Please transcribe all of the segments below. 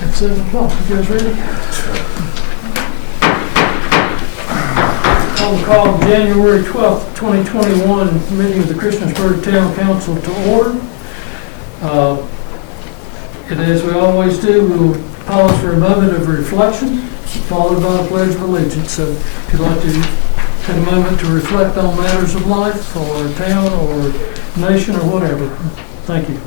It's 7 o'clock. You guys ready? I will call January 12th, 2021 meeting of the Christiansburg Town Council to order. And as we always do, we'll pause for a moment of reflection, followed by a pledge of allegiance. So if you'd like to take a moment to reflect on matters of life or town or nation or whatever. Thank you.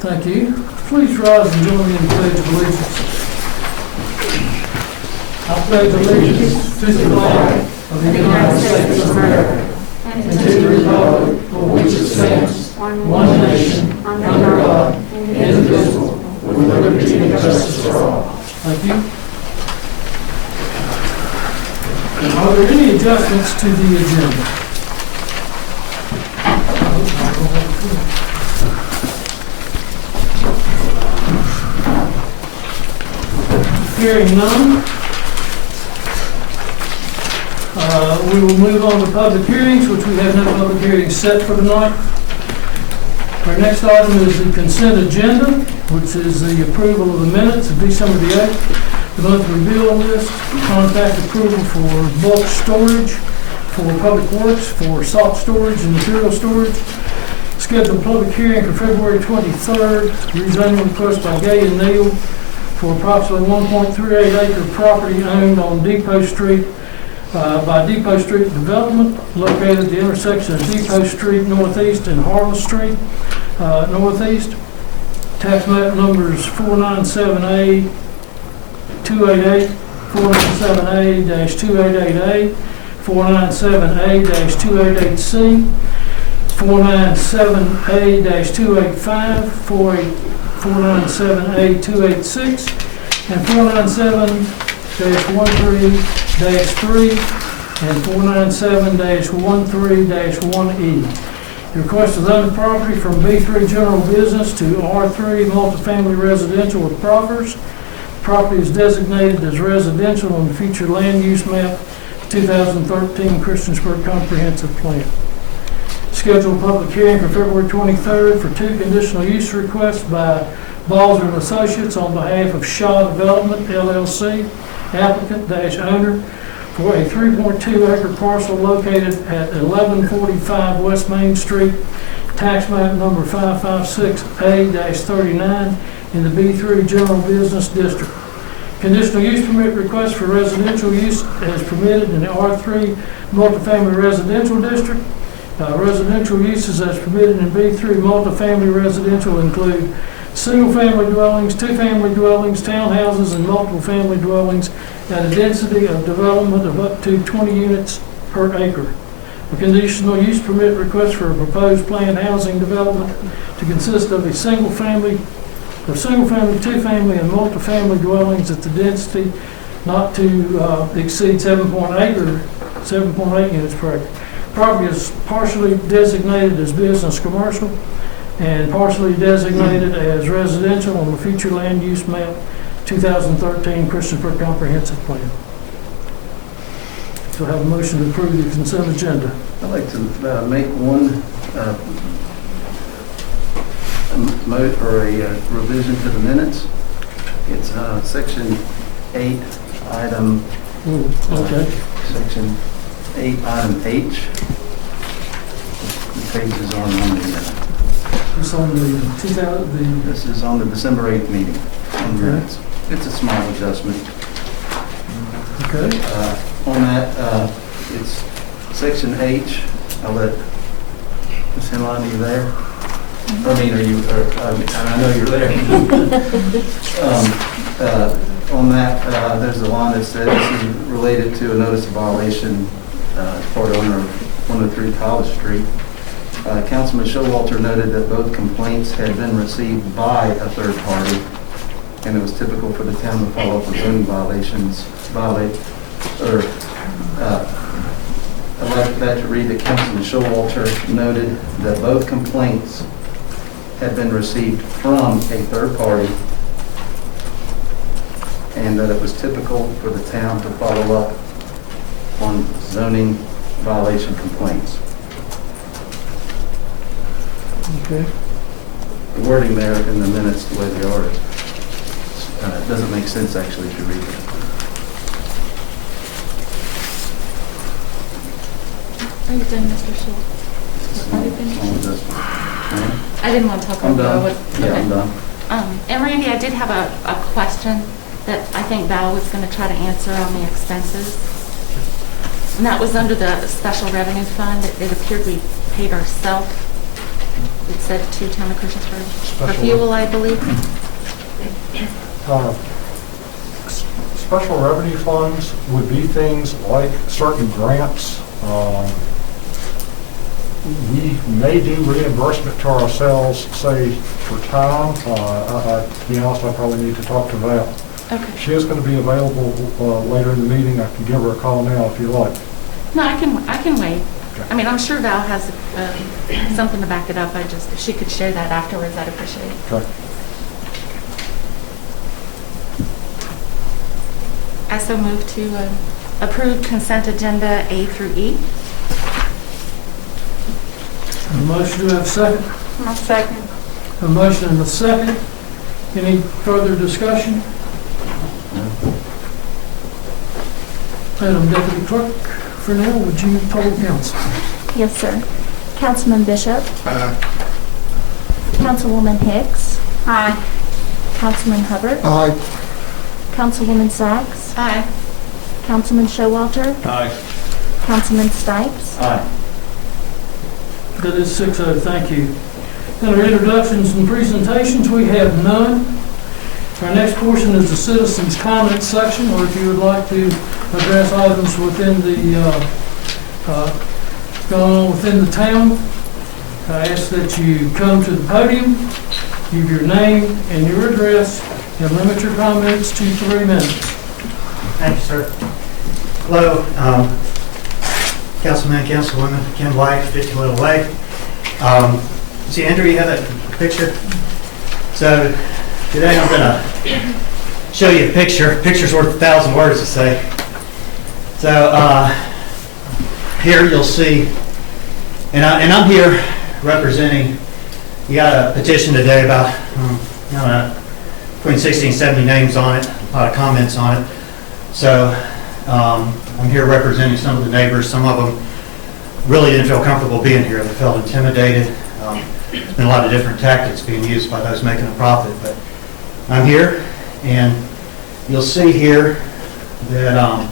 Thank you. Please rise and join me in the Pledge of Allegiance. I pledge allegiance to the flag of the United States of America and to the republic for which it stands, one nation, under God, indivisible, with liberty and justice for all. Thank you. Are there any adjustments to the agenda? Hearing none, we will move on to public hearings, which we have no public hearings set for tonight. Our next item is the consent agenda, which is the approval of the minutes of December the 8th, the monthly bill list, contact approval for bulk storage, for public works, for salt storage and material storage, scheduled public hearing for February 23rd, rezoning request by Gay and Neal for approximately 1.38 acre property owned on Depot Street by Depot Street Development, located at the intersection of Depot Street Northeast and Harvest Street Northeast. Tax map numbers 497A 288, 497A-2888, 497A-288C, 497A-285, 497A-286, and 497-13-3 and 497-13-1E. The request is on the property from B3 General Business to R3 Multifamily Residential with Proffers. The property is designated as residential on the future land use map 2013 Christiansburg Comprehensive Plan. Scheduled public hearing for February 23rd for two conditional use requests by Balzer and Associates on behalf of Shaw Development, LLC, applicant-owner, for a 3.2 acre parcel located at 1145 West Main Street, tax map number 556A-39 in the B3 General Business District. Conditional use permit request for residential use as permitted in the R3 Multifamily Residential District. Residential uses as permitted in B3 multifamily residential include single-family dwellings, two-family dwellings, townhouses, and multiple family dwellings at a density of development of up to 20 units per acre. A conditional use permit request for a proposed planned housing development to consist of single-family, two-family, and multifamily dwellings at the density not to exceed 7.8 units per acre. Property is partially designated as business commercial and partially designated as residential on the future land use map 2013 Christiansburg Comprehensive Plan. So I have a motion to approve the consent agenda. I'd like to make one revision to the minutes. It's section 8, item. Okay. Section 8, item H. The page is on the. It's on the 2000. This is on the December 8th meeting. On the minutes. It's a small adjustment. Okay. On that, it's section H. I'll let Ms. Henline, are you there? I mean, I know you're there. On that, there's a line that says this is related to a notice of violation for the owner of 103 College Street. Councilman Showalter noted that both complaints had been received by a third party, and it was typical for the town to follow up with zoning violations. I'd like that to read that Councilman Showalter noted that both complaints had been received from a third party, and that it was typical for the town to follow up on zoning violation complaints. Okay. The wording there in the minutes, the way they are, it doesn't make sense actually if you read it. Are you done, Mr. Schultz? Are you finished? Ma'am? I didn't want to talk I'm over done. what. Yeah, I'm done. And Randy, I did have a question that I think Val was going to try to answer on the expenses. And that was under the special revenue fund. It appeared we paid ourselves. It said to Town of Christiansburg for fuel, I believe. Special revenue funds would be things like certain grants. We may do reimbursement to ourselves, say, for time. To be honest, I probably need to talk to Val. Okay. She is going to be available later in the meeting. I can give her a call now if you like. No, I can wait. Okay. I mean, I'm sure Val has something to back it up. If she could share that afterwards, I'd appreciate it. Okay. I so move to approve consent agenda A through E. A motion, do I have a second? I'll second. A motion and a second. Any further discussion? Madam Deputy Clerk, for now, would you poll council? Yes, sir. Councilman Bishop. Councilwoman Hicks. Aye. Councilman Hubbard. Aye. Councilwoman Sachs. Aye. Councilman Showalter. Aye. Councilman Stipes. Aye. That is 6-0, thank you. Under introductions and presentations, we have none. Our next portion is the citizens' comments section, or if you would like to address items within going on within the town, I ask that you come to the podium, give your name and your address, and limit your comments to 3 minutes. Thank you, sir. Hello, Councilman, Councilwoman, Ken White, 50 Little Lake. See, Andrew, you have that picture? So today I'm going to show you a picture. Picture's worth 1,000 words, to say. So here you'll see, and I'm here representing, you got a petition today about, I don't know, between 60 and 70 names on it, a lot of comments on it. So I'm here representing some of the neighbors. Some of them really didn't feel comfortable being here. They felt intimidated. There's been a lot of different tactics being used by those making a profit. But I'm here, and you'll see here that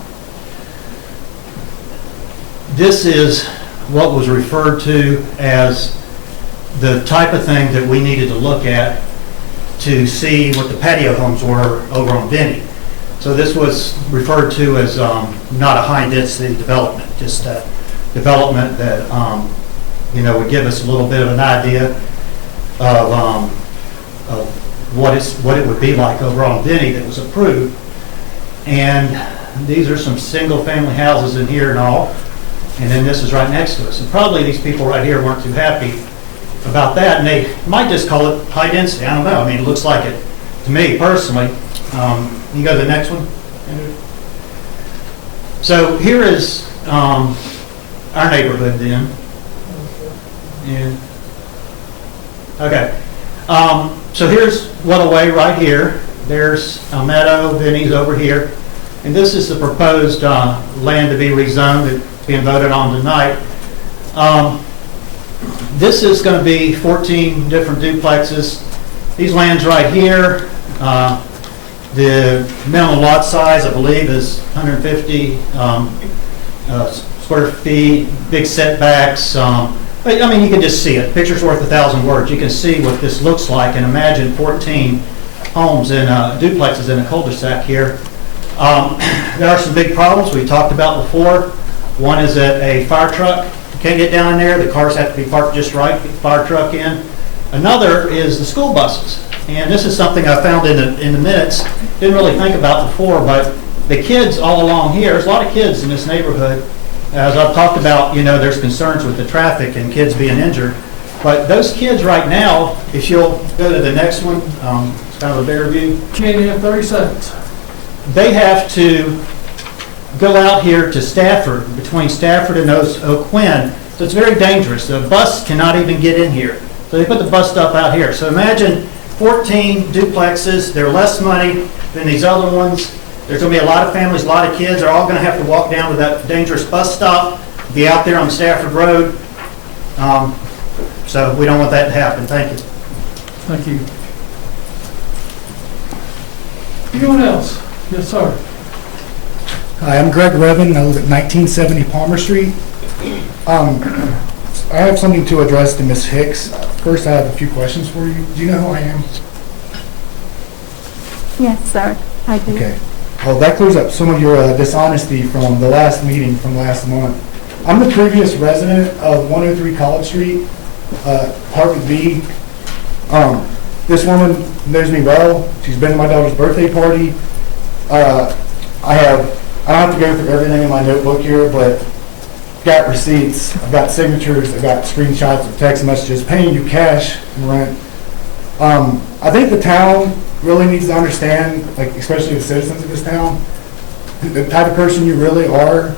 this is what was referred to as the type of thing that we needed to look at to see what the patio homes were over on Benny. So this was referred to as not a high-density development, just a development that would give us a little bit of an idea of what it would be like over on Benny that was approved. And these are some single-family houses in here and all, and then this is right next to us. And probably these people right here weren't too happy about that, and they might just call it high density. I don't know. I mean, it looks like it to me personally. You go to the next one, Andrew? So here is our neighborhood then. And okay, so here's Way right here. There's a meadow, Vinnie's over here, and this is the proposed land to be rezoned that's being voted on tonight. This is going to be 14 different duplexes. These lands right here, the minimum lot size, I believe, is 150 square feet, big setbacks, But, I mean, you can just see it. Picture's worth 1,000 words. You can see what this looks like and imagine 14 homes and duplexes in a cul-de-sac here. There are some big problems we talked about before. One is that a fire truck can't get down in there. The cars have to be parked just right, get the fire truck in. Another is the school buses. And this is something I found in the minutes. Didn't really think about before, but the kids all along here, there's a lot of kids in this neighborhood. As I've talked about, there's concerns with the traffic and kids being injured. But those kids right now, if you'll go to the next one, it's kind of a better view. Ken, you have 30 seconds. They have to go out here to Stafford, between Stafford and Oak Quinn. So it's very dangerous. The bus cannot even get in here. So they put the bus stop out here. So imagine 14 duplexes. They're less money than these other ones. There's going to be a lot of families, a lot of kids. They're all going to have to walk down to that dangerous bus stop, be out there on Stafford Road. So we don't want that to happen. Thank you. Thank you. Anyone else? Yes, sir. Hi, I'm Greg Revin. I live at 1970 Palmer Street. I have something to address to Ms. Hicks. First, I have a few questions for you. Do you know who I am? Yes, sir, I do. Okay. Well, that clears up some of your dishonesty from the last meeting from last month. I'm the previous resident of 103 College Street, Apartment B. This woman knows me well. She's been to my daughter's birthday party. I don't have to go through everything in my notebook here, but I've got receipts, I've got signatures, I've got screenshots of text messages paying you cash and rent. I think the town really needs to understand, like especially the citizens of this town, the type of person you really are,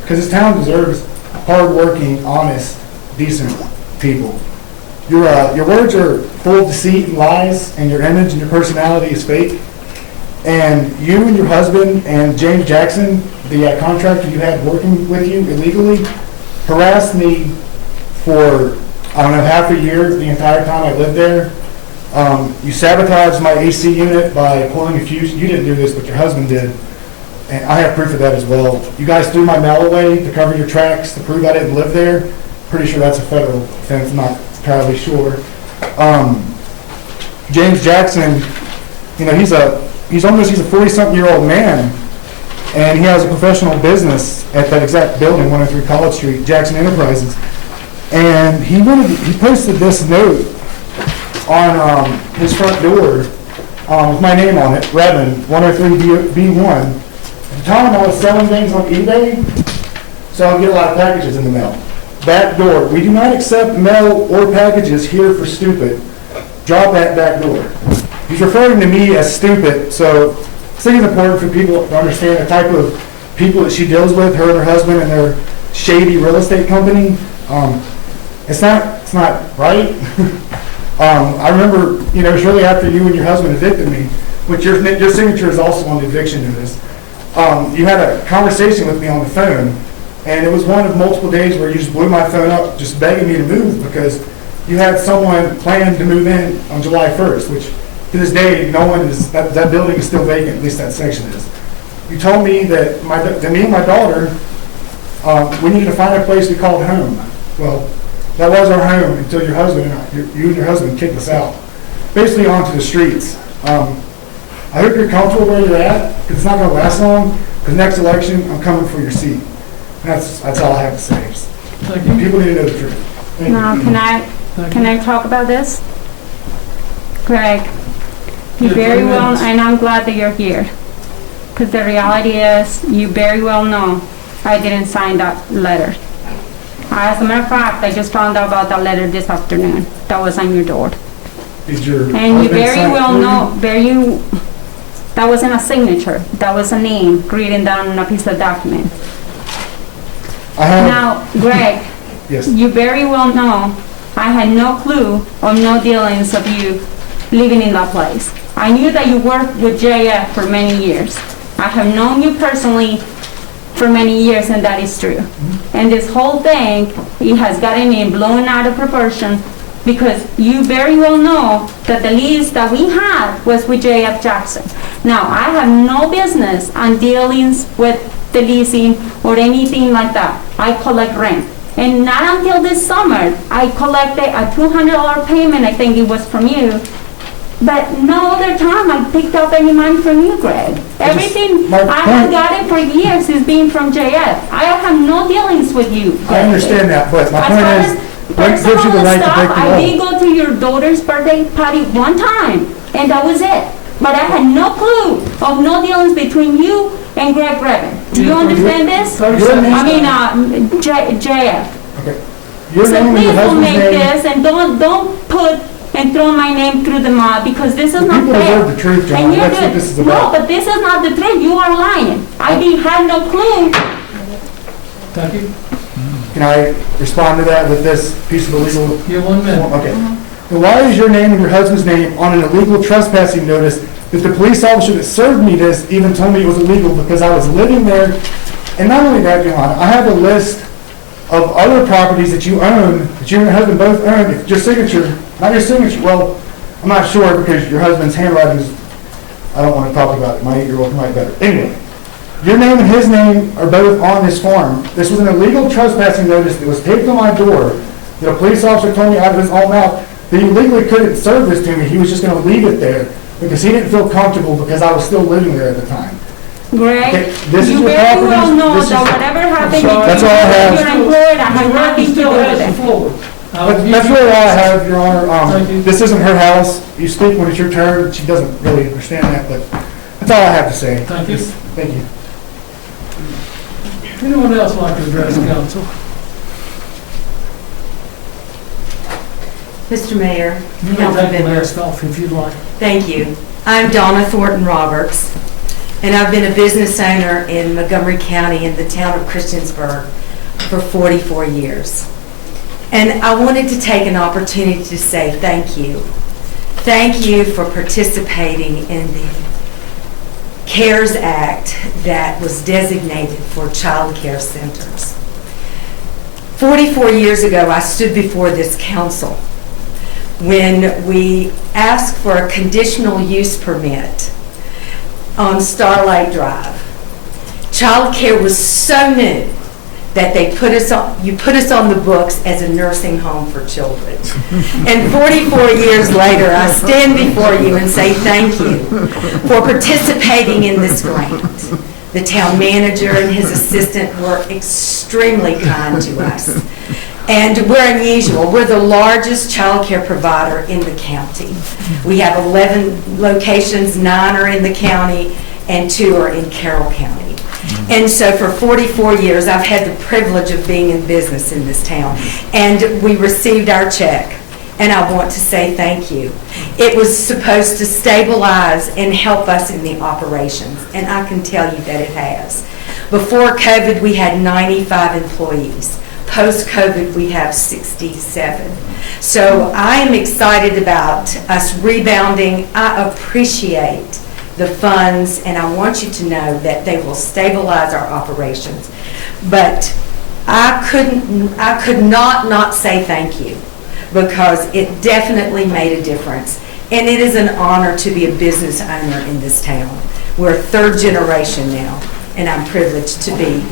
because this town deserves hardworking, honest, decent people. Your words are full of deceit and lies, and your image and your personality is fake. And you and your husband and James Jackson, the contractor you had working with you illegally, harassed me for, I don't know, half a year, the entire time I lived there. You sabotaged my AC unit by pulling a fuse. You didn't do this, but your husband did. And I have proof of that as well. You guys threw my mail away to cover your tracks to prove I didn't live there. Pretty sure that's a federal offense, not entirely sure. James Jackson, he's a 40-something-year-old man, and he has a professional business at that exact building, 103 College Street, Jackson Enterprises. And he posted this note on his front door with my name on it, Revin, 103B1. At the time, I was selling things on eBay, so I would get a lot of packages in the mail. Back door. We do not accept mail or packages here for stupid. Drop that back door. He's referring to me as stupid, so I think it's important for people to understand the type of people that she deals with, her and her husband and their shady real estate company. It's not right. I remember, shortly after you and your husband evicted me, which your signature is also on the eviction notice, you had a conversation with me on the phone, and it was one of multiple days where you just blew my phone up just begging me to move because you had someone planned to move in on July 1st, which to this day, that building is still vacant, at least that section is. You told me that me and my daughter, we needed to find a place we called home. Well, that was our home until you and your husband kicked us out, basically onto the streets. I hope you're comfortable where you're at, because it's not going to last long, because next election, I'm coming for your seat. That's all I have to say. People need to know the truth. Now, can I talk about this? Greg, you very well, and I'm glad that you're here, because the reality is, you very well know I didn't sign that letter. As a matter of fact, I just found out about that letter this afternoon. That was on your door. And you very well know, that wasn't a signature. That was a name written down on a piece of document. Now, Greg, yes. You very well know I had no clue or no dealings of you living in that place. I knew that you worked with JF for many years. I have known you personally for many years, and that is true. Mm-hmm. And this whole thing, it has gotten blown out of proportion because you very well know that the lease that we had was with JF Jackson. Now, I have no business on dealings with the leasing or anything like that. I collect rent. And not until this summer, I collected a $200 payment, I think it was from you. But no other time I picked up any money from you, Greg. Everything, my I have point- got it for years, is being from JF. I have no dealings with you. I understand that, but my As point far is, as what gives you the personal right to stuff, break the I did law? go to your daughter's birthday party one time, and that was it. But I had no clue of no dealings between you and Greg Revan. Do you Yeah, understand this? 30 Your seconds. name- I mean, JF. Okay. Your So name and please your don't husband's make name, this, and don't put and throw my name through the mud, because this is not people fair. deserve the truth, John, And you're that's what doing- this is No, about. but this is not the truth, you are lying. I didn't have no clue. Thank you. Can I respond to that with this piece of illegal? You have 1 minute. Okay. Then why is your name and your husband's name on an illegal trespassing notice that the police officer that served me this even told me it was illegal because I was living there? And not only that, Johanna, I have a list of other properties that you own, that you and your husband both own. If your signature, not your signature, well, I'm not sure because your husband's handwriting is, I don't want to talk about it. My 8-year-old can write better. Anyway, your name and his name are both on this form. This was an illegal trespassing notice that was taped on my door that a police officer told me out of his own mouth that he legally couldn't serve this to me. He was just going to leave it there because he didn't feel comfortable because I was still living there at the time. Greg, Okay, this is you your very well property. know This is- that whatever happened between you That's all I have. and your employer, I have Mr. nothing Revan to do still with has the it. floor. I will give That's you- really all I have, Your Honor. Thank you. This isn't her house. You speak when it's your turn. She doesn't really understand that, but that's all I have to say. Thank you. Thank you. Anyone else like to address council? Mr. Mayor, You may council take the members, mask off if you'd like. thank you. I'm Donna Thornton Roberts, and I've been a business owner in Montgomery County in the town of Christiansburg for 44 years. And I wanted to take an opportunity to say thank you. Thank you for participating in the CARES Act that was designated for child care centers. 44 years ago, I stood before this council when we asked for a conditional use permit on Starlight Drive. Child care was so new that they put us on the books as a nursing home for children. And 44 years later, I stand before you and say thank you for participating in this grant. The town manager and his assistant were extremely kind to us. And we're unusual. We're the largest child care provider in the county. We have 11 locations, 9 are in the county, and 2 are in Carroll County. And so for 44 years, I've had the privilege of being in business in this town. And we received our check, and I want to say thank you. It was supposed to stabilize and help us in the operations, and I can tell you that it has. Before COVID, we had 95 employees. Post-COVID, we have 67. So I am excited about us rebounding. I appreciate the funds, and I want you to know that they will stabilize our operations. But I could not say thank you, because it definitely made a difference. And it is an honor to be a business owner in this town. We're third generation now, and I'm privileged to be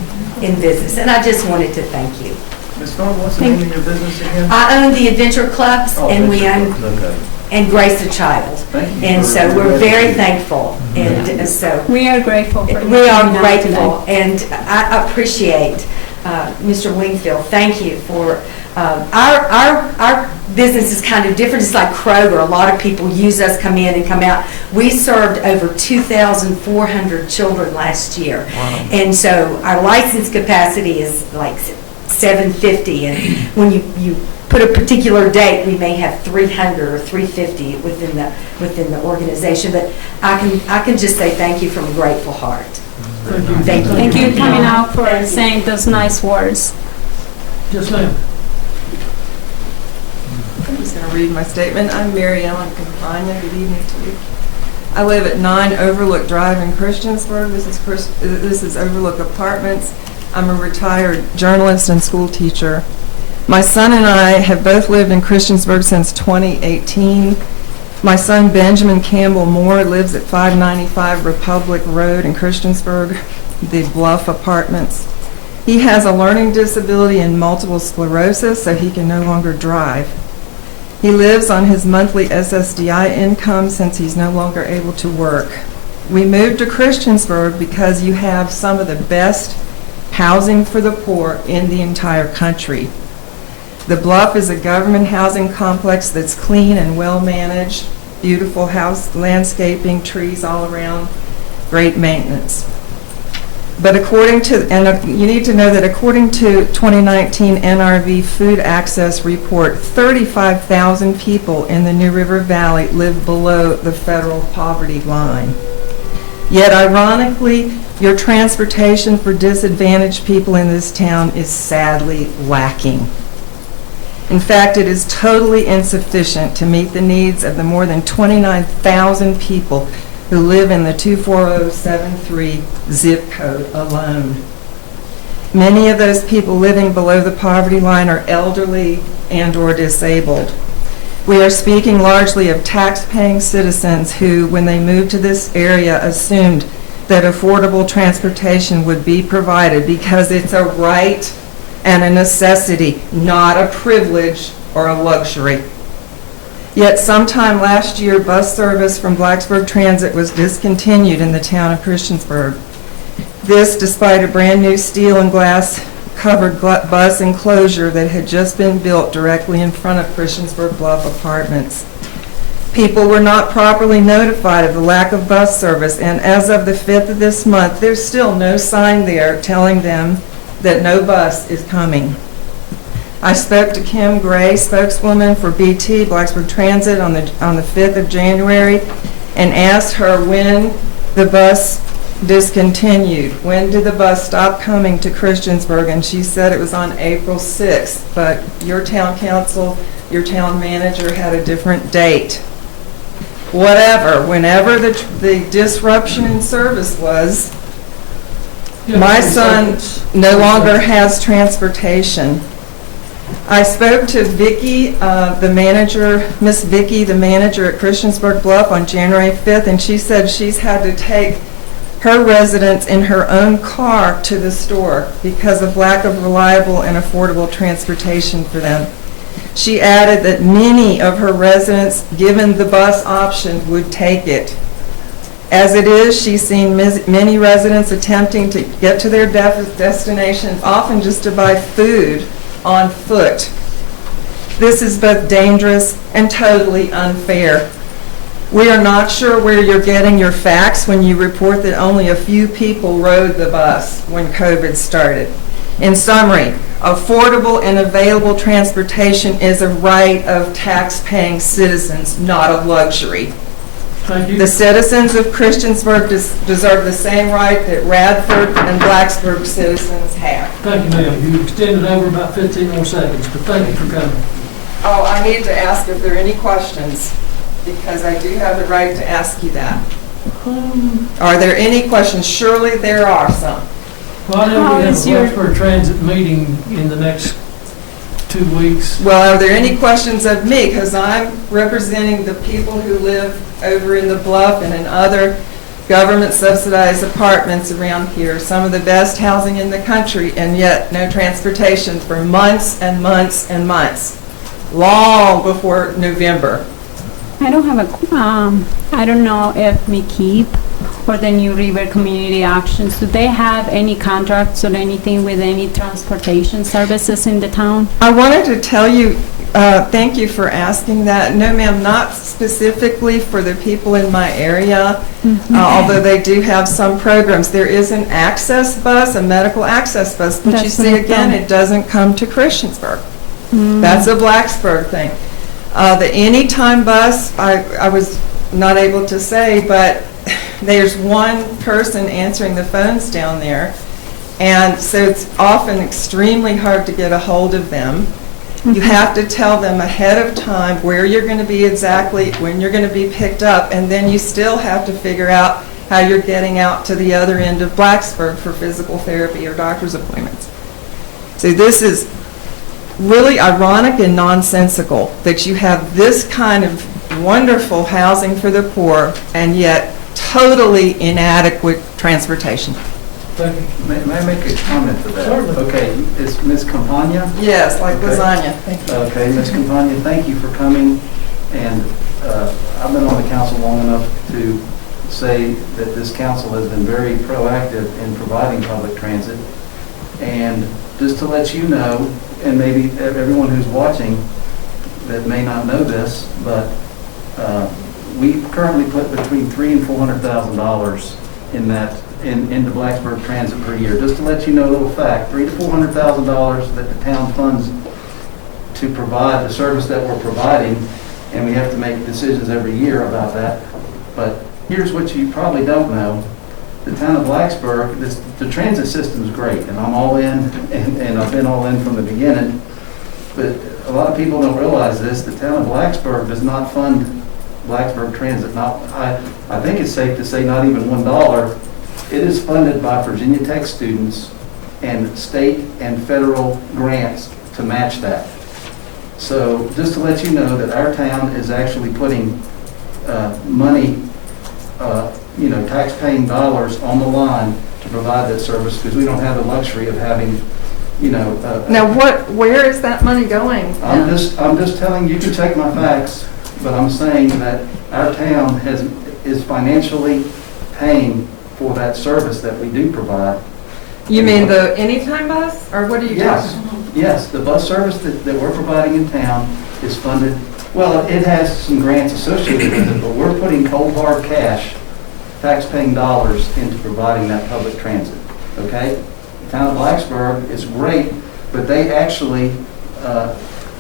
in business. And I just wanted to thank you. Ms. Thorne, what's the name of your business again? I own the Adventure Clubs, Oh, and we Adventure own, Clubs, okay. and Grace the Child. Thank you And for- so we're very thankful. And so We are grateful for you we are coming out grateful, and I appreciate Mr. Wingfield. Thank you for our business is kind of different. It's like Kroger. A lot of people use us, come in and come out. We served over 2,400 children last year, and so our license capacity is like 750. And when you put a particular date, we may have 300 or 350 within the organization. But I can just say thank you from a grateful heart. Thank you. Thank you. Thank you coming out for saying those nice words. Yes, ma'am. I'm just going to read my statement. I'm Mary Ellen Campagna. Good evening to you. I live at 9 Overlook Drive in Christiansburg. This is Overlook Apartments. I'm a retired journalist and school teacher. My son and I have both lived in Christiansburg since 2018. My son Benjamin Campbell Moore lives at 595 Republic Road in Christiansburg, the Bluff Apartments. He has a learning disability and multiple sclerosis, so he can no longer drive. He lives on his monthly SSDI income since he's no longer able to work. We moved to Christiansburg because you have some of the best housing for the poor in the entire country. The Bluff is a government housing complex that's clean and well-managed, beautiful house landscaping, trees all around, great maintenance. But you need to know that according to 2019 NRV Food Access Report, 35,000 people in the New River Valley live below the federal poverty line. Yet ironically, your transportation for disadvantaged people in this town is sadly lacking. In fact, it is totally insufficient to meet the needs of the more than 29,000 people who live in the 24073 zip code alone. Many of those people living below the poverty line are elderly and/or disabled. We are speaking largely of tax-paying citizens who, when they moved to this area, assumed that affordable transportation would be provided because it's a right and a necessity, not a privilege or a luxury. Yet sometime last year, bus service from Blacksburg Transit was discontinued in the town of Christiansburg. This despite a brand new steel and glass covered bus enclosure that had just been built directly in front of Christiansburg Bluff Apartments. People were not properly notified of the lack of bus service, and as of the 5th of this month, there's still no sign there telling them that no bus is coming. I spoke to Kim Gray, spokeswoman for BT, Blacksburg Transit, on the 5th of January, and asked her when the bus discontinued. When did the bus stop coming to Christiansburg? And she said it was on April 6th, but your town council, your town manager had a different date. Whatever, whenever the disruption in service was, my son no longer has transportation. I spoke to Vicki, the manager, Miss Vicki, the manager at Christiansburg Bluff on January 5th, and she said she's had to take her residents in her own car to the store because of lack of reliable and affordable transportation for them. She added that many of her residents, given the bus option, would take it. As it is, she's seen many residents attempting to get to their destinations, often just to buy food on foot. This is both dangerous and totally unfair. We are not sure where you're getting your facts when you report that only a few people rode the bus when COVID started. In summary, affordable and available transportation is a right of tax-paying citizens, not a luxury. Thank you. The citizens of Christiansburg deserve the same right that Radford and Blacksburg citizens have. Thank you, ma'am. You extended over about 15 more seconds, but thank you for coming. Oh, I need to ask if there are any questions, because I do have the right to ask you that. Are there any questions? Surely there are some. Well, I know we have a Blacksburg Transit meeting in the next 2 weeks. Well, are there any questions of me? Because I'm representing the people who live over in the Bluff and in other government-subsidized apartments around here, some of the best housing in the country, and yet no transportation for months and months and months, long before November. I don't have I don't know if McKeep or the New River Community Actions, do they have any contracts or anything with any transportation services in the town? I wanted to tell you, thank you for asking that. No, ma'am, not specifically for the people in my area, although they do have some programs. There is an access bus, a medical access bus, but you see, again, it doesn't come to Christiansburg. That's a Blacksburg thing. The Anytime bus, I was not able to say, but there's one person answering the phones down there, and so it's often extremely hard to get a hold of them. You have to tell them ahead of time where you're going to be exactly, when you're going to be picked up, and then you still have to figure out how you're getting out to the other end of Blacksburg for physical therapy or doctor's appointments. So this is really ironic and nonsensical that you have this kind of wonderful housing for the poor and yet totally inadequate transportation. Thank you. May I make a comment to that? Certainly. Okay, is Ms. Campagna? Yes, like Okay. lasagna, thank you. Okay, Ms. Campagna, thank you for coming. And I've been on the council long enough to say that this council has been very proactive in providing public transit. And just to let you know, and maybe everyone who's watching that may not know this, but we currently put between $300,000 and $400,000 in that into Blacksburg Transit per year. Just to let you know a little fact, $300,000 to $400,000 that the town funds to provide the service that we're providing, and we have to make decisions every year about that. But here's what you probably don't know. The town of Blacksburg, the transit system is great, and I'm all in, and I've been all in from the beginning. But a lot of people don't realize this. The town of Blacksburg does not fund Blacksburg Transit. I think it's safe to say not even $1. It is funded by Virginia Tech students and state and federal grants to match that. So just to let you know that our town is actually putting money, tax-paying dollars on the line to provide that service, because we don't have the luxury of having, Now, where is that money going? I'm just telling you, you can check my facts, but I'm saying that our town is financially paying for that service that we do provide. You mean the Anytime bus, or what are you Yes, talking about? yes, the bus service that we're providing in town is funded, well, it has some grants associated with it, but we're putting cold hard cash, tax-paying dollars into providing that public transit, okay? The town of Blacksburg is great, but they actually, the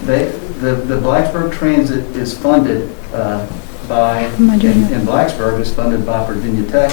Blacksburg Transit is funded in Blacksburg is funded by Virginia Tech,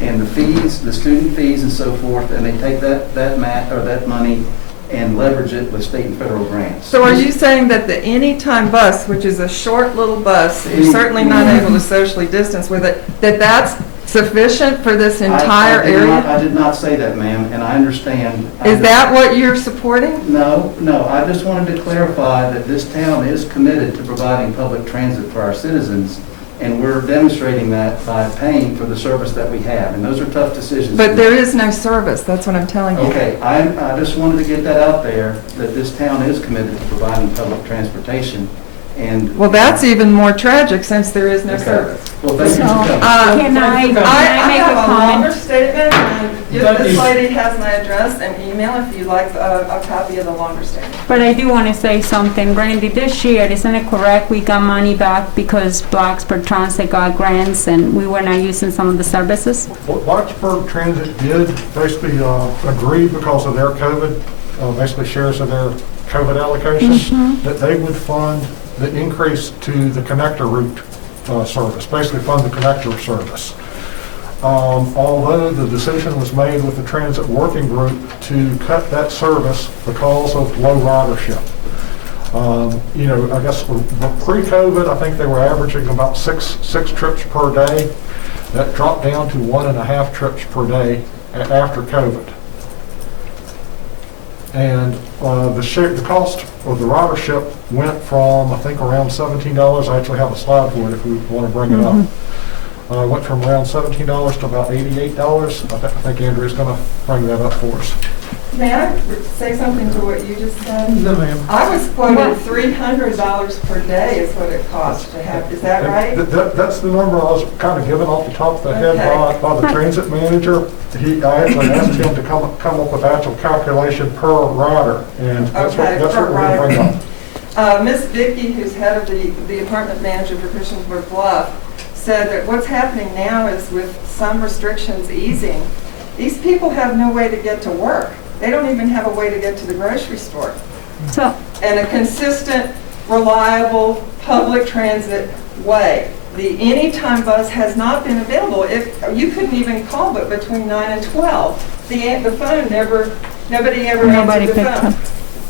and the fees, the student fees and so forth, and they take that money and leverage it with state and federal grants. So are you saying that the Anytime bus, which is a short little bus, you're certainly not able to socially distance with it, that's sufficient for this entire area? I did not say that, ma'am, and I understand. Is that what you're supporting? No, I just wanted to clarify that this town is committed to providing public transit for our citizens, and we're demonstrating that by paying for the service that we have, and those are tough decisions. But there is no service, that's what I'm telling you. Okay, I just wanted to get that out there, that this town is committed to providing public transportation, and... Well, that's even more tragic since there is no Okay. service. Well, thank you for coming. Can I make a have a longer comment? statement, and Thank this you. lady has my address and email if you'd like a copy of the longer statement. But I do want to say something. Randy, this year, isn't it correct, we got money back because Blacksburg Transit got grants and we were not using some of the services? What Blacksburg Transit did basically agree because of their COVID, basically shares of their COVID allocation, that they would fund the increase to the connector route service, basically fund the connector service. Although the decision was made with the transit working group to cut that service because of low ridership. I guess pre-COVID, I think they were averaging about six trips per day. That dropped down to 1.5 trips per day after COVID. And the cost of the ridership went from, I think, around $17. I actually have a slide for it if we want to bring it up. Went from around $17 to about $88. I think Andrea's going to bring that up for us. May I say something to what you just said? No, ma'am. I was quoted $300 per day is what it costs to have, is that right? That's the number I was kind of given off the top of the head by the transit manager. I actually asked him to come up with actual calculation per rider, and that's what we're going to bring up. Miss Vicki, who's head of the apartment manager for Christiansburg Bluff, said that what's happening now is with some restrictions easing, these people have no way to get to work. They don't even have a way to get to the grocery store. So, And a consistent, reliable public transit way. The Anytime bus has not been available. You couldn't even call but between 9 and 12. The phone nobody ever answered the picked phone. up.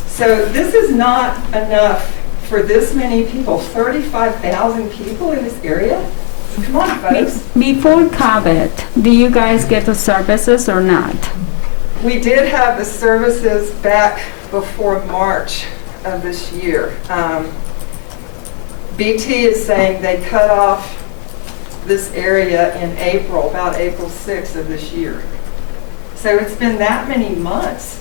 So this is not enough for this many people, 35,000 people in this area. Come on, folks. Before COVID, do you guys get the services or not? We did have the services back before March of this year. BT is saying they cut off this area in April, about April 6th of this year. So it's been that many months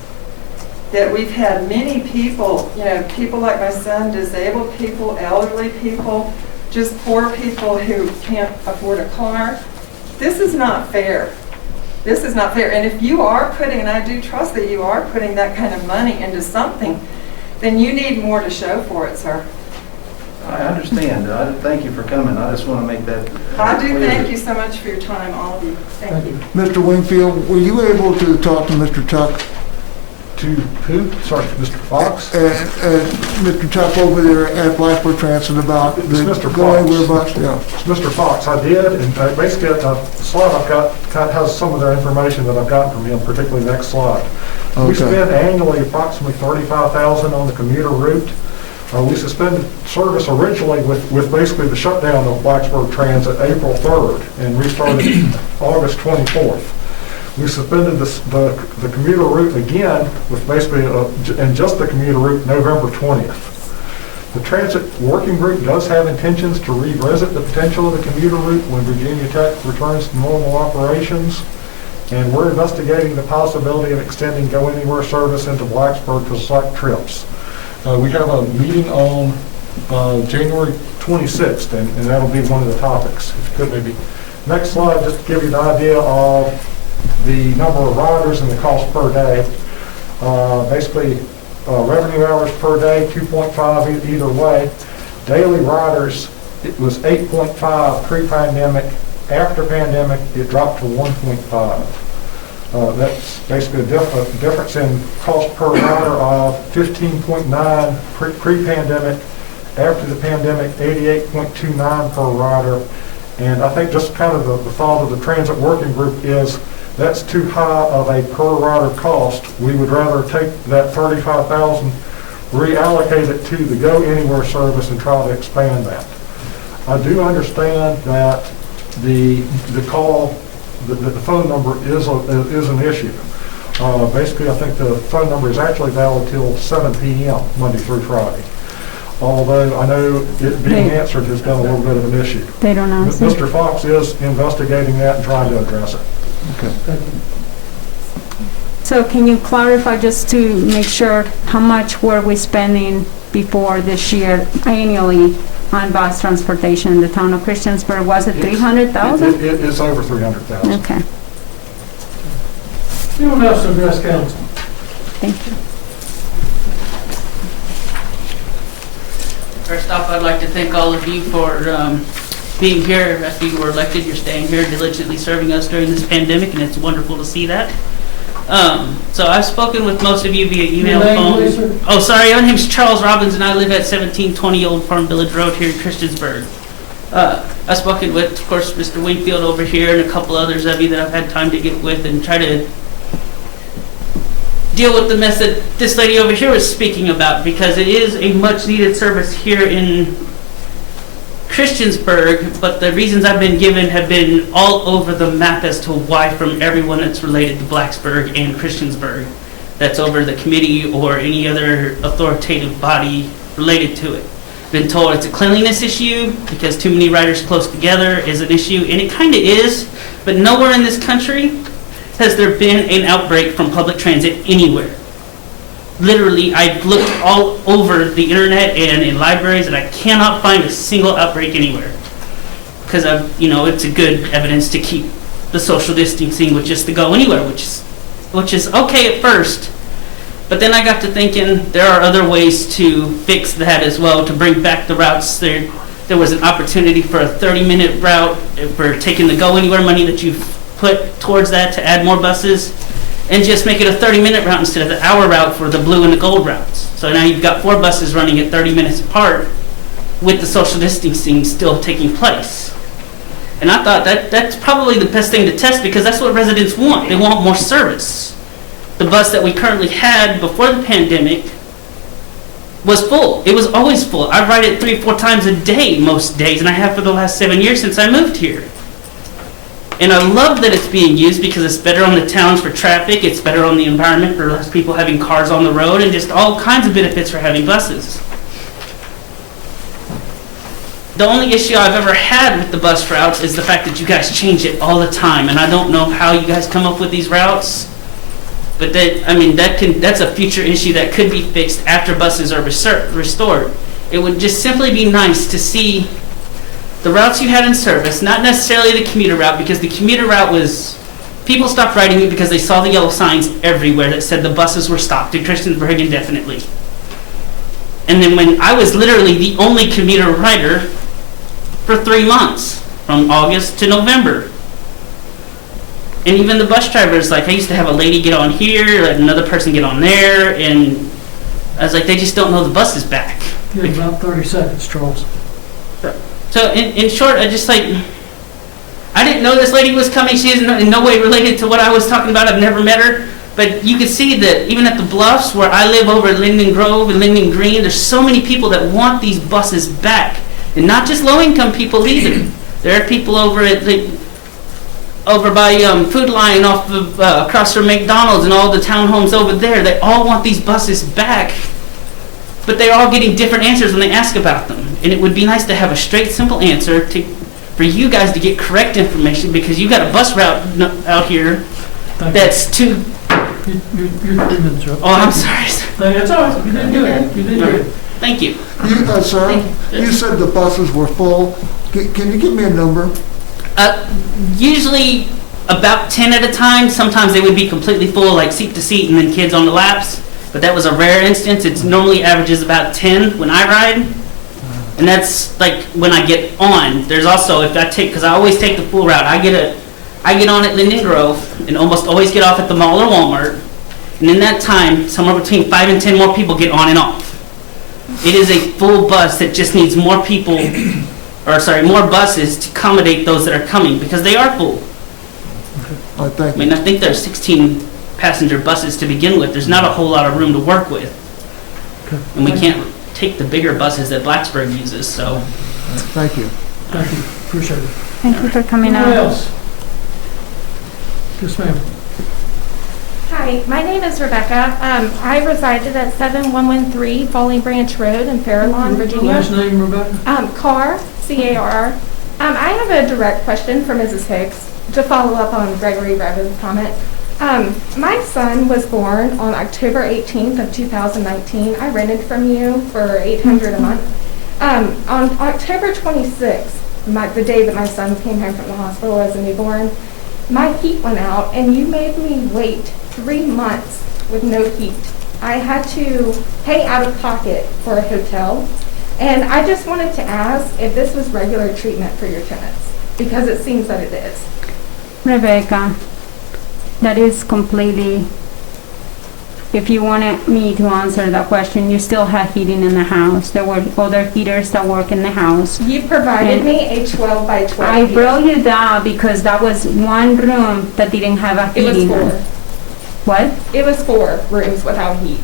that we've had many people, people like my son, disabled people, elderly people, just poor people who can't afford a car. This is not fair. This is not fair. And if you are putting, and I do trust that you are putting that kind of money into something, then you need more to show for it, sir. I understand. Thank you for coming. I just want to make that I do clear. thank you so much for your time, all of you. Thank you. Mr. Wingfield, were you able to talk to Mr. Tuck? To who? Sorry, Mr. Fox? Mr. Tuck over there at Blacksburg Transit about It's the Mr. going Fox. where bus, yeah. Mr. Fox, I did, and basically the slide I've got kind of has some of their information that I've gotten from him, particularly the next slide. We Okay. spend annually approximately $35,000 on the commuter route. We suspended service originally with basically the shutdown of Blacksburg Transit April 3rd and restarted August 24th. We suspended the commuter route again with basically, and just the commuter route, November 20th. The transit working group does have intentions to revisit the potential of the commuter route when Virginia Tech returns to normal operations. And we're investigating the possibility of extending Go Anywhere service into Blacksburg to select trips. We have a meeting on January 26th, and that'll be one of the topics. If you could maybe, next slide, just to give you an idea of the number of riders and the cost per day. Basically, revenue hours per day, 2.5 either way. Daily riders, it was 8.5 pre-pandemic. After pandemic, it dropped to 1.5. That's basically a difference in cost per rider of 15.9 pre-pandemic. After the pandemic, 88.29 per rider. And I think just kind of the thought of the transit working group is that's too high of a per rider cost. We would rather take that $35,000, reallocate it to the Go Anywhere service and try to expand that. I do understand that the call, the phone number is an issue. Basically, I think the phone number is actually valid till 7 p.m. Monday through Friday. Although I know it being answered has been a little bit of an issue. They don't answer. Mr. Fox is investigating that and trying to address it. Okay. So can you clarify just to make sure how much were we spending before this year annually on bus transportation in the town of Christiansburg? Was it 300,000? It's over 300,000. Okay, Anyone else to address council? thank you. First off, I'd like to thank all of you for being here after you were elected. You're staying here, diligently serving us during this pandemic, and it's wonderful to see that. So I've spoken with most of you via email, Your name, phone. please, sir? Oh, sorry, my name's Charles Robbins, and I live at 1720 Old Farm Village Road here in Christiansburg. I've spoken with, of course, Mr. Wingfield over here and a couple others of you that I've had time to get with and try to deal with the mess that this lady over here was speaking about, because it is a much needed service here in Christiansburg, but the reasons I've been given have been all over the map as to why from everyone that's related to Blacksburg and Christiansburg, that's over the committee or any other authoritative body related to it. Been told it's a cleanliness issue because too many riders close together is an issue, and it kind of is, but nowhere in this country has there been an outbreak from public transit anywhere. Literally, I've looked all over the internet and in libraries, and I cannot find a single outbreak anywhere. Because it's a good evidence to keep the social distancing with just the Go Anywhere, which is okay at first. But then I got to thinking there are other ways to fix that as well, to bring back the routes. There was an opportunity for a 30-minute route for taking the Go Anywhere money that you've put towards that to add more buses, and just make it a 30-minute route instead of the hour route for the blue and the gold routes. So now you've got 4 buses running at 30 minutes apart with the social distancing still taking place. And I thought that's probably the best thing to test, because that's what residents want. They want more service. The bus that we currently had before the pandemic was full. It was always full. I ride it 3 or 4 times a day most days, and I have for the last 7 years since I moved here. And I love that it's being used because it's better on the towns for traffic, it's better on the environment for less people having cars on the road, and just all kinds of benefits for having buses. The only issue I've ever had with the bus routes is the fact that you guys change it all the time, and I don't know how you guys come up with these routes. But that's a future issue that could be fixed after buses are restored. It would just simply be nice to see the routes you had in service, not necessarily the commuter route, because the commuter route was, people stopped riding it because they saw the yellow signs everywhere that said the buses were stopped in Christiansburg indefinitely. And then when I was literally the only commuter rider for 3 months, from August to November. And even the bus drivers, like I used to have a lady get on here, let another person get on there, and I was like, they just don't know the bus is back. You have about 30 seconds, Charles. So in short, I didn't know this lady was coming. She is in no way related to what I was talking about. I've never met her. But you can see that even at the Bluffs, where I live over at Linden Grove and Linden Green, there's so many people that want these buses back. And not just low-income people either. There are people over at over by Food Lion off of across from McDonald's and all the townhomes over there. They all want these buses back. But they're all getting different answers when they ask about them. And it would be nice to have a straight, simple answer for you guys to get correct information, because you got a bus route out here that's too... You're 3 minutes up. Oh, I'm sorry. That's all right. You didn't do it. You didn't do it. Thank you. Sir, you said the buses were full. Can you give me a number? Usually about 10 at a time. Sometimes they would be completely full, like seat to seat, and then kids on the laps. But that was a rare instance. It normally averages about 10 when I ride. And that's like when I get on. There's also, because I always take the full route, I get on at Linden Grove and almost always get off at the mall or Walmart. And in that time, somewhere between 5 and 10 more people get on and off. It is a full bus that just needs more people, more buses to accommodate those that are coming, because they are full. Thank you. I think there's 16 passenger buses to begin with. There's not a whole lot of room to work with. And we can't take the bigger buses that Blacksburg uses, so. Thank you. Thank you. Appreciate it. Thank you for coming Anyone out. else? Yes, ma'am. Hi, my name is Rebecca. I resided at 7113 Falling Branch Road in Fairlawn, Virginia. Last name, Rebecca? Carr, C-A-R. I have a direct question for Mrs. Hicks to follow up on Gregory Revin's comment. My son was born on October 18th of 2019. I rented from you for $800 a month. On October 26th, the day that my son came home from the hospital as a newborn, my heat went out, and you made me wait 3 months with no heat. I had to pay out of pocket for a hotel, and I just wanted to ask if this was regular treatment for your tenants, because it seems that it is. Rebecca, that is completely, if you wanted me to answer that question, you still have heating in the house. There were other heaters that work in the house. You provided me a 12 by 12 I heater. brought you that because that was one room that didn't have a heating. It was 4. What? It was 4 rooms without heat.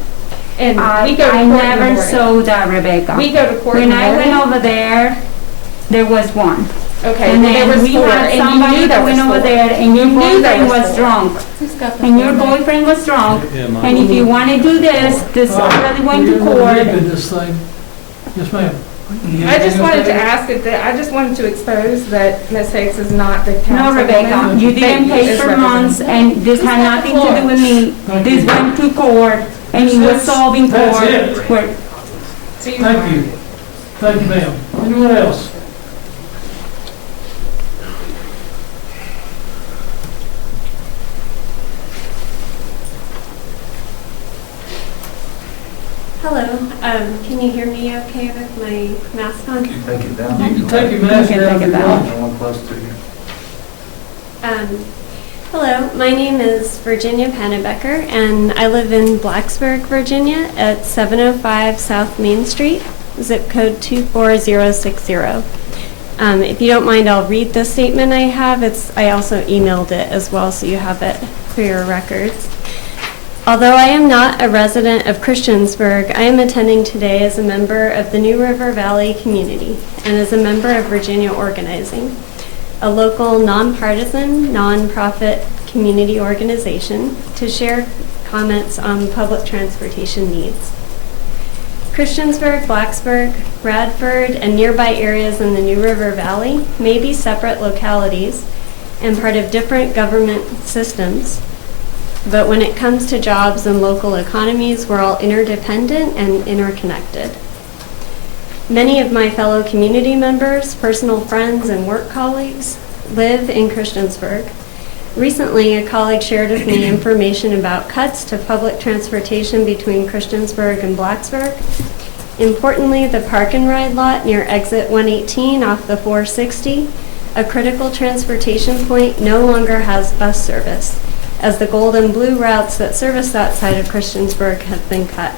And we go to I court in the never morning. saw that, Rebecca. We go to court in When the I morning. went over there was one. Okay, And well, there then was we 4, had and somebody you knew that there went was over 4. there, and your You knew there boyfriend was was 4. drunk. Who's got the And your phone? boyfriend was drunk. And if you want to do this really went to court. This thing. Yes, ma'am. I just wanted to ask I just wanted to expose that Ms. Hicks is not the No, councilwoman. Rebecca, you didn't pay Is for represented. months, and this had nothing to do with me. This went to court, and it was solved in That's court. it. Where- Thank you. Thank you, ma'am. Anyone else? Hello, can you hear me okay with my mask on? Take it down. You can take your mask You can down take if it you down. want. No one close to you. Hello, my name is Virginia Pannebecker, and I live in Blacksburg, Virginia, at 705 South Main Street, zip code 24060. If you don't mind, I'll read the statement I have. I also emailed it as well, so you have it for your records. Although I am not a resident of Christiansburg, I am attending today as a member of the New River Valley community and as a member of Virginia Organizing, a local nonpartisan, nonprofit community organization to share comments on public transportation needs. Christiansburg, Blacksburg, Radford, and nearby areas in the New River Valley may be separate localities and part of different government systems, But when it comes to jobs and local economies, we're all interdependent and interconnected. Many of my fellow community members, personal friends, and work colleagues live in Christiansburg. Recently, a colleague shared with me information about cuts to public transportation between Christiansburg and Blacksburg. Importantly, the park and ride lot near exit 118 off the 460, a critical transportation point, no longer has bus service, as the gold and blue routes that service that side of Christiansburg have been cut.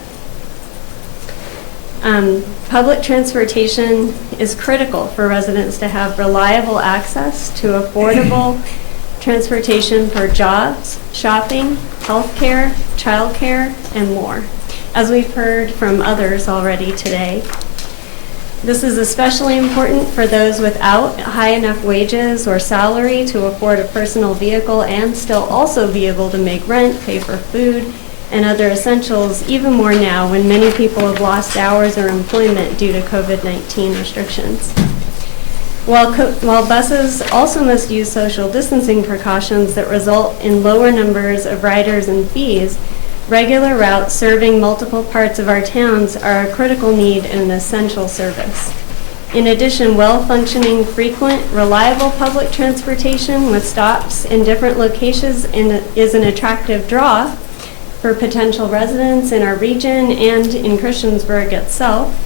Public transportation is critical for residents to have reliable access to affordable transportation for jobs, shopping, healthcare, childcare, and more, as we've heard from others already today. This is especially important for those without high enough wages or salary to afford a personal vehicle and still also be able to make rent, pay for food, and other essentials, even more now when many people have lost hours or employment due to COVID-19 restrictions. While buses also must use social distancing precautions that result in lower numbers of riders and fees, regular routes serving multiple parts of our towns are a critical need and an essential service. In addition, well-functioning, frequent, reliable public transportation with stops in different locations is an attractive draw for potential residents in our region and in Christiansburg itself.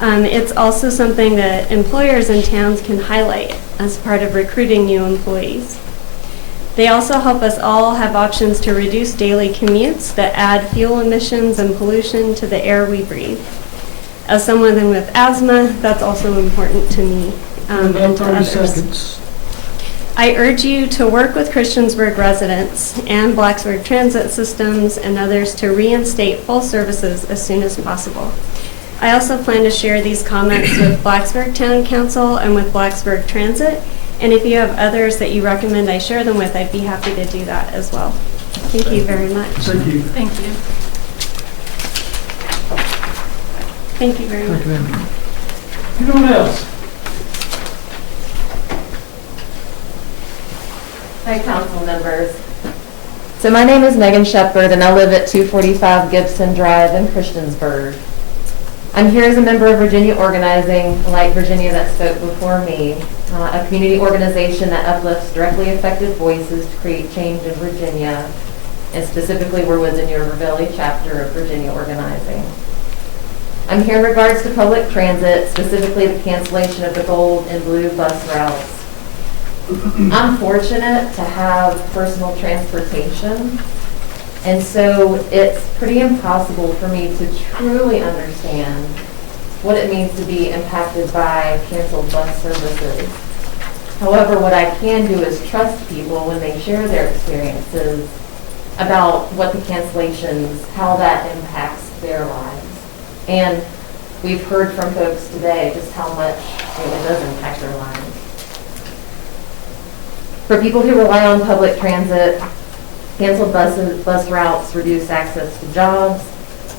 It's also something that employers and towns can highlight as part of recruiting new employees. They also help us all have options to reduce daily commutes that add fuel emissions and pollution to the air we breathe. As someone with asthma, that's also important to me and to About 30 others. seconds. I urge you to work with Christiansburg residents and Blacksburg Transit Systems and others to reinstate full services as soon as possible. I also plan to share these comments with Blacksburg Town Council and with Blacksburg Transit, and if you have others that you recommend I share them with, I'd be happy to do that as well. Thank you very much. Thank you. Thank you. Thank you very much. Thank you. Anyone else? Hi, council members. So my name is Megan Shepard, and I live at 245 Gibson Drive in Christiansburg. I'm here as a member of Virginia Organizing, like Virginia that spoke before me, a community organization that uplifts directly affected voices to create change in Virginia, and specifically we're within the River Valley chapter of Virginia Organizing. I'm here in regards to public transit, specifically the cancellation of the gold and blue bus routes. I'm fortunate to have personal transportation, and so it's pretty impossible for me to truly understand what it means to be impacted by canceled bus services. However, what I can do is trust people when they share their experiences about what the cancellations, how that impacts their lives. And we've heard from folks today just how much it does impact their lives. For people who rely on public transit, canceled bus routes reduce access to jobs,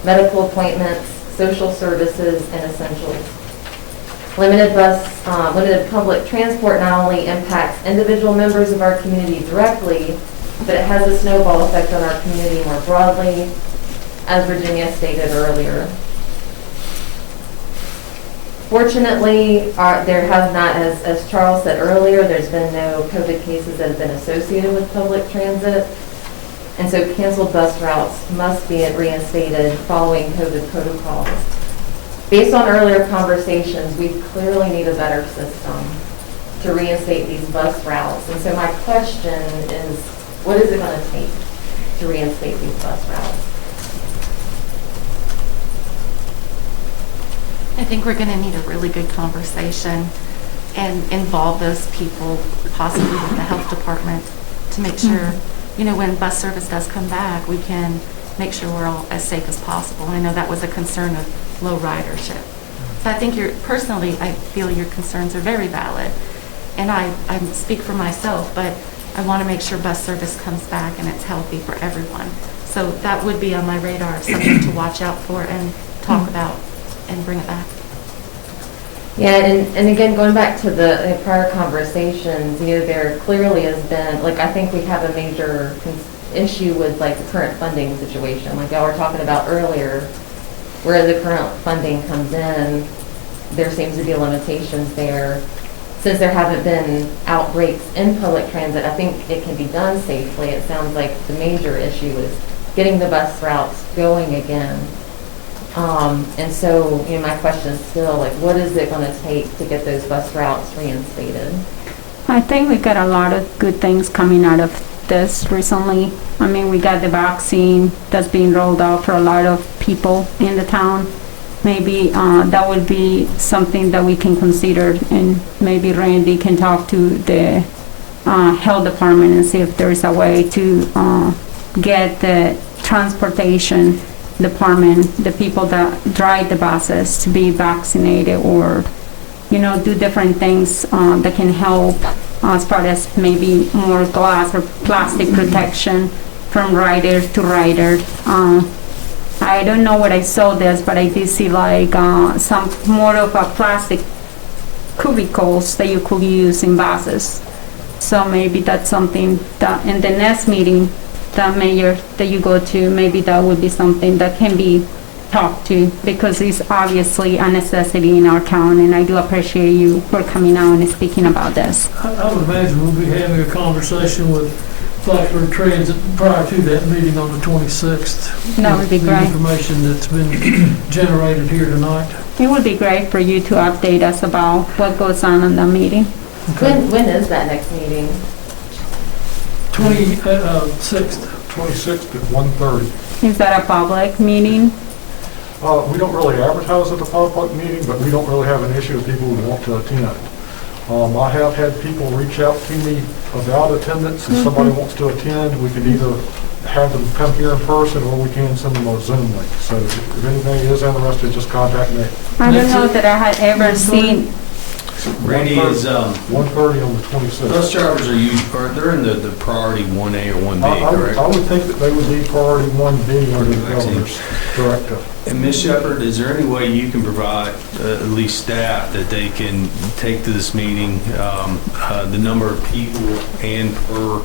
medical appointments, social services, and essentials. Limited public transport not only impacts individual members of our community directly, but it has a snowball effect on our community more broadly, as Virginia stated earlier. Fortunately, there have not, as Charles said earlier, there's been no COVID cases that have been associated with public transit. And so canceled bus routes must be reinstated following COVID protocols. Based on earlier conversations, we clearly need a better system to reinstate these bus routes. And so my question is, what is it going to take to reinstate these bus routes? I think we're going to need a really good conversation and involve those people, possibly with the health department, to make sure, you know, when bus service does come back, we can make sure we're all as safe as possible. And I know that was a concern of low ridership. So I think personally, I feel your concerns are very valid. And I speak for myself, but I want to make sure bus service comes back and it's healthy for everyone. So that would be on my radar, something to watch out for and talk about and bring it back. Yeah, and again, going back to the prior conversations, you know, there clearly has been, like, I think we have a major issue with like the current funding situation? Like y'all were talking about earlier, where the current funding comes in, there seems to be limitations there. Since there haven't been outbreaks in public transit, I think it can be done safely. It sounds like the major issue is getting the bus routes going again. And so, you know, my question is still, like, what is it going to take to get those bus routes reinstated? I think we got a lot of good things coming out of this recently. I mean, we got the vaccine that's being rolled out for a lot of people in the town. Maybe that would be something that we can consider, and maybe Randy can talk to the health department and see if there's a way to get the transportation department, the people that drive the buses, to be vaccinated, or, you know, do different things that can help as far as maybe more glass or plastic protection from rider to rider. I don't know what I saw this, but I did see like some more of a plastic cubicles that you could use in buses. So maybe that's something that in the next meeting, the mayor that you go to, maybe that would be something that can be talked to, because it's obviously a necessity in our town, and I do appreciate you for coming out and speaking about this. I would imagine we'll be having a conversation with Blacksburg Transit prior to that meeting on the 26th. That would be The great. information that's been generated here tonight. It would be great for you to update us about what goes on in the meeting. When is that next meeting? 26th. 26th at 1:30. Is that a public meeting? We don't really advertise at the public meeting, but we don't really have an issue with people who want to attend. I have had people reach out to me about attendance. If somebody wants to attend, we can either have them come here in person, or we can send them a Zoom link. So if anybody is interested, just contact me. I don't know that I had ever seen. Randy, is 1:30 on the 26th. bus drivers they're in the priority 1A or 1B, correct? I would think that they would be priority 1B under the governor's directive. And Ms. Shepherd, is there any way you can provide at least staff that they can take to this meeting, the number of people and per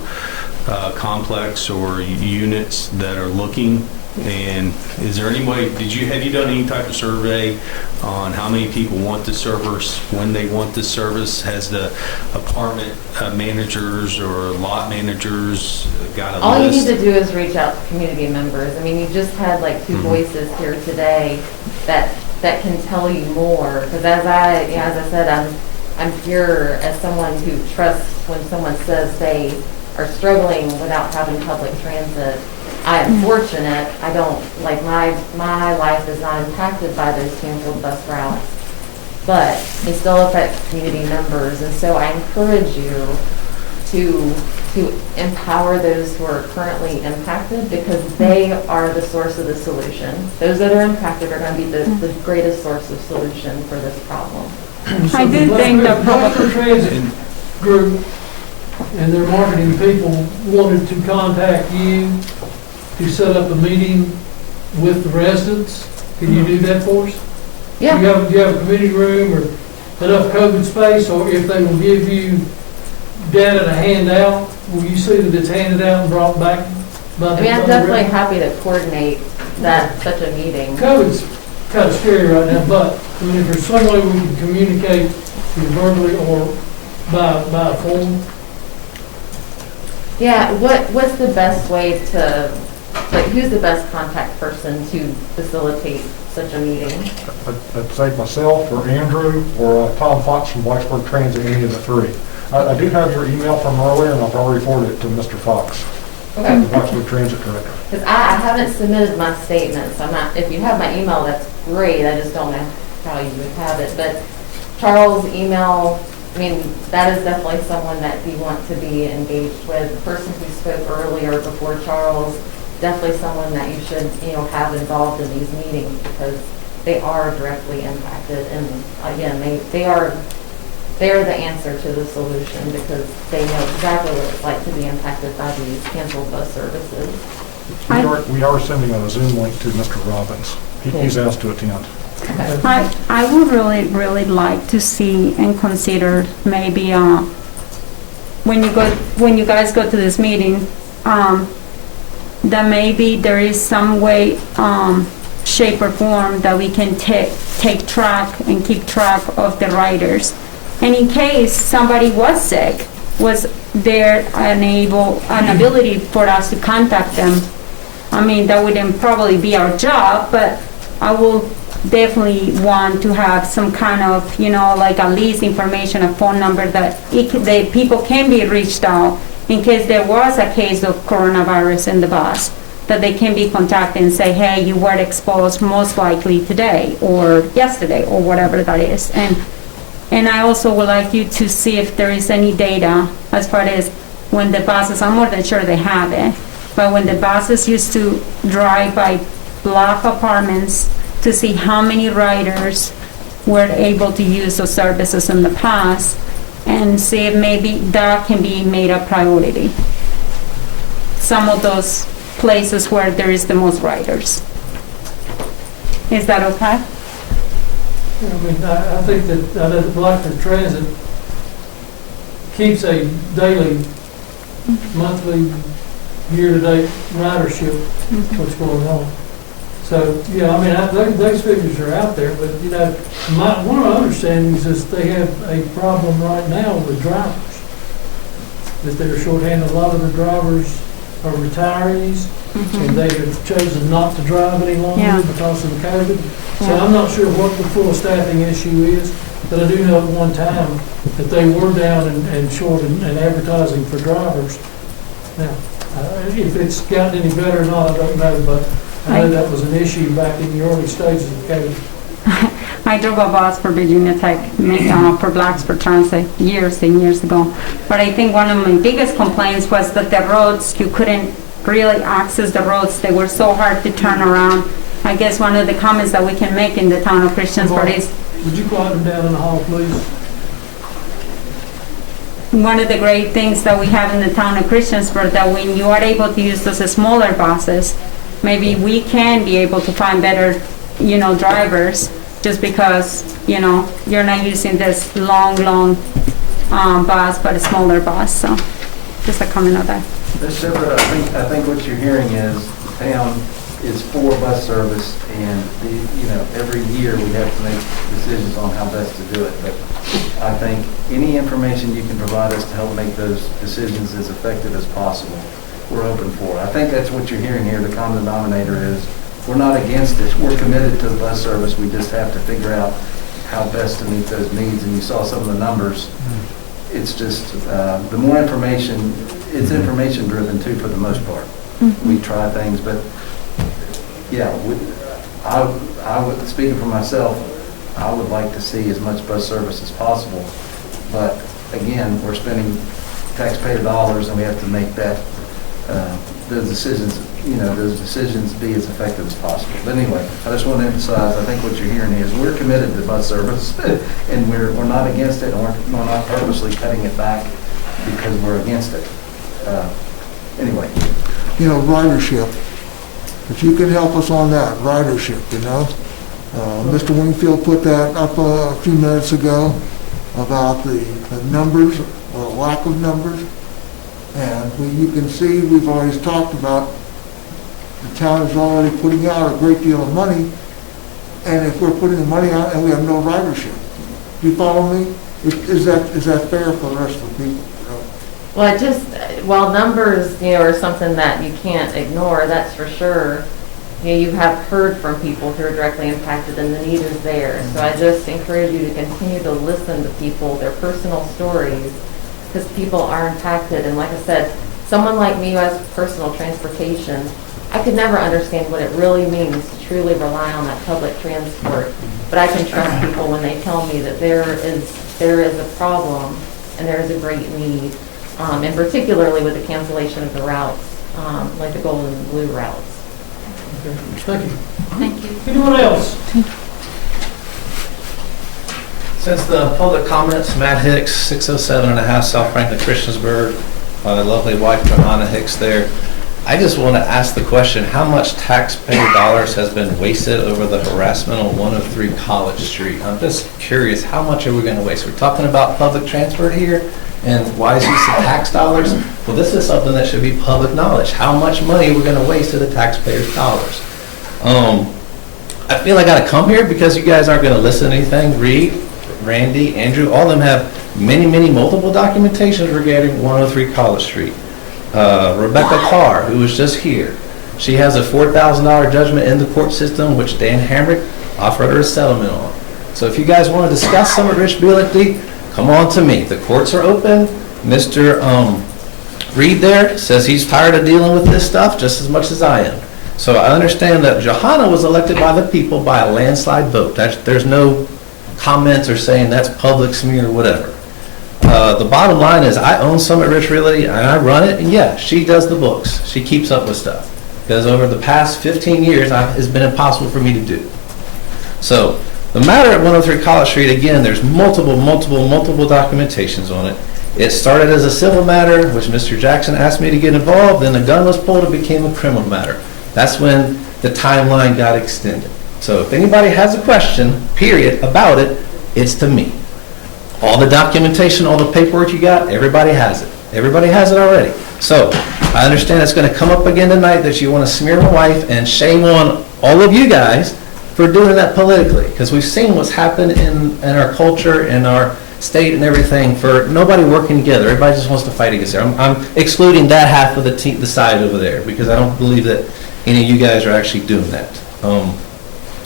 complex or units that are looking? And is there any way, have you done any type of survey on how many people want this service, when they want this service? Has the apartment managers or lot managers got a list? All you need to do is reach out to community members. I mean, you just had like two voices here today that can tell you more. Because as I said, I'm here as someone who trusts when someone says they are struggling without having public transit. I am fortunate. I don't, like, my life is not impacted by those canceled bus routes, but it still affects community members. And so I encourage you to empower those who are currently impacted, because they are the source of the solution. Those that are impacted are going to be the greatest source of solution for this problem. I do think the Blacksburg Transit Group and their marketing people wanted to contact you to set up a meeting with the residents. Can you do that for us? Yeah. Do you have a committee room or enough COVID space, or if they will give you data to hand out, will you see that it's handed out and brought back? I mean, I'm definitely happy to coordinate such a meeting. COVID's kind of scary right now, but I mean, if there's some way we can communicate either verbally or by phone. Yeah, what's the best way to, like, who's the best contact person to facilitate such a meeting? I'd say myself or Andrew or Tom Fox from Blacksburg Transit, any of the three. I do have your email from earlier, and I've already forwarded it to Mr. Fox, Okay. the Blacksburg Transit Director. Because I haven't submitted my statement, so I'm not, if you have my email, that's great. I just don't know how you would have it. But Charles' email, I mean, that is definitely someone that we want to be engaged with. The person who spoke earlier before Charles, definitely someone that you should, have involved in these meetings, because they are directly impacted. And again, they're the answer to the solution, because they know exactly what it's like to be impacted by these canceled bus services. We are sending a Zoom link to Mr. Robbins. He's asked to attend. I would really like to see and consider maybe when you guys go to this meeting, that maybe there is some way, shape or form that we can take track and keep track of the riders. And in case somebody was sick, was there an ability for us to contact them? I mean, that wouldn't probably be our job, but I will definitely want to have some kind of, like at least information, a phone number that the people can be reached out in case there was a case of coronavirus in the bus, that they can be contacted and say, hey, you were exposed most likely today or yesterday or whatever that is. And I also would like you to see if there is any data as far as when the buses, I'm more than sure they have it, but when the buses used to drive by block apartments to see how many riders were able to use those services in the past, and see if maybe that can be made a priority. Some of those places where there is the most riders. Is that okay? I mean, I think that Blacksburg Transit keeps a daily, monthly, year-to-date ridership, what's going on. So, yeah, I mean, those figures are out there, but, one of my understandings is they have a problem right now with drivers, that they're shorthanded. A lot of the drivers are retirees, and they have chosen not to drive any longer because of the COVID. So I'm not sure what the full staffing issue is, but I do know at one time that they were down and short and advertising for drivers. Now, if it's gotten any better or not, I don't know, but I know that was an issue back in the early stages of COVID. I drove a bus for Virginia Tech, for Blacksburg Transit years and years ago. But I think one of my biggest complaints was that the roads, you couldn't really access the roads. They were so hard to turn around. I guess one of the comments that we can make in the town of Christiansburg is... Would you quiet them down in the hall, please? One of the great things that we have in the town of Christiansburg, that when you are able to use those smaller buses, maybe we can be able to find better, drivers, just because, you're not using this long bus, but a smaller bus. So just a comment on that. Ms. Shepherd, I think what you're hearing is the town is for bus service, and every year we have to make decisions on how best to do it. But I think any information you can provide us to help make those decisions as effective as possible, we're open for. I think that's what you're hearing here. The common denominator is we're not against it. We're committed to the bus service. We just have to figure out how best to meet those needs. And you saw some of the numbers. It's just the more information, it's information driven too for the most part. We try things, but yeah, I would, speaking for myself, I would like to see as much bus service as possible. But again, we're spending taxpayer dollars, and we have to make that those decisions be as effective as possible. But anyway, I just want to emphasize, I think what you're hearing is we're committed to bus service, and we're not against it, and we're not purposely cutting it back because we're against it. Anyway. Ridership. If you can help us on that, ridership, Mr. Wingfield put that up a few minutes ago about the numbers, or lack of numbers. And you can see, we've always talked about the town is already putting out a great deal of money, and if we're putting the money out and we have no ridership, do you follow me? Is that fair for the rest of the people? Well, numbers, are something that you can't ignore, that's for sure. You have heard from people who are directly impacted, and the need is there. So I just encourage you to continue to listen to people, their personal stories, because people are impacted. And like I said, someone like me who has personal transportation, I could never understand what it really means to truly rely on that public transport. But I can trust people when they tell me that there is a problem and there is a great need. And particularly with the cancellation of the routes, like the gold and blue routes. Okay. Thank you. Thank you. Anyone else? Since the public comments, Matt Hicks, 607 and a half South Franklin, Christiansburg, my lovely wife, Johanna Hicks there. I just want to ask the question, how much taxpayer dollars has been wasted over the harassment on 103 College Street? I'm just curious, how much are we going to waste? We're talking about public transport here, And why is this tax dollars? Well, this is something that should be public knowledge. How much money we're gonna waste of the taxpayers' dollars. I feel I gotta come here because you guys aren't gonna listen to anything. Reed, Randy, Andrew, all of them have many, multiple documentations regarding 103 College Street. Rebecca Carr, who was just here, she has a $4,000 judgment in the court system, which Dan Hamrick offered her a settlement on. So if you guys want to discuss Summit Ridge BLFD, come on to me. The courts are open. Mr. Reed there says he's tired of dealing with this stuff just as much as I am. So I understand that Johanna was elected by the people by a landslide vote. There's no comments or saying that's public smear or whatever. The bottom line is I own Summit Ridge Realty and I run it, and yeah, she does the books. She keeps up with stuff. Because over the past 15 years, it's been impossible for me to do. So the matter at 103 College Street, again, there's multiple documentations on it. It started as a civil matter, which Mr. Jackson asked me to get involved, then the gun was pulled, it became a criminal matter. That's when the timeline got extended. So if anybody has a question, period, about it, it's to me. All the documentation, all the paperwork you got, everybody has it. Everybody has it already. So I understand it's going to come up again tonight that you want to smear my wife, and shame on all of you guys for doing that politically, because we've seen what's happened in our culture, in our state and everything, for nobody working together. Everybody just wants to fight against it. I'm excluding that half of the side over there, because I don't believe that any of you guys are actually doing that.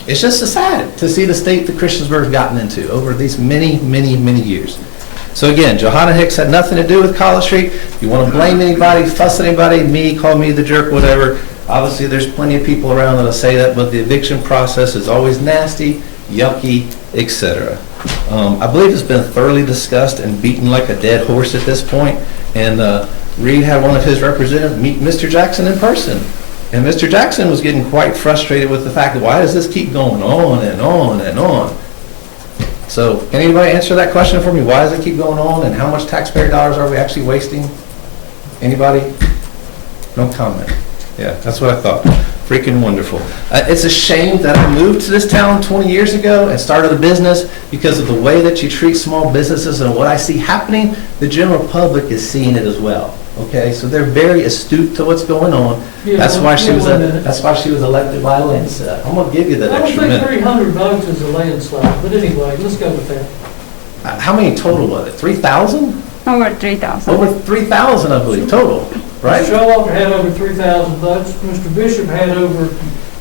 It's just sad to see the state that Christiansburg's gotten into over these many years. So again, Johanna Hicks had nothing to do with College Street. If you want to blame anybody, fuss at anybody, me, call me the jerk, whatever. Obviously, there's plenty of people around that'll say that, but the eviction process is always nasty, yucky, etc. I believe it's been thoroughly discussed and beaten like a dead horse at this point. And Reed had one of his representatives meet Mr. Jackson in person. And Mr. Jackson was getting quite frustrated with the fact that why does this keep going on and on and on? So can anybody answer that question for me? Why does it keep going on, and how much taxpayer dollars are we actually wasting? Anybody? No comment. Yeah, that's what I thought. Freaking wonderful. It's a shame that I moved to this town 20 years ago and started a business because of the way that you treat small businesses and what I see happening. The general public is seeing it as well. Okay, so they're very astute to what's going on. Yeah, that's why she was elected by a landslide. I'm gonna give you that extra minute. I don't think 300 votes is a landslide, but anyway, let's go with that. How many total was it? 3,000? Over 3,000. Over 3,000, I believe, total, right? Mr. Showalter had over 3,000 votes. Mr. Bishop had over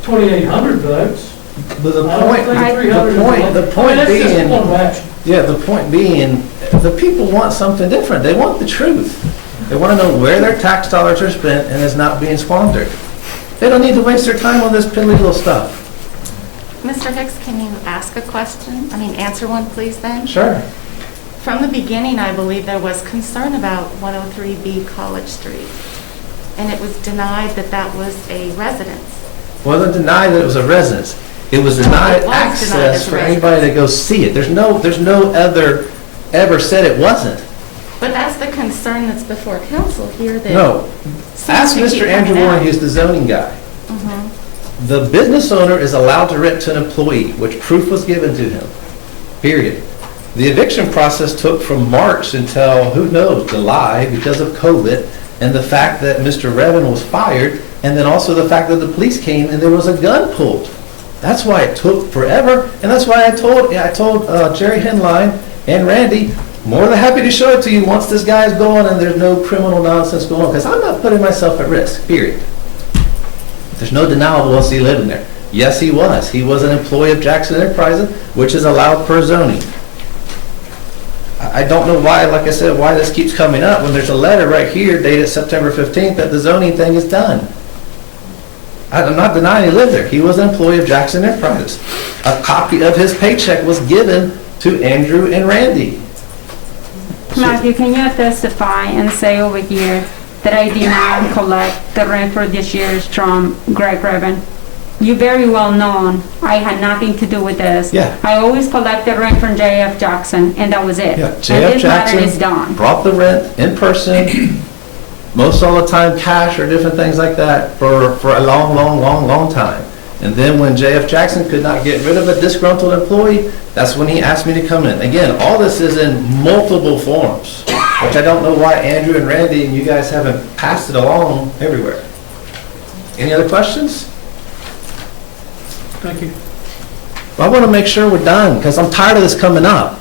2,800 votes. But the point being, the people want something different. They want the truth. They want to know where their tax dollars are spent and is not being squandered. They don't need to waste their time on this piddly little stuff. Mr. Hicks, can you ask a question? Answer one, please, then? Sure. From the beginning, I believe there was concern about 103B College Street, and it was denied that that was a residence. It wasn't denied that it was a residence. It was denied access for anybody to go see it. There's no other ever said it wasn't. But that's the concern that's before council here. That no. Ask Mr. Andrew Warren, he's the zoning guy. The business owner is allowed to rent to an employee, which proof was given to him, period. The eviction process took from March until, who knows, July because of COVID and the fact that Mr. Revin was fired, and then also the fact that the police came and there was a gun pulled. That's why it took forever, and that's why I told Jerry Henline and Randy, more than happy to show it to you once this guy's going and there's no criminal nonsense going on, because I'm not putting myself at risk, period. There's no denial of was he living there. Yes, he was. He was an employee of Jackson Enterprises, which is allowed per zoning. I don't know why, like I said, why this keeps coming up when there's a letter right here dated September 15th that the zoning thing is done. I'm not denying he lived there. He was an employee of Jackson Enterprises. A copy of his paycheck was given to Andrew and Randy. Matthew, can you testify and say over here that I did not collect the rent for this year's from Greg Revin? You very well known I had nothing to do with this. Yeah. I always collect the rent from J.F. Jackson, and that was it. Yeah, and J.F. this matter is Jackson done. brought the rent in person, most all the time cash or different things like that for a long time. And then when J.F. Jackson could not get rid of a disgruntled employee, that's when he asked me to come in. Again, all this is in multiple forms. which I don't know why Andrew and Randy and you guys haven't passed it along everywhere. Any other questions? Thank you. Well, I want to make sure we're done, because I'm tired of this coming up.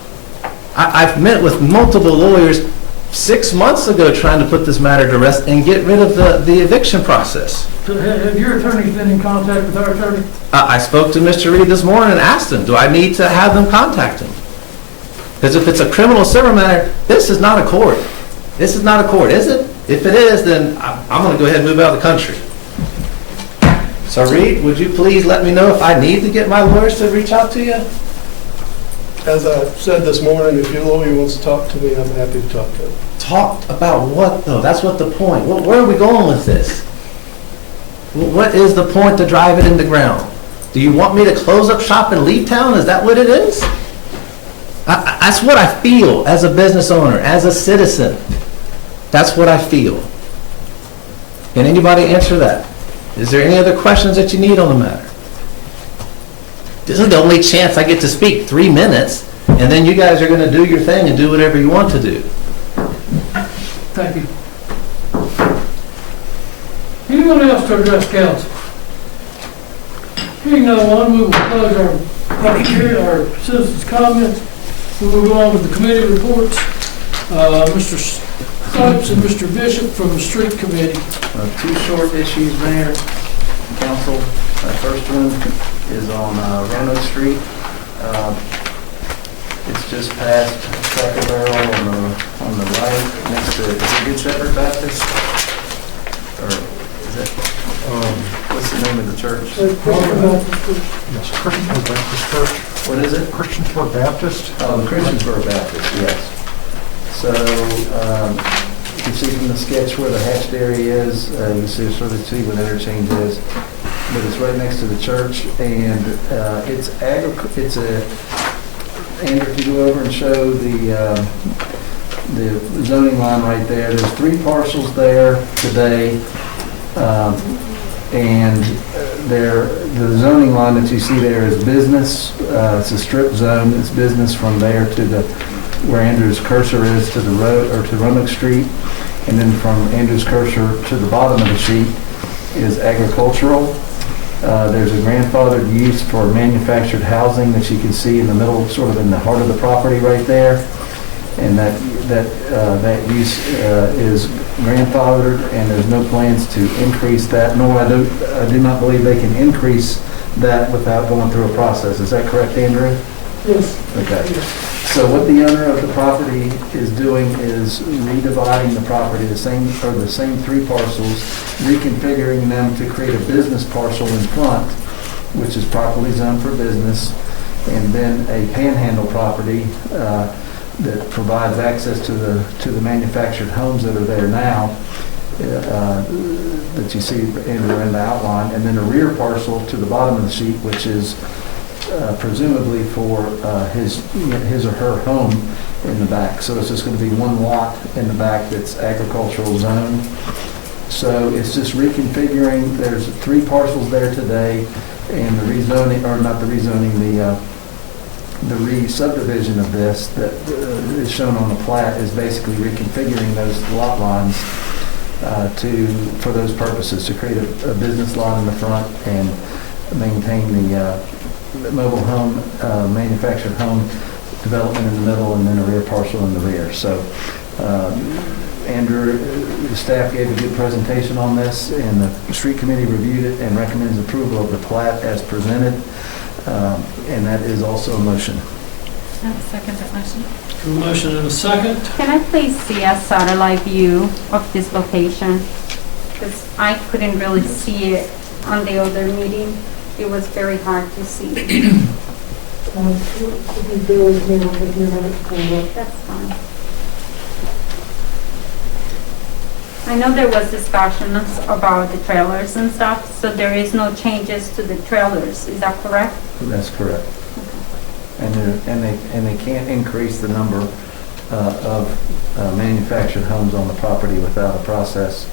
I've met with multiple lawyers 6 months ago trying to put this matter to rest and get rid of the eviction process. So have your attorneys been in contact with our attorney? I spoke to Mr. Reed this morning and asked him, do I need to have them contact him? Because if it's a criminal civil matter, this is not a court. This is not a court, is it? If it is, then I'm going to go ahead and move out of the country. So Reed, would you please let me know if I need to get my lawyers to reach out to you? As I said this morning, if your lawyer wants to talk to me, I'm happy to talk to him. Talk about what, though? That's what the point. Where are we going with this? What is the point to drive it in the ground? Do you want me to close up shop and leave town? Is that what it is? That's what I feel as a business owner, as a citizen. That's what I feel. Can anybody answer that? Is there any other questions that you need on the matter? This is the only chance I get to speak, 3 minutes, and then you guys are going to do your thing and do whatever you want to do. Thank you. Anyone else to address council? Hearing no one, we will close our public hearing, our citizens' comments. We will go on with the committee reports. Mr. Stokes and Mr. Bishop from the street committee. 2 short issues, Mayor, Council. First one is on Roanoke Street. It's just past Cracker Barrel on the right, next to, is it Good Shepherd Baptist? Or is it, what's the name of the church? Yes, Christiansburg Baptist Church. What is it? Christiansburg Baptist. Oh, the Christiansburg Baptist, yes. So, you can see from the sketch where the hatched area is, you can see sort of see where the interchange is, but it's right next to the church, and it's Andrew, if you go over and show the zoning line right there, there's 3 parcels there today, and the zoning line that you see there is business. It's a strip zone. It's business from there to where Andrew's cursor is to the road, or to Roanoke Street, and then from Andrew's cursor to the bottom of the sheet is agricultural. There's a grandfathered use for manufactured housing that you can see in the middle, sort of in the heart of the property right there, and that use is grandfathered, and there's no plans to increase that. Nor I do not believe they can increase that without going through a process. Is that correct, Andrew? Yes. Okay. So what the owner of the property is doing is redividing the property, the same 3 parcels, reconfiguring them to create a business parcel in front, which is properly zoned for business, and then a panhandle property that provides access to the manufactured homes that are there now, that you see in the outline, and then a rear parcel to the bottom of the sheet, which is presumably for his or her home in the back. So it's just going to be 1 lot in the back that's agricultural zone. So it's just reconfiguring. There's 3 parcels there today, and the rezoning, or not the rezoning, the re-subdivision of this that is shown on the plat is basically reconfiguring those lot lines for those purposes, to create a business lot in the front and maintain the mobile home, manufactured home development in the middle, and then a rear parcel in the rear. So Andrew, the staff gave a good presentation on this, and the street committee reviewed it and recommends approval of the plat as presented, and that is also a motion. I'll second that motion. A motion and a second. Can I please see a satellite view of this location? Because I couldn't really see it on the other meeting. It was very hard to see. That's fine. I know there was discussions about the trailers and stuff, so there is no changes to the trailers. Is that correct? That's correct. And they can't increase the number of manufactured homes on the property without a process.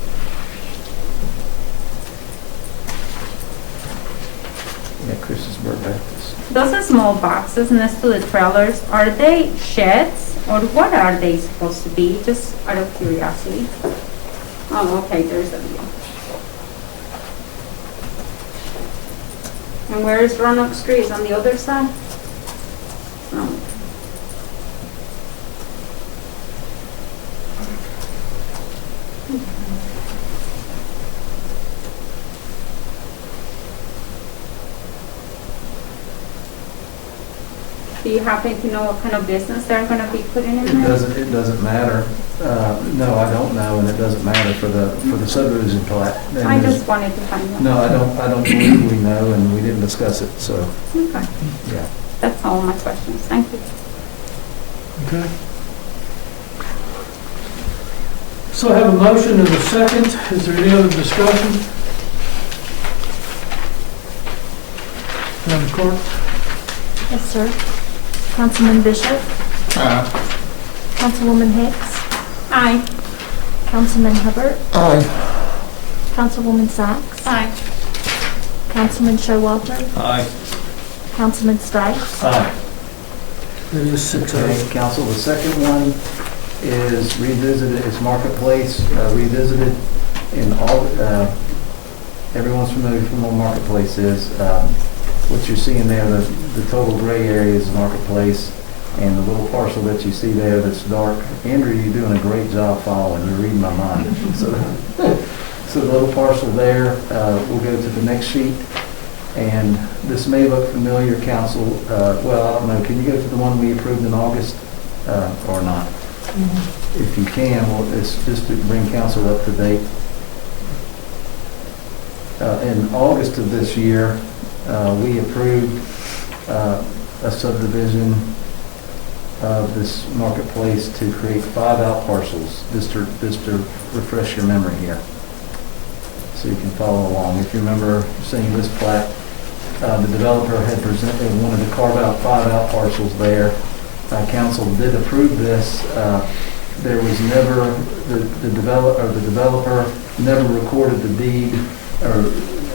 Yeah, Christiansburg Baptist. Those are small boxes next to the trailers. Are they sheds Or what are they supposed to be, just out of curiosity? Oh, okay, there's a view. And where is Roanoke Street? On the other side? Oh. Do you happen to know what kind of business they're gonna be putting in there? It doesn't matter. No, I don't know, and it doesn't matter for the subdivision plat. And I there's- just wanted to find out. No, I don't believe we know, and we didn't discuss it, so, Okay, yeah. that's all my questions, thank you. Okay. So I have a motion and a second. Is there any other discussion? Madam Clerk? Yes, sir. Councilman Bishop? Aye. Councilwoman Hicks? Aye. Councilman Hubbard? Aye. Councilwoman Sacks? Aye. Councilman Showalter? Aye. Councilman Stipes? Aye. It is 6-0. Okay, council, the second one is revisited, is Marketplace, revisited in all, everyone's familiar with what Marketplace is. What you're seeing there, the total gray area is Marketplace, and the little parcel that you see there that's dark. Andrew, you're doing a great job following, you're reading my mind. So the little parcel there, we'll go to the next sheet. And this may look familiar, council. Well, I don't know. Can you go to the one we approved in August or not? If you can, well, it's just to bring council up to date. In August of this year, we approved a subdivision of this Marketplace to create 5 out parcels, just to refresh your memory here, so you can follow along. If you remember seeing this plat, the developer had wanted to carve out 5 out parcels there. Council did approve this. There was never, the developer never recorded the deed, or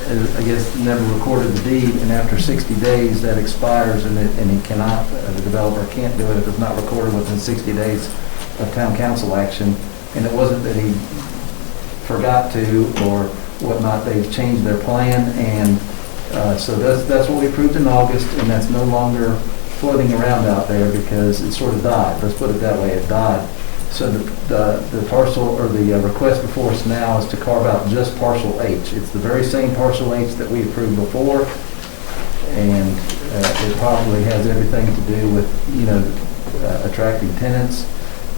I guess never recorded the deed, and after 60 days that expires, and he cannot, the developer can't do it if it's not recorded within 60 days of town council action. And it wasn't that he forgot to or whatnot, they've changed their plan, and so that's what we approved in August, and that's no longer floating around out there because it sort of died. Let's put it that way, it died. So the parcel, or the request before us now is to carve out just parcel H. It's the very same parcel H that we approved before, and it probably has everything to do with, attracting tenants.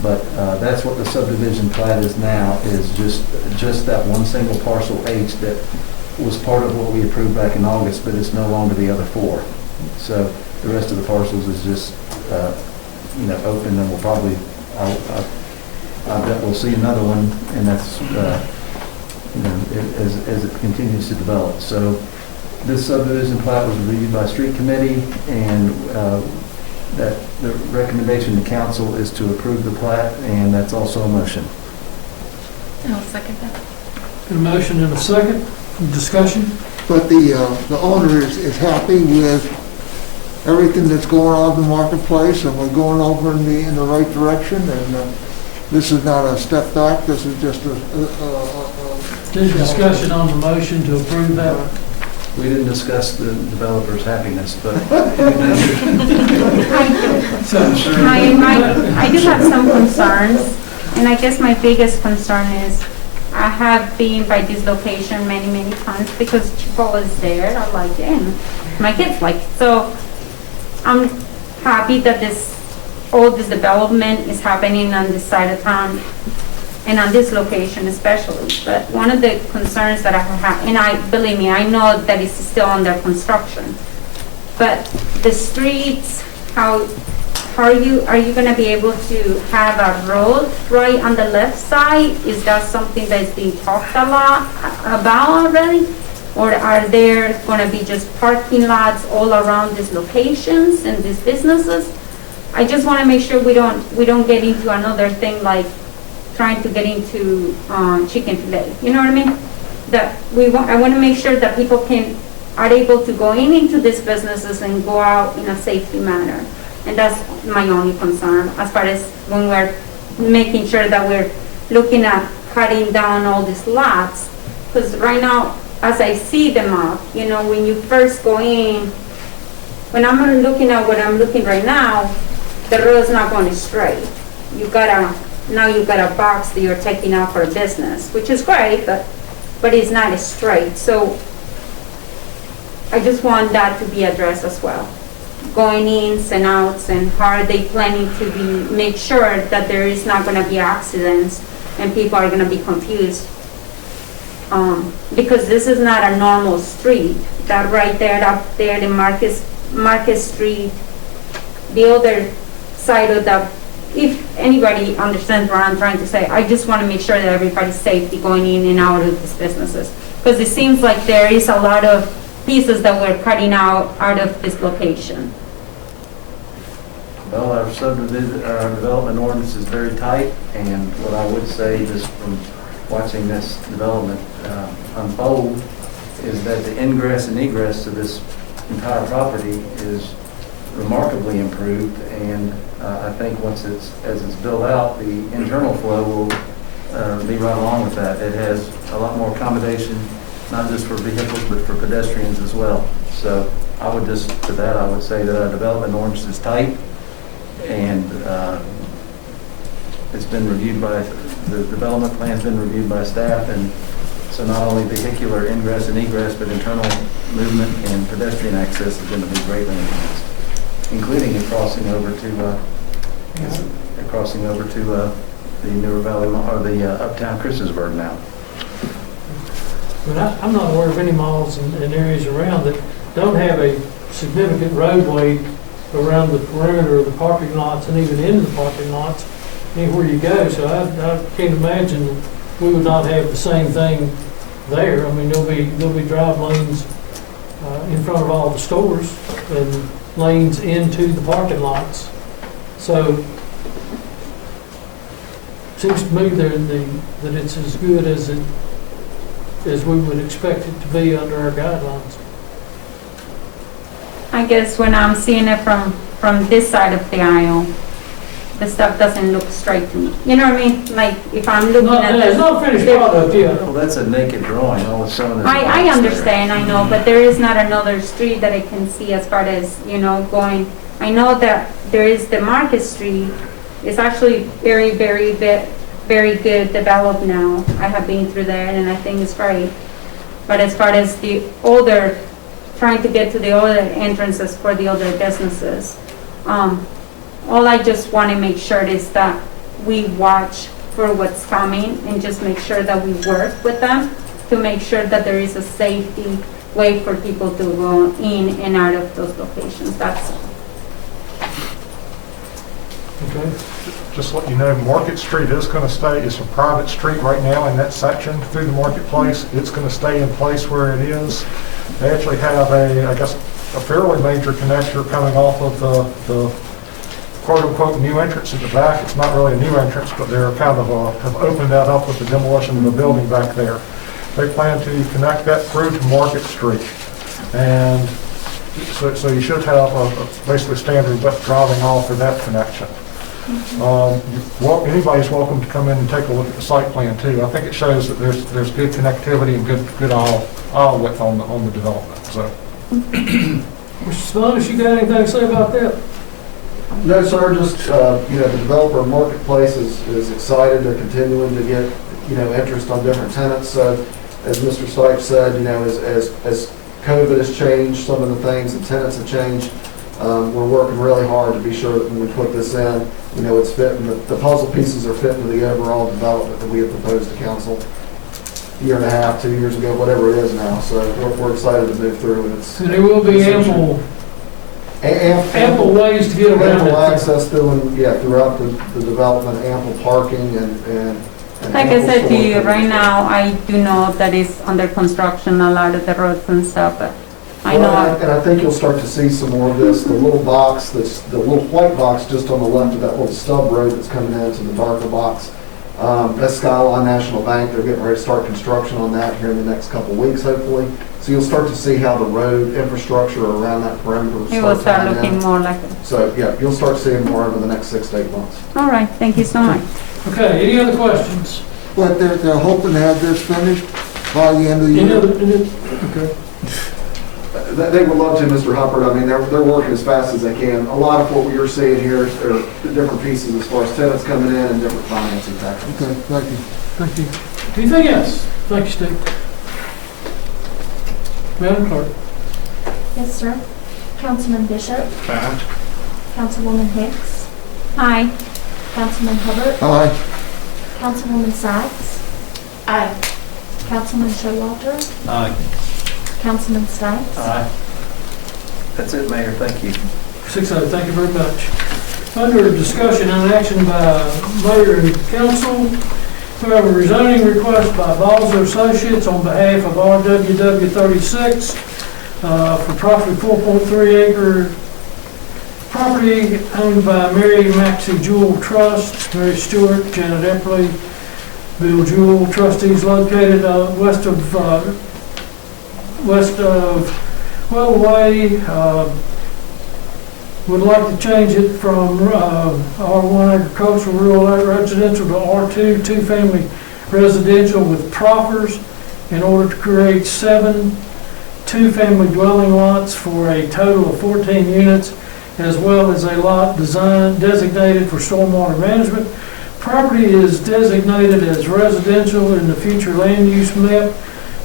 But that's what the subdivision plat is now, is just that one single parcel H that was part of what we approved back in August, but it's no longer the other 4. So the rest of the parcels is just, open, and we'll probably, I bet we'll see another one, and that's, as it continues to develop. So this subdivision plat was reviewed by street committee, and that the recommendation to council is to approve the plat, and that's also a motion. I'll second that. Got a motion and a second. Discussion? But the owner is happy with everything that's going on in the Marketplace, and we're going over in the right direction, and this is not a step back, this is just There's discussion on the motion to approve that. We didn't discuss the developer's happiness, but I do have some concerns, and I guess my biggest concern is I have been by this location many times because Chipotle is there. I like it, and my kids like it. So I'm happy that all this development is happening on this side of town and on this location especially. But one of the concerns that I have, and believe me, I know that it's still under construction, but the streets, how are you going to be able to have a road right on the left side? Is that something that's being talked a lot about already? Or are there going to be just parking lots all around these locations and these businesses? I just want to make sure we don't get into another thing like trying to get into chicken fillet. You know what I mean? I want to make sure that people are able to go into these businesses and go out in a safety manner. And that's my only concern, as far as when we're making sure that we're looking at cutting down all these lots. Because right now, as I see them up, you know, when you first go in, when I'm looking at what I'm looking right now, the road's not going straight. Now you've got a box that you're taking out for a business, which is great, but it's not straight. So I just want that to be addressed as well. Going ins and outs, and how are they planning to make sure that there is not going to be accidents and people are going to be confused. Because this is not a normal street. That right there, up there, the Market Street, the other side of the, if anybody understands what I'm trying to say, I just want to make sure that everybody's safety going in and out of these businesses. Because it seems like there is a lot of pieces that we're cutting out of this location. Well, our development ordinance is very tight, and what I would say, just from watching this development unfold, is that the ingress and egress to this entire property is remarkably improved, and I think as it's built out, the internal flow will be right along with that. It has a lot more accommodation, not just for vehicles, but for pedestrians as well. So I would say that our development ordinance is tight, and it's been reviewed by, the development plan's been reviewed by staff, and so not only vehicular ingress and egress, but internal movement and pedestrian access is going to be greatly enhanced, including a crossing over to the Newer Valley, or the Uptown Christiansburg now. But I'm not aware of any malls and areas around that don't have a significant roadway around the perimeter of the parking lots and even into the parking lots anywhere you go. So I can't imagine we would not have the same thing there. I mean, there'll be drive lanes in front of all the stores and lanes into the parking lots. So it seems to me that it's as good as we would expect it to be under our guidelines. I guess when I'm seeing it from this side of the aisle, the stuff doesn't look straight to me. You know what I mean? Like if I'm looking at there's no finished product yet. Well, that's a naked drawing. All of some of I understand, I know, but there is not another street that I can see as far as, you know, going. I know that there is the Market Street. It's actually very, very good developed now. I have been through there and I think it's great. But as far as the older, trying to get to the other entrances for the other businesses, all I just want to make sure is that we watch for what's coming and just make sure that we work with them to make sure that there is a safety way for people to go in and out of those locations. That's all. Okay. Just let you know, Market Street is going to stay, it's a private street right now in that section through the marketplace. It's going to stay in place where it is. They actually have a fairly major connector coming off of the quote-unquote new entrance at the back. It's not really a new entrance, but they're kind of have opened that up with the demolition of the building back there. They plan to connect that through to Market Street. And so you should have basically standard driving off for that connection. Anybody's welcome to come in and take a look at the site plan too. I think it shows that there's good connectivity and good aisle width on the development. So, Mr. Spanish, you got anything to say about that? No, sir. Just the developer marketplace is excited. They're continuing to get interest on different tenants. So, as Mr. Sykes said, as COVID has changed, some of the things the tenants have changed. We're working really hard to be sure that when we put this in, it's fitting. The puzzle pieces are fitting to the overall development that we have proposed to council a year and a half, 2 years ago, whatever it is now. So we're excited to move through. And there will be ample ways to get around ample it. Access throughout the development, ample parking and like I said to you, right now, I do know that it's under construction, a lot of the roads and stuff, but I know. And I think you'll start to see some more of this. The little box, the little white box just on the left of that little stub road that's coming into the darker box, that's Skyline National Bank. They're getting ready to start construction on that here in the next couple of weeks, hopefully. So you'll start to see how the road infrastructure around that perimeter It will start tying looking in. more like it. So, yeah, you'll start seeing more over the next 6 to 8 months. All right, thank you so much. Okay, any other questions? But they're hoping to have this finished by the end of the year. Okay. They would love to, Mr. Hubbard. I mean, they're working as fast as they can. A lot of what you're seeing here are the different pieces as far as tenants coming in and different financing tactics. Okay, thank you. Thank you. Anything else? Thank you, Steve. Madam Clerk. Yes, sir. Councilman Bishop. Aye. Councilwoman Hicks. Aye. Councilman Hubbard. Aye. Councilwoman Sykes. Aye. Councilman Showalter. Aye. Councilman Stipes. Aye. That's it, Mayor. Thank you. 6-0, thank you very much. Under discussion and action by Mayor and Council, we have a rezoning request by Balzer Associates on behalf of RWW 36 for property 4.3 acre property owned by Mary Maxie Jewell Trust, Mary Stewart, Janet Eppley, Bill Jewell, trustees located west of Wellway. Would like to change it from R1 agricultural rural residential to R2 two-family residential with proffers in order to create 7 two-family dwelling lots for a total of 14 units, as well as a lot designated for stormwater management. Property is designated as residential in the future land use map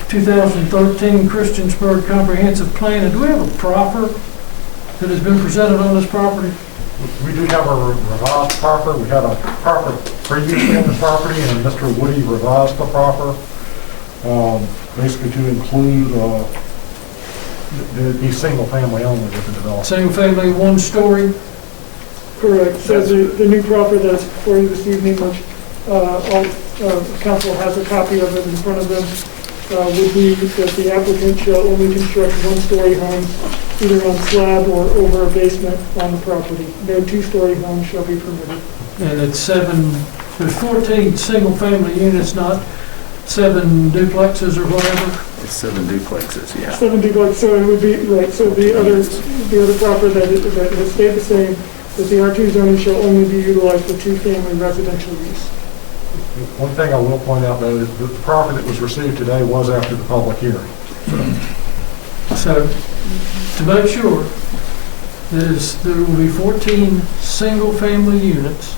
2013 Christiansburg Comprehensive Plan. And do we have a proffer that has been presented on this property? We do have a revised proffer. We had a proffer previously on the property, and Mr. Woody revised the proffer, basically to include the single family only with the development. Single family, 1 story? Correct. So the new proffer that's before you this evening, which all council has a copy of it in front of them, would be that the applicant shall only construct 1-story homes either on slab or over a basement on the property. No 2-story homes shall be permitted. And it's there's 14 single-family units, not 7 duplexes or whatever? It's 7 duplexes, yeah. 7 duplexes, so it would be, right, so the other proffer that has stayed the same, that the R2 zoning shall only be utilized for 2-family residential use. One thing I will point out, though, is that the proffer that was received today was after the public hearing. So, to make sure, there will be 14 single-family units.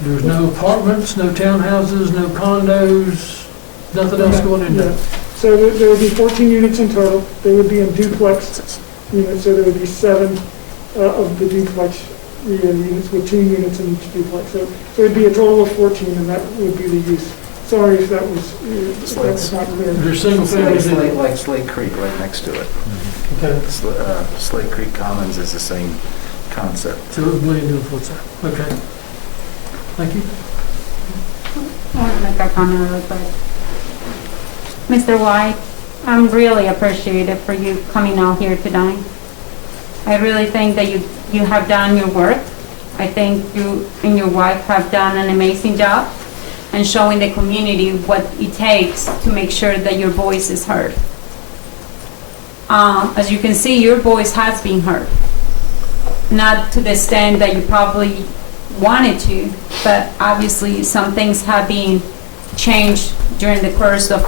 There's no apartments, no townhouses, no condos, nothing else going in there. So there would be 14 units in total. They would be in duplex units, so there would be 7 of the duplex units with 2 units in each duplex. So it would be a total of 14, and that would be the use. Sorry if that was not clear. There's single families like Slate Creek right next to it. Okay. Slate Creek Commons is the same concept. So it would blend into what's there. Okay. Thank you. I want to make a comment real quick. Mr. White, I'm really appreciative for you coming out here tonight. I really think that you have done your work. I think you and your wife have done an amazing job and showing the community what it takes to make sure that your voice is heard. As you can see, your voice has been heard. Not to the extent that you probably wanted to, but obviously some things have been changed during the course of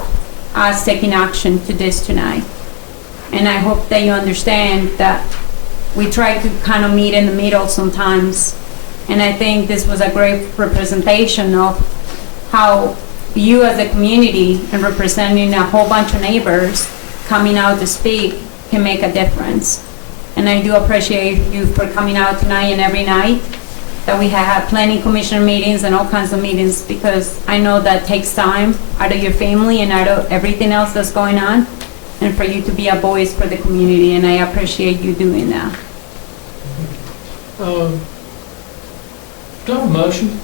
us taking action to this tonight. And I hope that you understand that we try to kind of meet in the middle sometimes. And I think this was a great representation of how you as a community and representing a whole bunch of neighbors coming out to speak can make a difference. And I do appreciate you for coming out tonight and every night, that we have had planning commission meetings and all kinds of meetings, because I know that takes time out of your family and out of everything else that's going on, and for you to be a voice for the community, and I appreciate you doing that. Do I have a motion?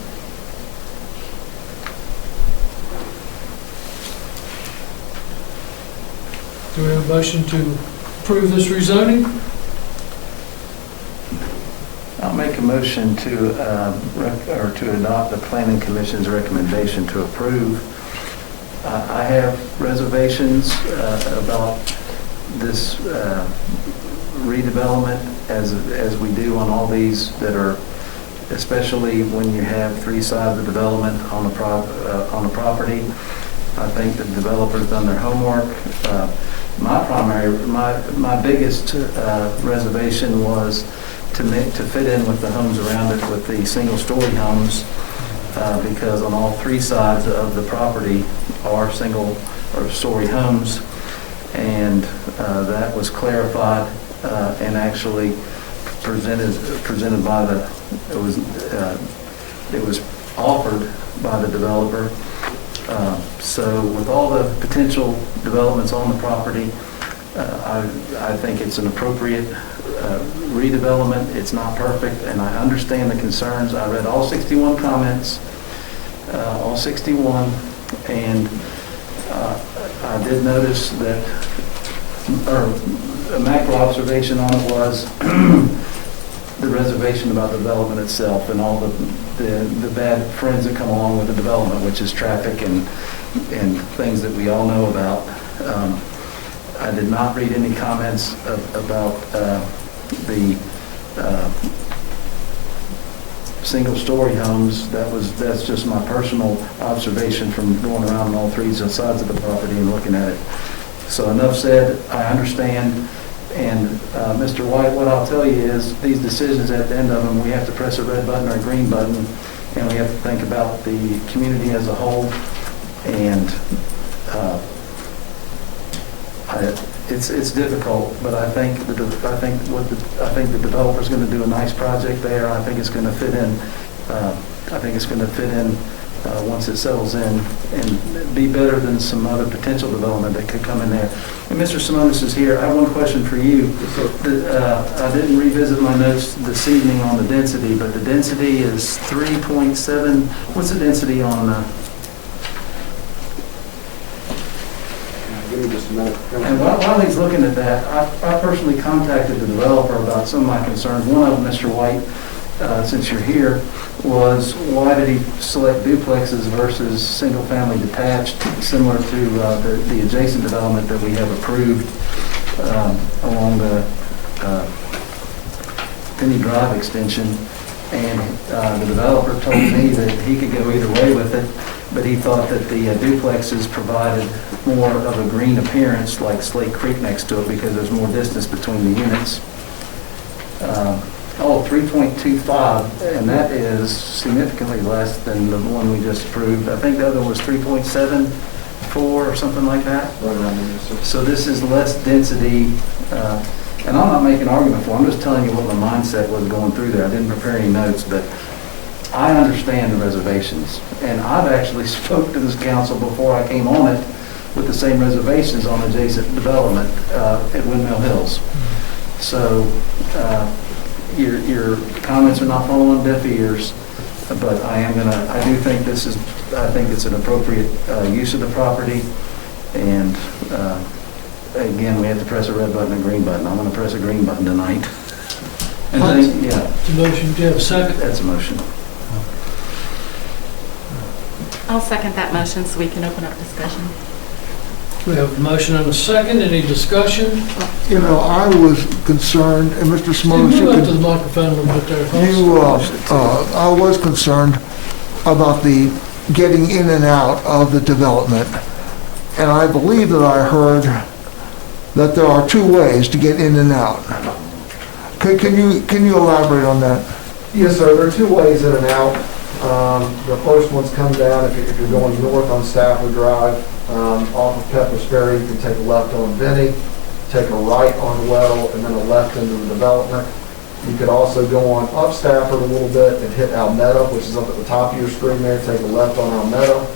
Do we have a motion to approve this rezoning? I'll make a motion to adopt the Planning Commission's recommendation to approve I have reservations about this redevelopment as we do on all these that are, especially when you have three sides of development on the property. I think the developer's done their homework. My biggest reservation was to fit in with the homes around it with the single-story homes, because on all three sides of the property are single or story homes, and that was clarified and actually presented by it was offered by the developer. So with all the potential developments on the property, I think it's an appropriate redevelopment. It's not perfect, and I understand the concerns. I read all 61 comments, all 61, and I did notice that, or a macro observation on it was the reservation about the development itself and all the bad friends that come along with the development, which is traffic and things that we all know about. I did not read any comments about the single-story homes. That's just my personal observation from going around on all three sides of the property and looking at it. So enough said. I understand. And Mr. White, what I'll tell you is these decisions at the end of them, we have to press a red button or a green button, and we have to think about the community as a whole. And it's difficult, but I think the developer's going to do a nice project there. I think it's going to fit in. Once it settles in, and be better than some other potential development that could come in there. And Mr. Simonis is here. I have one question for you. I didn't revisit my notes this evening on the density, but the density is 3.7. What's the density on? Give me just a minute. And while he's looking at that, I personally contacted the developer about some of my concerns. One of them, Mr. White, since you're here, was why did he select duplexes versus single-family detached, similar to the adjacent development that we have approved along the Penny Drive extension. And the developer told me that he could go either way with it, but he thought that the duplexes provided more of a green appearance, like Slate Creek next to it, because there's more distance between the units. 3.25, and that is significantly less than the one we just approved. I think the other was 3.74 or something like that. So this is less density, and I'm not making an argument for it. I'm just telling you what my mindset was going through there. I didn't prepare any notes, but I understand the reservations, and I've actually spoke to this council before I came on it with the same reservations on adjacent development at Windmill Hills. So your comments are not falling on deaf ears, but I do think I think it's an appropriate use of the property, and again, we have to press a red button and a green button. I'm going to press a green button tonight. And It's a motion. Do you have a second? That's a motion. I'll second that motion so we can open up discussion. We have a motion and a second. Any discussion? You know, I was concerned, and Mr. Simonis, Move up to the microphone a little bit there. I was concerned about the getting in and out of the development. And I believe that I heard that there are two ways to get in and out. Can you elaborate on that? Yes, sir. There are two ways in and out. The first one's come down if you're going north on Stafford Drive. Off of Pepper's Ferry, you can take a left on Benny, take a right on Well, and then a left into the development. You could also go on up Stafford a little bit and hit Almeda, which is up at the top of your screen there. Take a left on Almeda,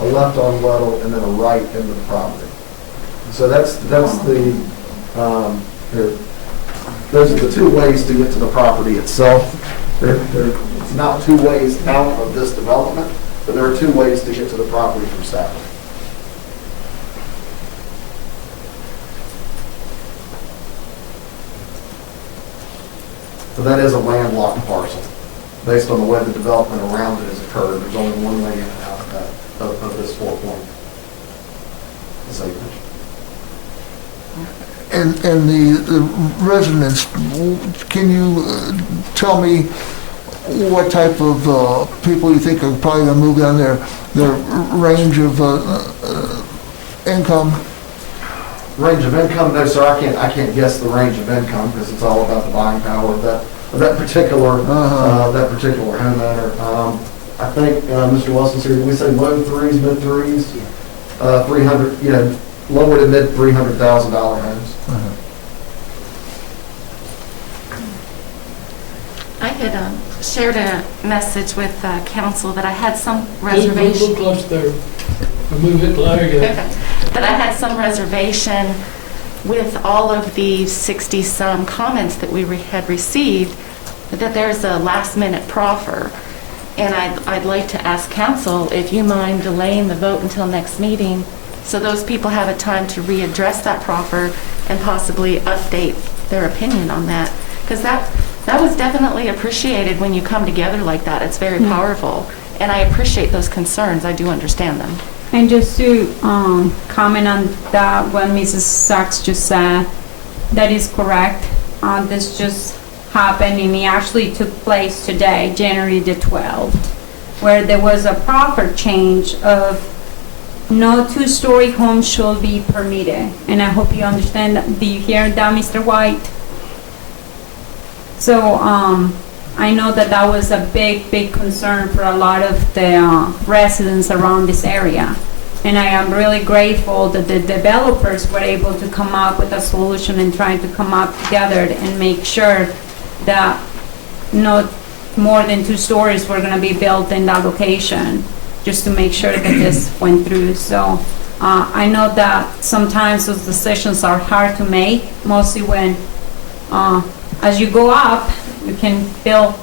a left on Weddle, and then a right into the property. So that's the those are the two ways to get to the property itself. It's not two ways out of this development, but there are two ways to get to the property from Stafford. So that is a landlocked parcel. Based on the way the development around it has occurred, there's only one way in and out of this 4 point. this acreage. And the residents, can you tell me what type of people you think are probably going to move down there, their range of income? Range of income, no, sir, I can't guess the range of income because it's all about the buying power of that particular homeowner. I think Mr. Wilson's here. Did we say low threes, mid threes? 300, lower to mid $300,000 homes. I had shared a message with council that I had some reservation. Move close there. Move it, there you go. That I had some reservation with all of the 60-some comments that we had received, that there's a last-minute proffer. And I'd like to ask council if you mind delaying the vote until next meeting so those people have a time to readdress that proffer and possibly update their opinion on that. Because that was definitely appreciated when you come together like that. It's very powerful. And I appreciate those concerns. I do understand them. And just to comment on that, what Mrs. Sachs just said, that is correct. This just happened, and it actually took place today, January the 12th, where there was a proper change of no two-story home should be permitted. And I hope you understand that. Do you hear that, Mr. White? So I know that was a big concern for a lot of the residents around this area. And I am really grateful that the developers were able to come up with a solution and trying to come up together and make sure that not more than 2 stories were going to be built in that location, just to make sure that this went through. So I know that sometimes those decisions are hard to make, mostly when as you go up, you can build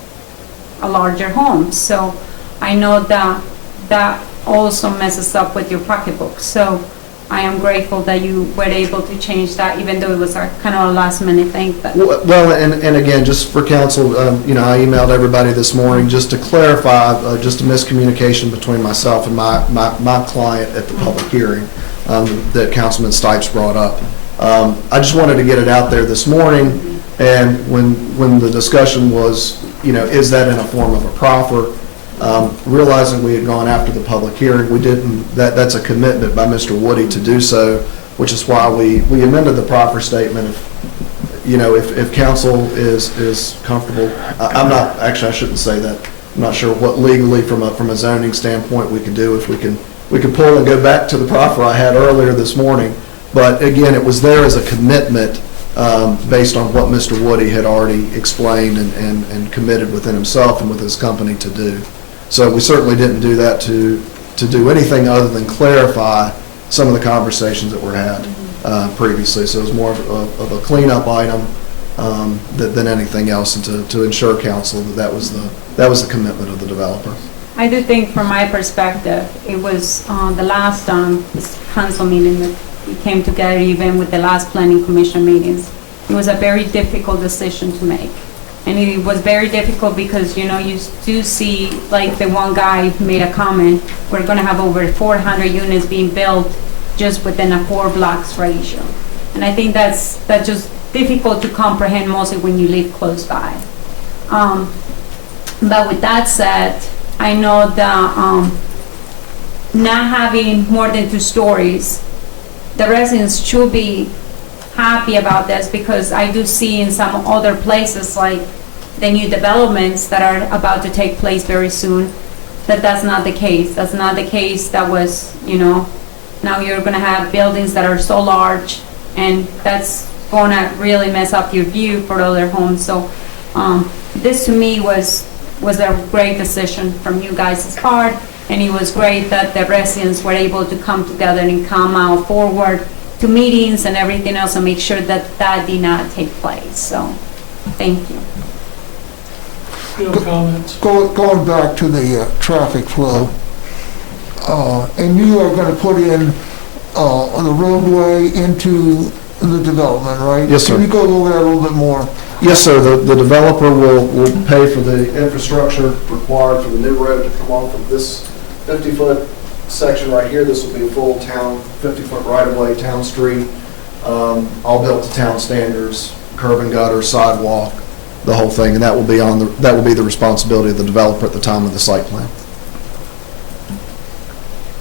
a larger home. So I know that also messes up with your pocketbook. So I am grateful that you were able to change that, even though it was a kind of a last minute thing. But. Well, and again, just for council, I emailed everybody this morning just to clarify just a miscommunication between myself and my client at the public hearing that Councilman Stipes brought up. I just wanted to get it out there this morning. And when the discussion was, is that in a form of a proffer, realizing we had gone after the public hearing, we didn't. That's a commitment by Mr. Woody to do so, which is why we amended the proffer statement. If council is comfortable, I shouldn't say that. I'm not sure what legally from a zoning standpoint we could do. If we can pull and go back to the proffer I had earlier this morning. But again, it was there as a commitment. Based on what Mr. Woody had already explained and committed within himself and with his company to do. So we certainly didn't do that to do anything other than clarify some of the conversations that were had previously. So it was more of a cleanup item than anything else, and to ensure council that was the commitment of the developer. I do think from my perspective, it was the last this council meeting that we came together, even with the last planning commission meetings. It was a very difficult decision to make. And it was very difficult because, you do see, like the one guy made a comment, we're gonna have over 400 units being built just within a 4 blocks ratio. And I think that's just difficult to comprehend, mostly when you live close by. But with that said, I know that not having more than 2 stories, the residents should be happy about this, because I do see in some other places, like the new developments that are about to take place very soon, that's not the case. That's not the case that was, now you're going to have buildings that are so large, and that's going to really mess up your view for other homes. So this to me was a great decision from you guys' part. And it was great that the residents were able to come together and come out forward to meetings and everything else and make sure that did not take place. So, thank you. Comments? Going back to the traffic flow, and you are going to put in the roadway into the development, right? Yes, sir. Can you go over that a little bit more? Yes, sir. The developer will pay for the infrastructure required for the new road to come off of this 50-foot section right here, this will be a full town, 50-foot right-of-way, town street, all built to town standards, curb and gutter, sidewalk, the whole thing, and that will be the responsibility of the developer at the time of the site plan.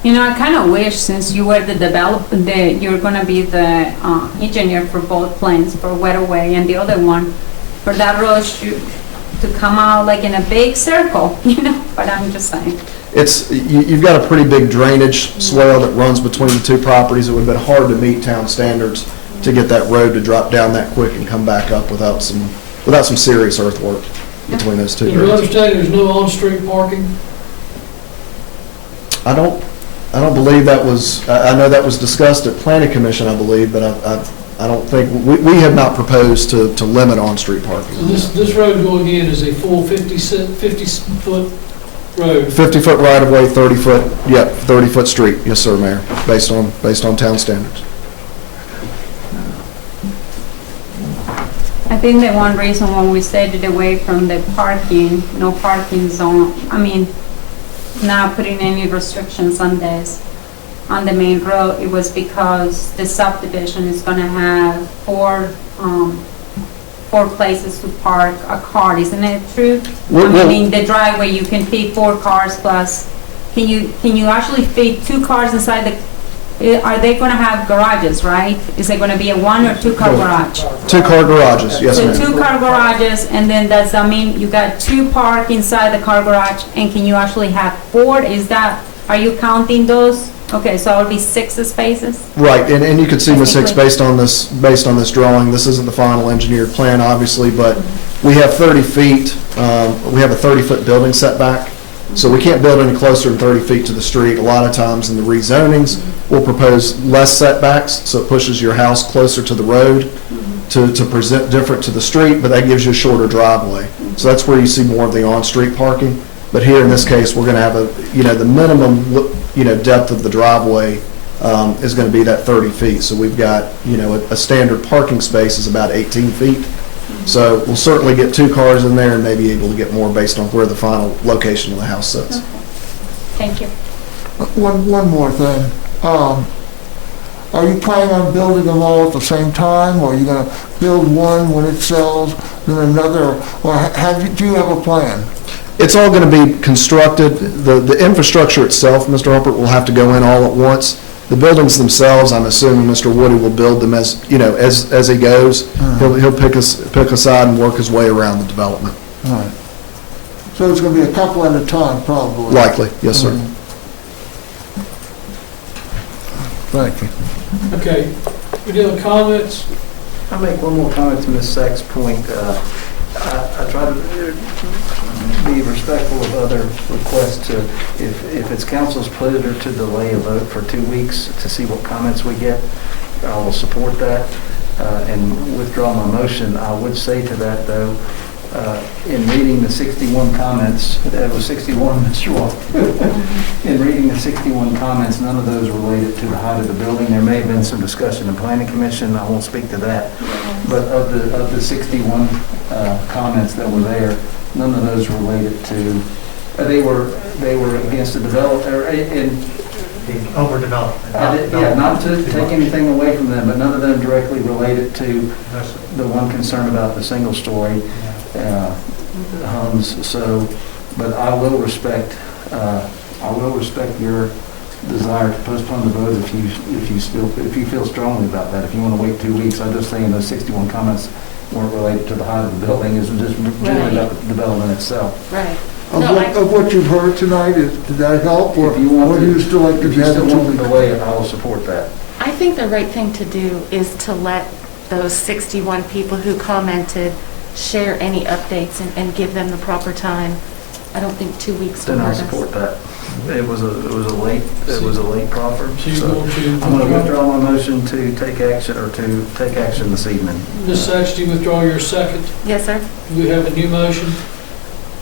You know, I kind of wish, since you were the developer, you're gonna be the engineer for both plans, for Weatherway and the other one, for that road to come out like in a big circle, you know, but I'm just saying. You've got a pretty big drainage swale that runs between the two properties. It would have been hard to meet town standards to get that road to drop down that quick and come back up without some serious earthwork between those two. You understand there's no on-street parking? I don't believe that was, I know that was discussed at Planning Commission, I believe, but I don't think, we have not proposed to limit on-street parking. So this road going in is a full 50-foot road? 50-foot right-of-way, 30-foot, 30-foot street, yes, sir, Mayor, based on town standards. I think the one reason why we stayed away from the parking, no parking zone, I mean, not putting any restrictions on this, on the main road, it was because the subdivision is gonna have four places to park a car, isn't it true? I mean, the driveway, you can fit 4 cars plus, can you actually fit 2 cars inside are they gonna have garages, right? Is it gonna be a 1 or 2 car garage? 2-car garages, yes, ma'am. So 2-car garages, and then does that mean you got 2 park inside the car garage, and can you actually have 4? Are you counting those? Okay, so it would be 6 spaces? Right, and you can see Ms. Hicks, based on this drawing, this isn't the final engineered plan, obviously, but we have 30 feet, we have a 30-foot building setback, so we can't build any closer than 30 feet to the street. A lot of times in the rezonings, we'll propose less setbacks, so it pushes your house closer to the road to present different to the street, but that gives you a shorter driveway. So that's where you see more of the on-street parking. But here in this case, we're going to have the minimum, depth of the driveway is going to be that 30 feet. So we've got, a standard parking space is about 18 feet. So we'll certainly get 2 cars in there and maybe able to get more based on where the final location of the house sits. Okay. Thank you. One more thing. Are you planning on building them all at the same time, or are you going to build one when it sells, then another, or do you have a plan? It's all going to be constructed. The infrastructure itself, Mr. Harper, will have to go in all at once. The buildings themselves, I'm assuming Mr. Woody will build them as he goes. He'll pick a side and work his way around the development. All right. So it's going to be a couple at a time, probably. Likely, yes, sir. Thank you. Okay. Any other comments? I'll make one more comment to Ms. Sack's point. I try to be respectful of other requests to, if it's council's pleasure to delay a vote for 2 weeks to see what comments we get, I will support that and withdraw my motion. I would say to that, though, in reading the 61 comments, that was 61, Mr. Walker. In reading the 61 comments, none of those related to the height of the building. There may have been some discussion in Planning Commission. I won't speak to that. But of the 61 comments that were there, none of those related to. They were against the developer in The overdevelopment. yeah, not to take anything away from them, but none of them directly related to the one concern about the single-story homes. So, but I will respect your desire to postpone the vote if you feel strongly about that. If you want to wait 2 weeks, I'm just saying those 61 comments weren't related to the height of the building. It's just generally about the development itself. Right. Of what you've heard tonight, did that help, or If you want do you still like to if you have still it want to to delay it, I will support that. I think the right thing to do is to let those 61 people who commented share any updates and give them the proper time. I don't think 2 weeks will Then I'll hurt us. support that. It was a late proffer. So you So want to I'm going to withdraw my motion to take action this evening. Ms. Sachs, do you withdraw your second? Yes, sir. Do we have a new motion?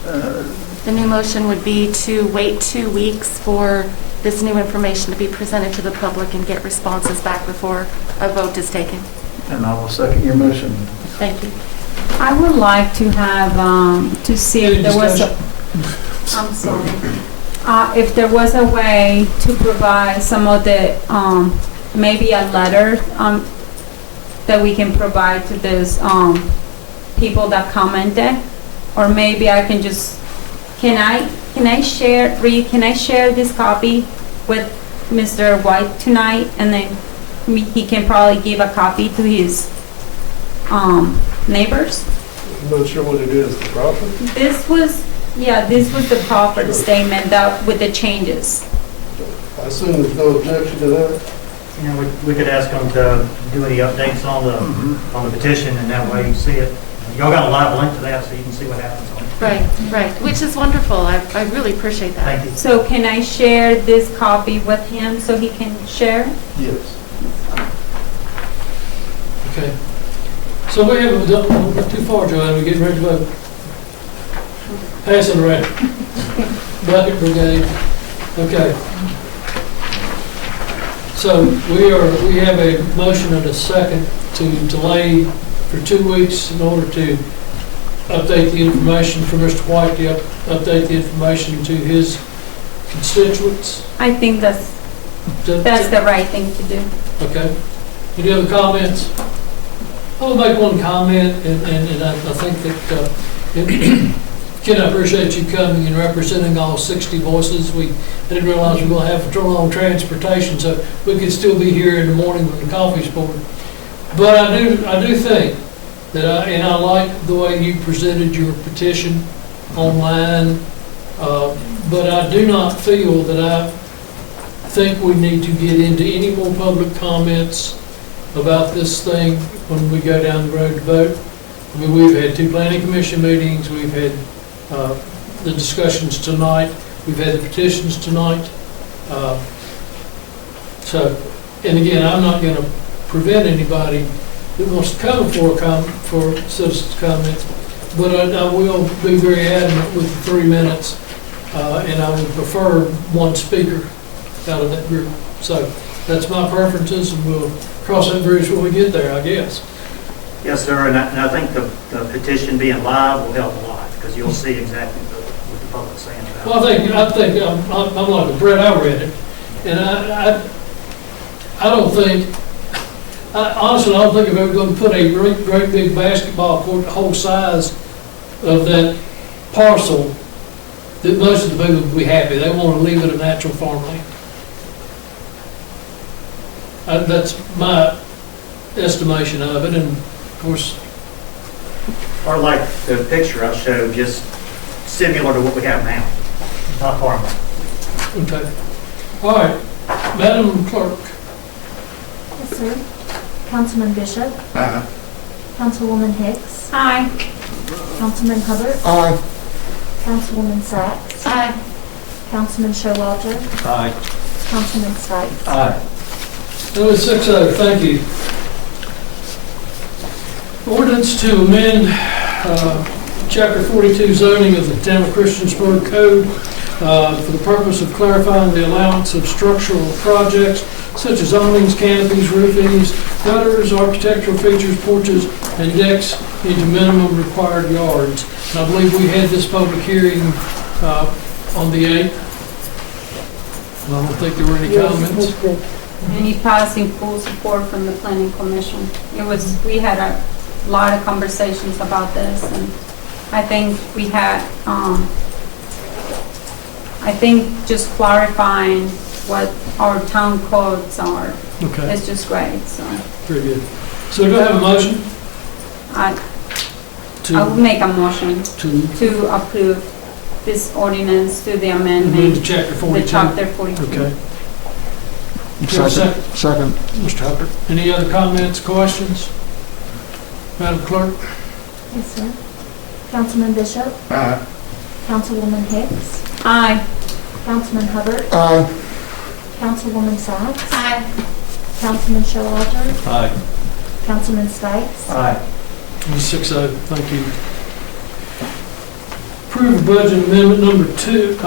The new motion would be to wait 2 weeks for this new information to be presented to the public and get responses back before a vote is taken. And I will second your motion. Thank you. I would like to have, to see if there was a, I'm sorry. if there was a way to provide some of the, maybe a letter, that we can provide to those, people that commented, or maybe I can just, can I share this copy with Mr. White tonight, and then he can probably give a copy to his, neighbors? I'm not sure what it is, the property? This was the proper statement that, with the changes. I assume there's no objection to that? You know, we could ask them to do any updates on the petition, and that way you see it. Y'all got a live link to that, so you can see what happens on it. Right, which is wonderful. I really appreciate that. Thank you. So can I share this copy with him so he can share? Yes. Okay. So we have, don't go too far, Joanne, we're getting ready to vote. Pass it around. Bucket brigade. Okay. So we have a motion and a second to delay for 2 weeks in order to update the information for Mr. White, to update the information to his constituents. I think that's the right thing to do. Okay. Any other comments? I'll make one comment, and I think that, Ken, I appreciate you coming and representing all 60 voices. I didn't realize we were going to have trouble on transportation, so we could still be here in the morning when the coffee's poured. But I do think that, I like the way you presented your petition online, but I do not feel that I think we need to get into any more public comments about this thing when we go down the road to vote. I mean, we've had 2 planning commission meetings, we've had the discussions tonight, we've had the petitions tonight. And again, I'm not going to prevent anybody that wants to come for citizens' comments, but I will be very adamant with the 3 minutes, and I would prefer 1 speaker out of that group. So that's my preferences, and we'll cross that bridge when we get there, I guess. Yes, sir, and I think the petition being live will help a lot, because you'll see exactly what the public's saying about it. Well, I think I'm like Brett, I read it, and I don't think, honestly, I don't think if I was going to put a great big basketball court the whole size of that parcel, that most of the people would be happy. They want to leave it a natural farmland. That's my estimation of it, and of course. Or like the picture I showed, just similar to what we have now, not farmland. Okay. All right, Madam Clerk. Yes, sir. Councilman Bishop. Aye. Councilwoman Hicks. Aye. Councilman Hubbard. Aye. Councilwoman Sacks. Aye. Councilman Showalter. Aye. Councilman Stipes. Aye. Number 6-0, thank you. Ordinance to amend Chapter 42 zoning of the Town of Christiansburg Code for the purpose of clarifying the allowance of structural projects such as awnings, canopies, roofings, gutters, architectural features, porches, and decks into minimum required yards. And I believe we had this public hearing on the 8th. And I don't think there were any comments. And he passed in full support from the planning commission. We had a lot of conversations about this, and I think we had, I think just clarifying what our town codes are. Okay. It's just great, so. Very good. So do I have a motion? I will make a motion to approve this ordinance to the amendment. amend to Chapter 42? The Chapter 42. Okay. Second. Mr. Hubbard. Any other comments, questions? Madam Clerk? Yes, sir. Councilman Bishop. Aye. Councilwoman Hicks. Aye. Councilman Hubbard. Aye. Councilwoman Sacks. Aye. Councilman Showalter. Aye. Councilman Stipes. Aye. 6-0, thank you. Approve budget amendment number 2,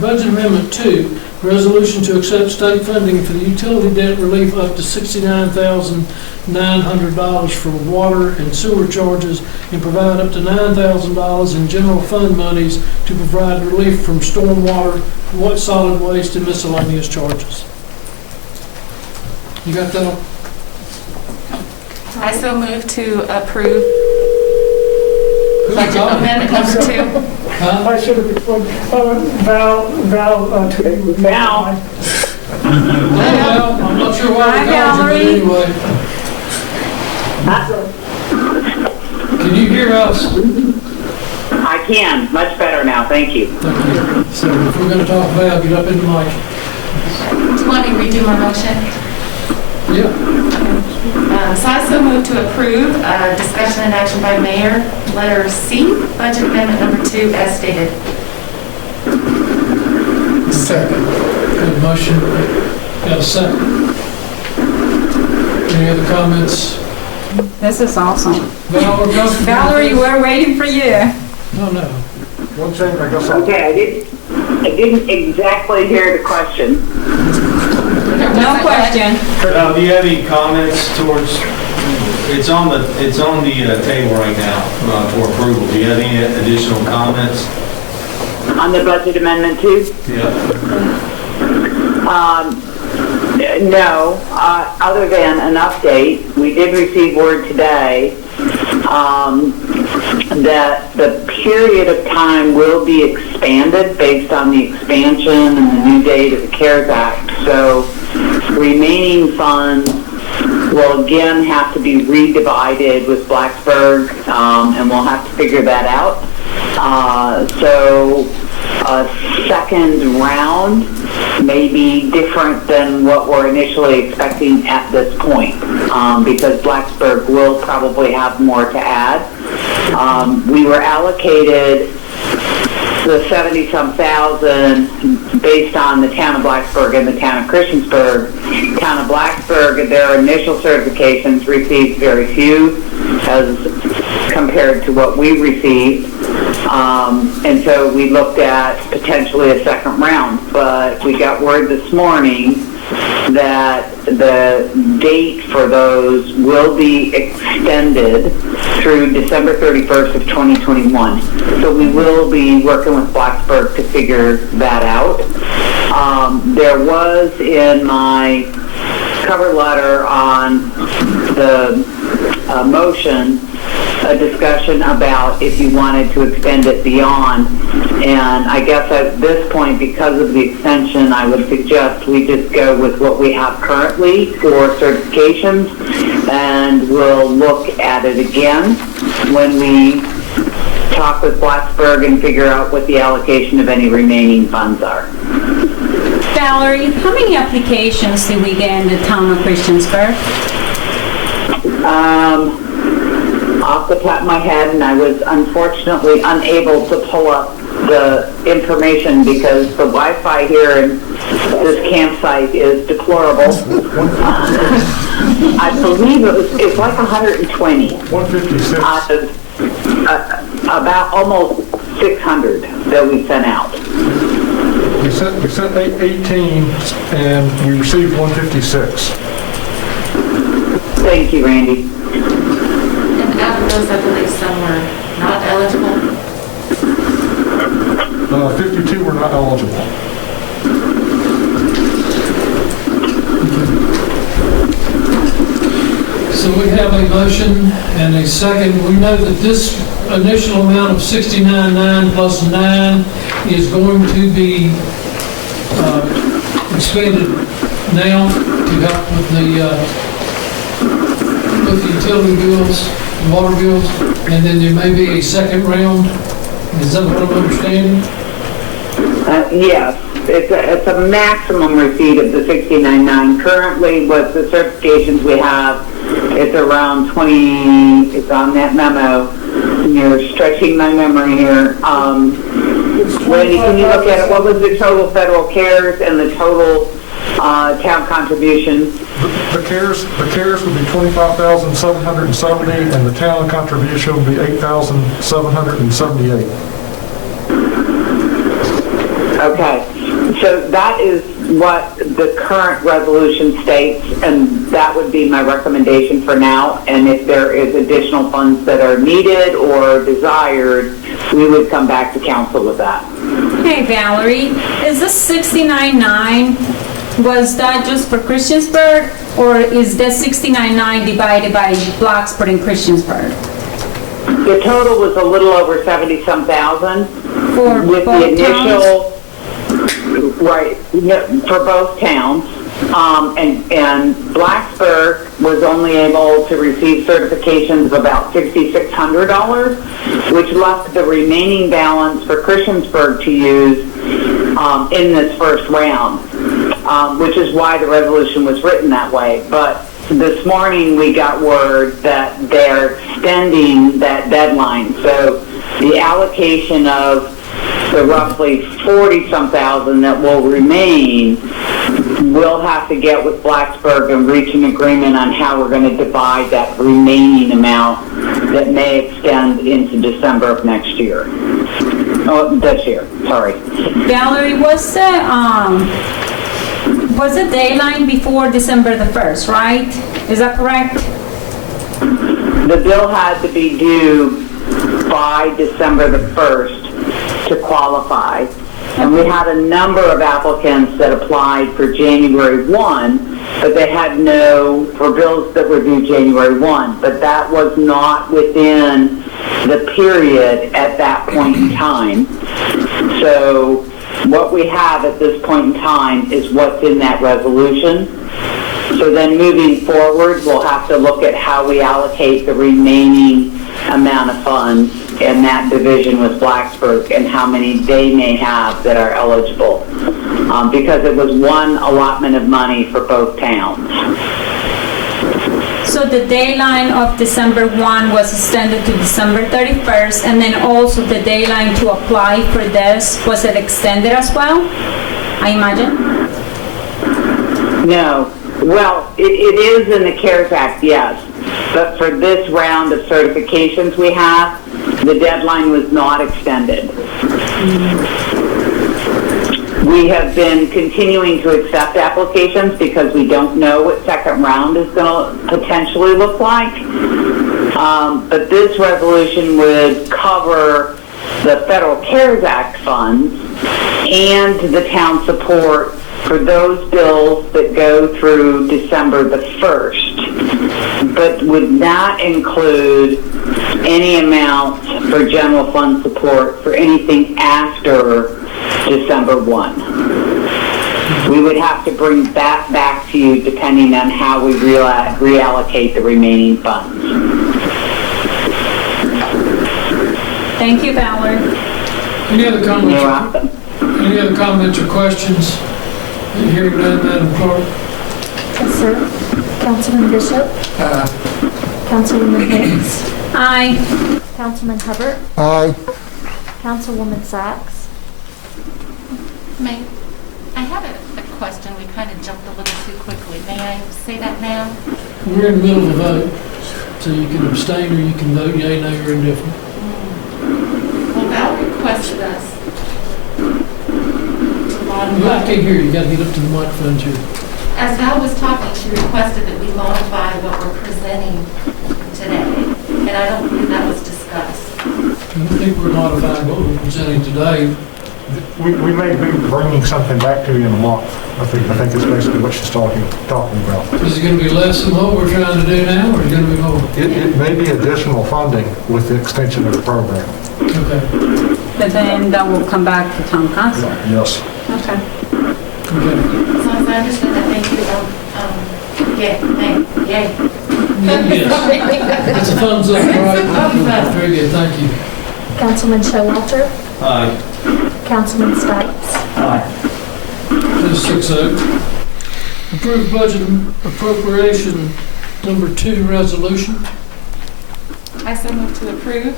budget amendment 2, resolution to accept state funding for the utility debt relief up to $69,000 $900 for water and sewer charges and provide up to $9,000 in general fund monies to provide relief from stormwater, solid waste, and miscellaneous charges. You got that? I so move to approve budget amendment number 2. I should have explained, Val, to Val. Well, I'm not sure why we called you, but anyway. Can you hear us? I can, much better now, thank you. Thank you. So if we're going to talk Val, get up in the mic. Do you want me to redo my motion? Yeah. So I so move to approve discussion and action by mayor, letter C, budget amendment number 2 as stated. Second. Good motion. Got a second. Any other comments? This is awesome. Valerie, we're waiting for you. No. One thing, I guess. Okay, I didn't exactly hear the question. No question. Do you have any comments towards, it's on the table right now for approval. Do you have any additional comments? On the budget amendment too? Yeah. No, other than an update, we did receive word today that the period of time will be expanded based on the expansion and the new date of the CARES Act. So remaining funds will again have to be redivided with Blacksburg, and we'll have to figure that out. So a second round may be different than what we're initially expecting at this point, because Blacksburg will probably have more to add. We were allocated the 70-some thousand based on the town of Blacksburg and the town of Christiansburg. Town of Blacksburg, their initial certifications received very few as compared to what we received. And so we looked at potentially a second round, but we got word this morning that the date for those will be extended through December 31st of 2021. So we will be working with Blacksburg to figure that out. There was in my cover letter on the motion a discussion about if you wanted to extend it beyond. And I guess at this point, because of the extension, I would suggest we just go with what we have currently for certifications, and we'll look at it again when we talk with Blacksburg and figure out what the allocation of any remaining funds are. Valerie, how many applications did we get in the town of Christiansburg? Off the top of my head, and I was unfortunately unable to pull up the information because the Wi-Fi here in this campsite is deplorable. I believe it's like 120. 156. About almost 600 that we sent out. We sent 18 and we received 156. Thank you, Randy. And out of those, I believe some were not eligible. 52 were not eligible. So we have a motion and a second. We know that this initial amount of $69,900 plus 9 is going to be expended now to help with the utility bills, water bills, and then there may be a second round. Is that what I'm understanding? Yes, it's a maximum receipt of the $69,900. Currently, with the certifications we have, it's around 20. It's on that memo. You're stretching my memory here. Wendy, can you look at it? What was the total federal CARES and the total town contributions? The CARES would be $25,770, and the town contribution would be $8,778. Okay, so that is what the current resolution states, and that would be my recommendation for now. And if there is additional funds that are needed or desired, we would come back to council with that. Hey, Valerie, is this 69.9, was that just for Christiansburg, or is that 69.9 divided by Blacksburg and Christiansburg? The total was a little over 70-some thousand For with both the initial, right, for both towns. And Blacksburg was only able to receive certifications of about $6,600, which left the remaining balance for Christiansburg to use in this first round, which is why the resolution was written that way. But this morning we got word that they're extending that deadline. So the allocation of the roughly 40-some thousand that will remain, we'll have to get with Blacksburg and reach an agreement on how we're going to divide that remaining amount that may extend into December of next year. Oh, this year, sorry. Valerie, was the deadline before December the 1st, right? Is that correct? The bill had to be due by December the 1st to qualify. And we had a number of applicants that applied for January 1, but they had for bills that were due January 1. But that was not within the period at that point in time. So what we have at this point in time is what's in that resolution. So then moving forward, we'll have to look at how we allocate the remaining amount of funds in that division with Blacksburg and how many they may have that are eligible, because it was one allotment of money for both towns. So the deadline of December 1 was extended to December 31st, and then also the deadline to apply for this, was it extended as well, I imagine? No. Well, it is in the CARES Act, yes. But for this round of certifications we have, the deadline was not extended. We have been continuing to accept applications because we don't know what second round is going to potentially look like. But this resolution would cover the federal CARES Act funds and the town support for those bills that go through December the 1st, but would not include any amounts for general fund support for anything after December 1. We would have to bring that back to you depending on how we reallocate the remaining funds. Thank you, Valerie. Any other comments? You're welcome. Any other comments or questions? Hearing none, Madam Clerk. Yes, sir. Councilman Bishop? Councilwoman Hicks? Aye. Councilman Hubbard? Aye. Councilwoman Sachs? I have a question. We kind of jumped a little too quickly. May I say that now? We're in the middle of a vote, so you can abstain or you can vote yea, nay, or indifferent. Well, Val requested us to modify. Well, I can't hear you. You got to get up to the microphone, too. As Val was talking, she requested that we modify what we're presenting today, and I don't believe that was discussed. I think we're modifying what we're presenting today. We may be bringing something back to you in a month. I think it's basically what she's talking about. Is it going to be less than what we're trying to do now, or is it going to be more? It may be additional funding with the extension of the program. Okay. But then that will come back to town council. Yes. Okay. Okay. As long as I understand that, thank you. Yay. Yes. That's a thumbs up, right? Thumbs up. Very good, thank you. Councilman Showalter? Aye. Councilman Stites? This 6-0. Approved budget appropriation number 2 resolution. I so move to approve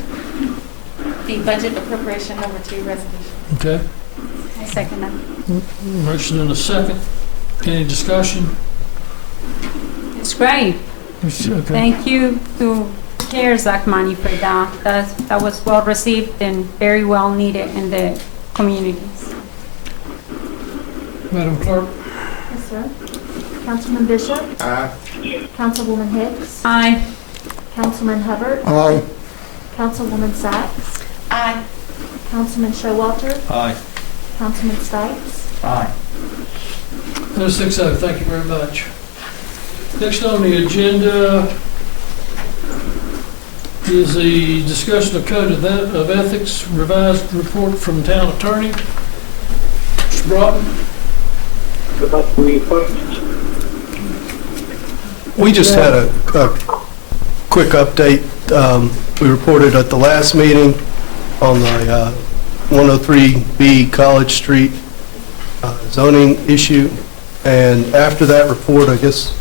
the budget appropriation number 2 resolution. Okay. I second that. Motion and a second. Any discussion? It's great. Okay. Thank you to CARES Act money for that. That was well received and very well needed in the communities. Madam Clerk. Yes, sir. Councilman Bishop? Aye. Councilwoman Hicks? Aye. Councilman Hubbard? Aye. Councilwoman Sacks? Aye. Councilman Showalter? Aye. Councilman Stipes? Aye. There's 6-0, thank you very much. Next on the agenda is the discussion of code of ethics, revised report from town attorney. Mr. Broughton. We just had a quick update. We reported at the last meeting on the 103B College Street zoning issue. And after that report, I guess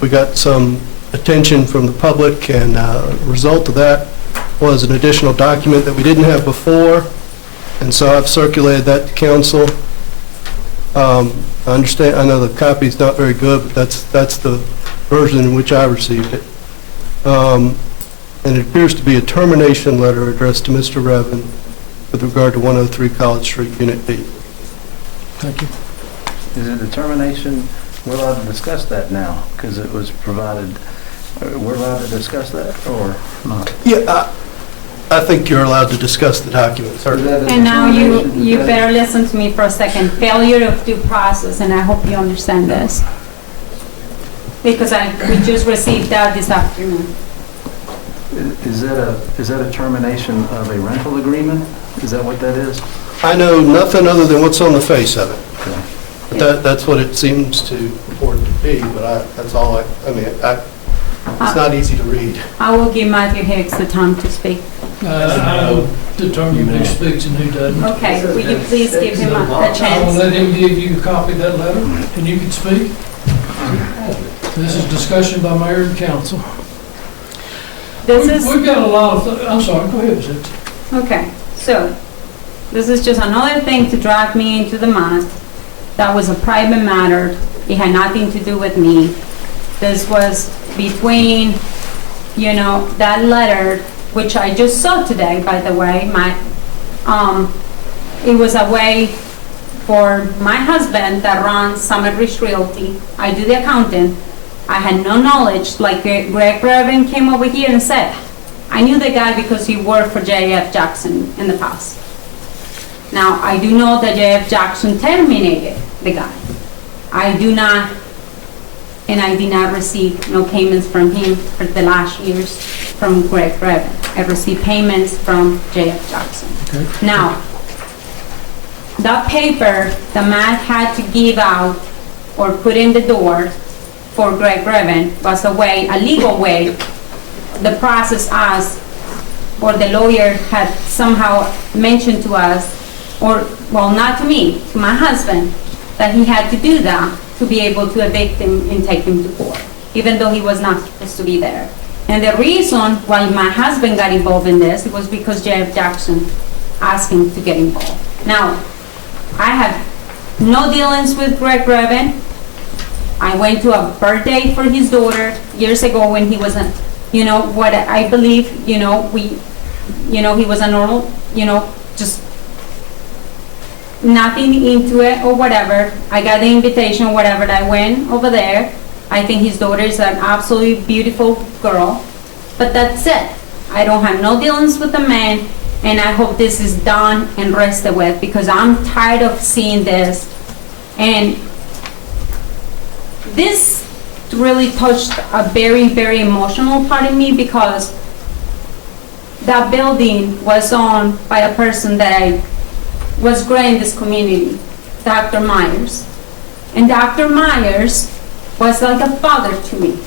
we got some attention from the public, and the result of that was an additional document that we didn't have before. And so I've circulated that to council. I understand, I know the copy's not very good, but that's the version in which I received it. And it appears to be a termination letter addressed to Mr. Revin with regard to 103 College Street, Unit B. Thank you. Is it a termination? We're allowed to discuss that now because it was provided. We're allowed to discuss that or not? Yeah, I think you're allowed to discuss the document, sir. And now you better listen to me for a second. Failure of due process, and I hope you understand this. Because we just received that this afternoon. Is that a termination of a rental agreement? Is that what that is? I know nothing other than what's on the face of it. Okay. But that's what it seems to purport to be, but that's all I mean, it's not easy to read. I will give Matthew Hicks the time to speak. I will determine who speaks and who doesn't. Okay, will you please give him a I will chance? let him give you a copy of that letter, and you can speak. This is discussion by mayor and council. We've got a lot of, I'm sorry, go ahead, Sid. Okay, so this is just another thing to drag me into the mud. That was a private matter. It had nothing to do with me. This was between, that letter, which I just saw today, by the way. It was a way for my husband that runs Summit Ridge Realty. I do the accounting. I had no knowledge, like Greg Revin came over here and said, I knew the guy because he worked for J.F. Jackson in the past. Now, I do know that J.F. Jackson terminated the guy. I do not, and I did not receive no payments from him for the last years from Greg Revin. I received payments from J.F. Jackson. Okay. Now, that paper that Matt had to give out or put in the door for Greg Revin was a legal way, the process asked, or the lawyer had somehow mentioned to us, not to me, to my husband, that he had to do that to be able to evict him and take him to court, even though he was not supposed to be there. And the reason why my husband got involved in this was because J.F. Jackson asked him to get involved. Now, I have no dealings with Greg Revin. I went to a birthday for his daughter years ago when he was what I believe, he was a normal, just nothing into it or whatever. I got the invitation, whatever, that I went over there. I think his daughter is an absolutely beautiful girl, but that's it. I don't have no dealings with the man, and I hope this is done and rested with, because I'm tired of seeing this. And this really touched a very, very emotional part of me, because that building was owned by a person that I was great in this community, Dr. Myers. And Dr. Myers was like a father to me.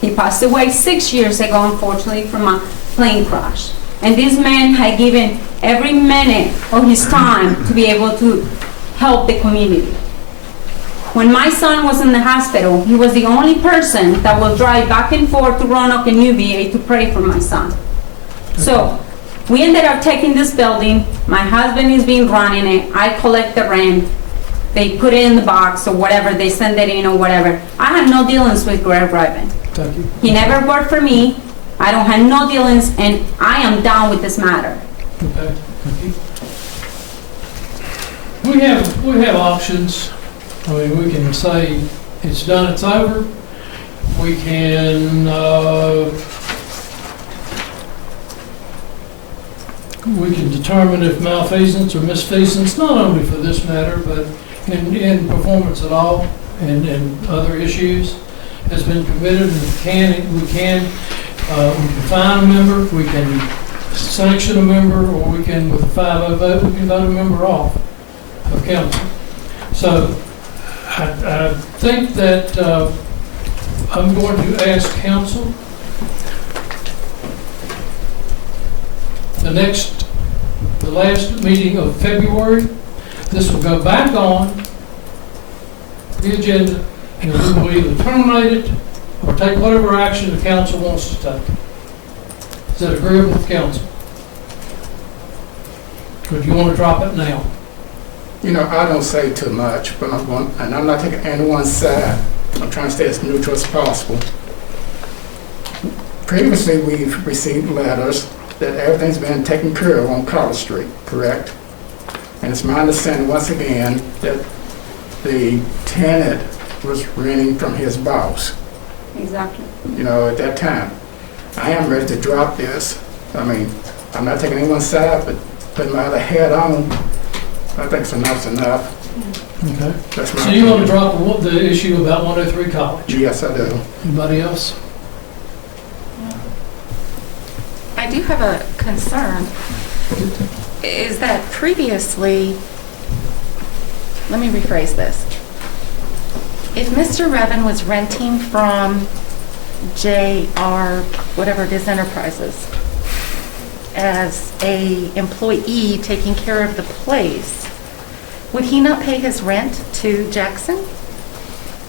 He passed away 6 years ago, unfortunately, from a plane crash. And this man had given every minute of his time to be able to help the community. When my son was in the hospital, he was the only person that will drive back and forth to Roanoke and UVA to pray for my son. So we ended up taking this building. My husband is being running it. I collect the rent. They put it in the box or whatever. They send it in or whatever. I have no dealings with Greg Revin. Thank you. He never worked for me. I don't have no dealings, and I am down with this matter. Okay. Thank you. We have options I mean, we can say it's done, it's over. We can, determine if malfeasance or misfeasance, not only for this matter, but in performance at all and other issues, has been committed, and we can fine a member, we can sanction a member, or we can, with a 5-0 vote, we can vote a member off of council. So I think that I'm going to ask council the last meeting of February, this will go back on the agenda, and we will either terminate it or take whatever action the council wants to take. Is that agreeable with council? Or do you want to drop it now? You know, I don't say too much, but I'm not taking anyone's side. I'm trying to stay as neutral as possible. Previously, we've received letters that everything's been taken care of on College Street, correct? And it's my understanding, once again, that the tenant was renting from his boss. Exactly. You know, at that time. I am ready to drop this. I mean, I'm not taking anyone's side, but putting my other hat on, I think enough's enough. Okay. That's my So you want to opinion. drop the issue about 103 College? Yes, I do. Anybody else? I do have a concern, is that previously, let me rephrase this. If Mr. Revin was renting from JR, whatever it is, Enterprises, as a employee taking care of the place, would he not pay his rent to Jackson?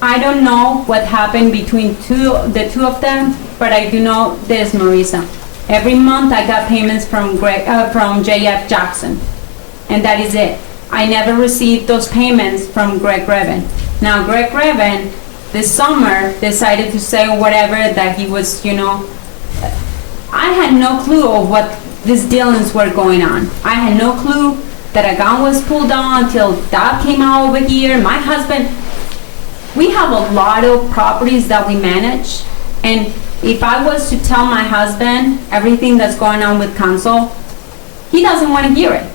I don't know what happened between the two of them, but I do know this, Marisa. Every month I got payments from JF Jackson, and that is it. I never received those payments from Greg Revin. Now, Greg Revin, this summer, decided to say whatever, that he was, I had no clue of what these dealings were going on. I had no clue that a gun was pulled on until that came out over here. My husband, we have a lot of properties that we manage, and if I was to tell my husband everything that's going on with council, he doesn't want to hear it.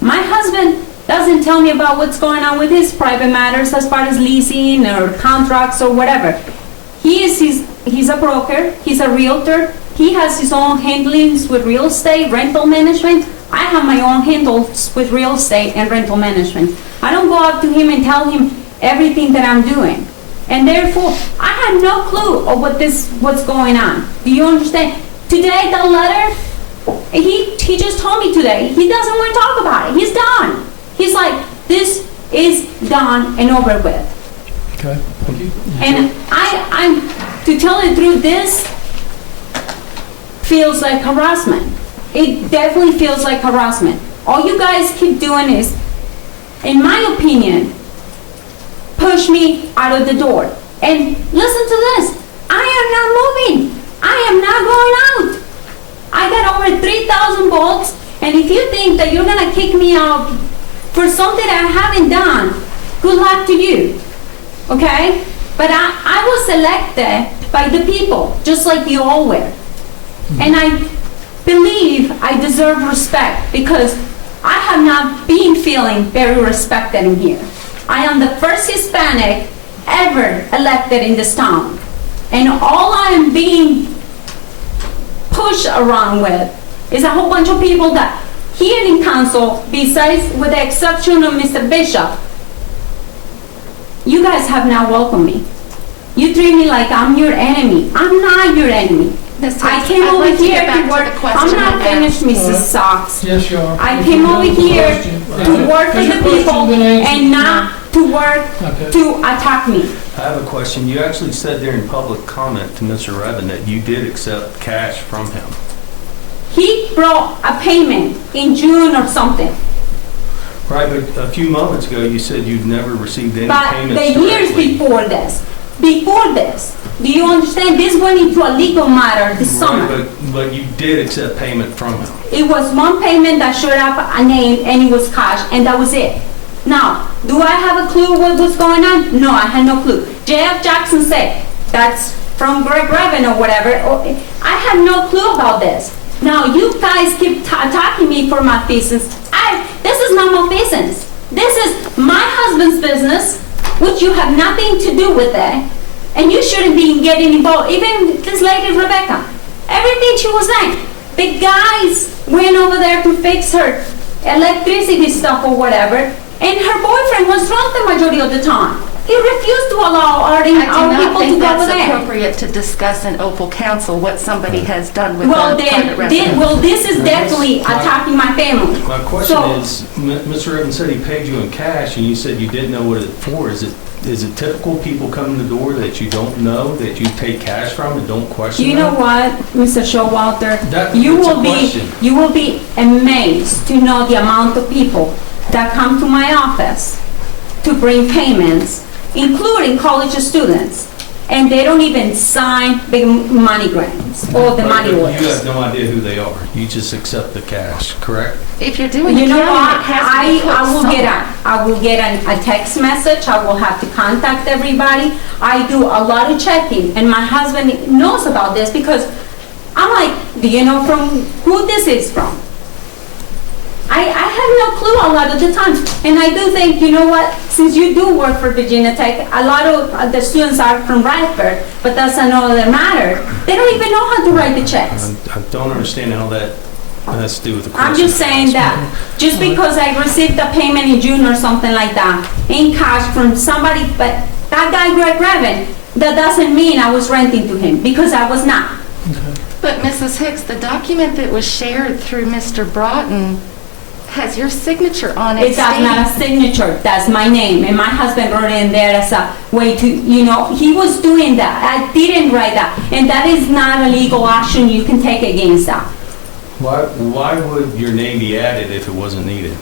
My husband doesn't tell me about what's going on with his private matters as far as leasing or contracts or whatever. He's a broker, he's a realtor, he has his own handlings with real estate, rental management. I have my own handles with real estate and rental management. I don't go up to him and tell him everything that I'm doing. And therefore, I had no clue of what's going on. Do you understand? Today, the letter, he just told me today, he doesn't want to talk about it. He's done. He's like, this is done and over with. Okay, thank you. And I'm to tell the truth, this feels like harassment. It definitely feels like harassment. All you guys keep doing is, in my opinion, push me out of the door. And listen to this. I am not moving. I am not going out. I got over 3,000 volts, and if you think that you're gonna kick me out for something I haven't done, good luck to you, okay? But I was elected by the people, just like you all were. And I believe I deserve respect because I have not been feeling very respected in here. I am the first Hispanic ever elected in this town. And all I am being pushed around with is a whole bunch of people that here in council, besides with the exception of Mr. Bishop, you guys have not welcomed me. You treat me like I'm your enemy. I'm not your enemy. I came over here to work. I'm not finished, Mrs. Socks. Yes, you are. I came over here to work for the people and not to work to attack me. I have a question. You actually said during public comment to Mr. Revin that you did accept cash from him. He brought a payment in June or something. Right, but a few moments ago you said you'd never received any But payments the years directly. before this, do you understand? This went into a legal matter this summer. Right, but you did accept payment from him. It was one payment that showed up a name and it was cash, and that was it. Now, do I have a clue what was going on? No, I had no clue. J.F. Jackson said, that's from Greg Revan or whatever. I had no clue about this. Now, you guys keep attacking me for my business. This is not my business. This is my husband's business, which you have nothing to do with it. And you shouldn't be getting involved. Even this lady, Rebecca, everything she was saying. The guys went over there to fix her electricity stuff or whatever, and her boyfriend was drunk the majority of the time. He refused to allow our people to go over there. I do not think that's appropriate to discuss in Opal Council what somebody has done with private residence. Well, this is definitely attacking my family. My question is, Mr. Evans said he paid you in cash, and you said you didn't know what it's for. Is it typical people come to the door that you don't know, that you take cash from and don't question You know what, Mr. Showalter? You will be amazed to know the amount of people that come to my office to bring payments, including college students, and they don't even sign big money grants or the money orders. You have no idea who they are. You just accept the cash, correct? If you're doing you know what? I will get a text message. I will have to contact everybody. I do a lot of checking, and my husband knows about this because I'm like, do you know from who this is from? I have no clue a lot of the time. And I do think, you know what, since you do work for Virginia Tech, a lot of the students are from Bradford, but that's another matter. They don't even know how to write the checks. I don't understand how that has to do with the question. I'm just saying that just because I received a payment in June or something like that in cash from somebody, but that guy Greg Revan, that doesn't mean I was renting to him, because I was not. But Mrs. Hicks, the document that was shared through Mr. Broughton has your signature on it. It's not a signature, that's my name, and my husband wrote it in there as a way to, you know, he was doing that. I didn't write that, and that is not a legal action you can take against that. Why would your name be added if it wasn't needed?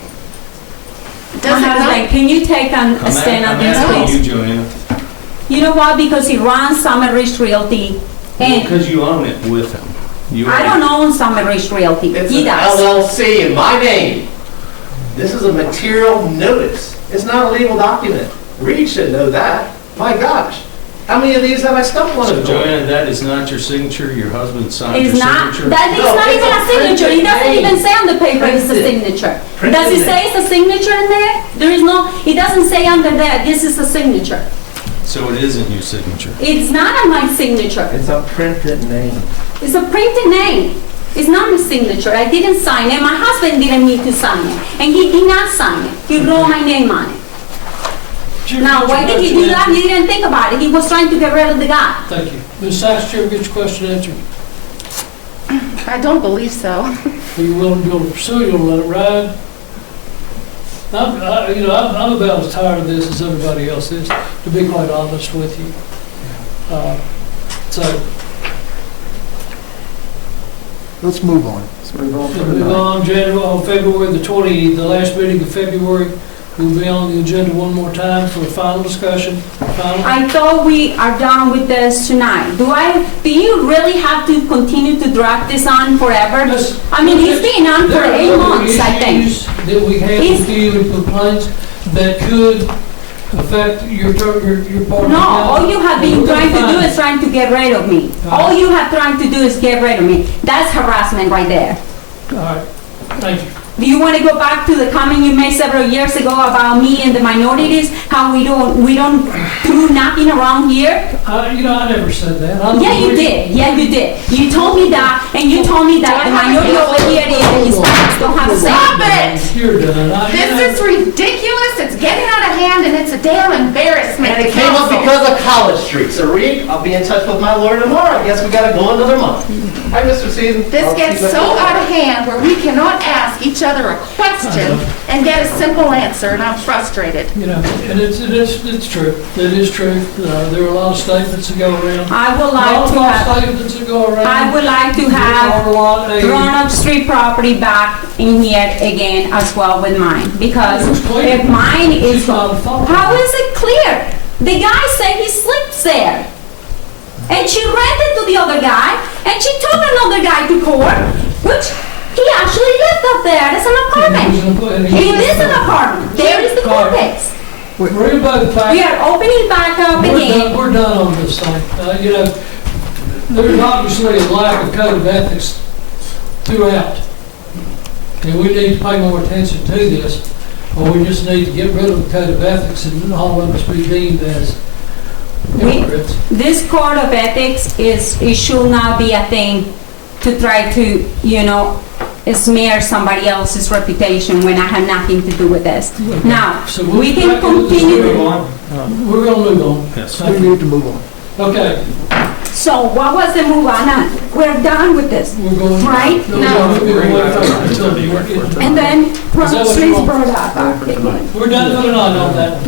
My husband, can you take a stand on this, please? You, Joanna. You know why? Because he runs Summit Ridge Realty. And because you own it with him. I don't own Summit Ridge Realty. It's He an does. LLC in my name. This is a material notice. It's not a legal document. Reed should know that. My gosh. How many of these have I stumped one So of? Joanna, that is not your signature. Your husband signed your It's not. signature. That is not even a signature. He doesn't even say on the paper it's a Printed. signature. Printed Does it name. say it's a signature in there? There is no. It doesn't say under there. This is a signature. So it isn't your signature. It's not on my signature. It's a printed name. It's a printed name. It's not my signature. I didn't sign it. My husband didn't need to sign it. And he did not sign it. He wrote my name on it. Now, why did he do that? He didn't think about it. He was trying to get rid of the guy. Thank you. Ms. Sykes, did you ever get your question answered? I don't believe so. Are you willing to pursue? You'll let it ride? I'm about as tired of this as everybody else is, to be quite honest with you. So, Let's move on. On February the 20th, the last meeting of February, we'll be on the agenda one more time for a final discussion. I thought we are done with this tonight. Do you really have to continue to drag this on forever? I mean, it's been on for 8 months, I think. That we have with you and complaints that could affect your part. No, all you have been trying to do is trying to get rid of me. All you have trying to do is get rid of me. That's harassment right there. All right, thank you. Do you want to go back to the comment you made several years ago about me and the minorities? How we don't do nothing around here? I never said that. Yeah, you did. Yeah, you did. You told me that, and you told me that the minority over here is Hispanics don't have the same. Stop it! You're done. This is ridiculous. It's getting out of hand, and it's a damn embarrassment. And it came up because of College Street. So Reed, I'll be in touch with my lawyer tomorrow. I guess we gotta go another month. Hi, Mr. Season. This gets so out of hand where we cannot ask each other a question and get a simple answer, and I'm frustrated. And it's true. It is true. There are a lot of statements that go around. I would like to have grown-up street property back in here again as well with mine, because if mine is, how is it clear? The guy said he sleeps there, and she rented to the other guy, and she took another guy to court, which He actually lived up there. It's an apartment. He lives in an apartment. There is the court case. Worry about the fact. We are opening back up again. We're done on this thing. You know, there's obviously a lack of code of ethics throughout. And we need to pay more attention to this, or we just need to get rid of the code of ethics and all of us be deemed as hypocrites. This code of ethics it should not be a thing to try to, smear somebody else's reputation when I have nothing to do with this. Okay. Now, So we can continue. We're going to move on. Yes. We need to move on. Okay. So what was the move on? We're done with this, We're going. right? No. And then Is that what you Streets want? brought up. We're done for tonight on that.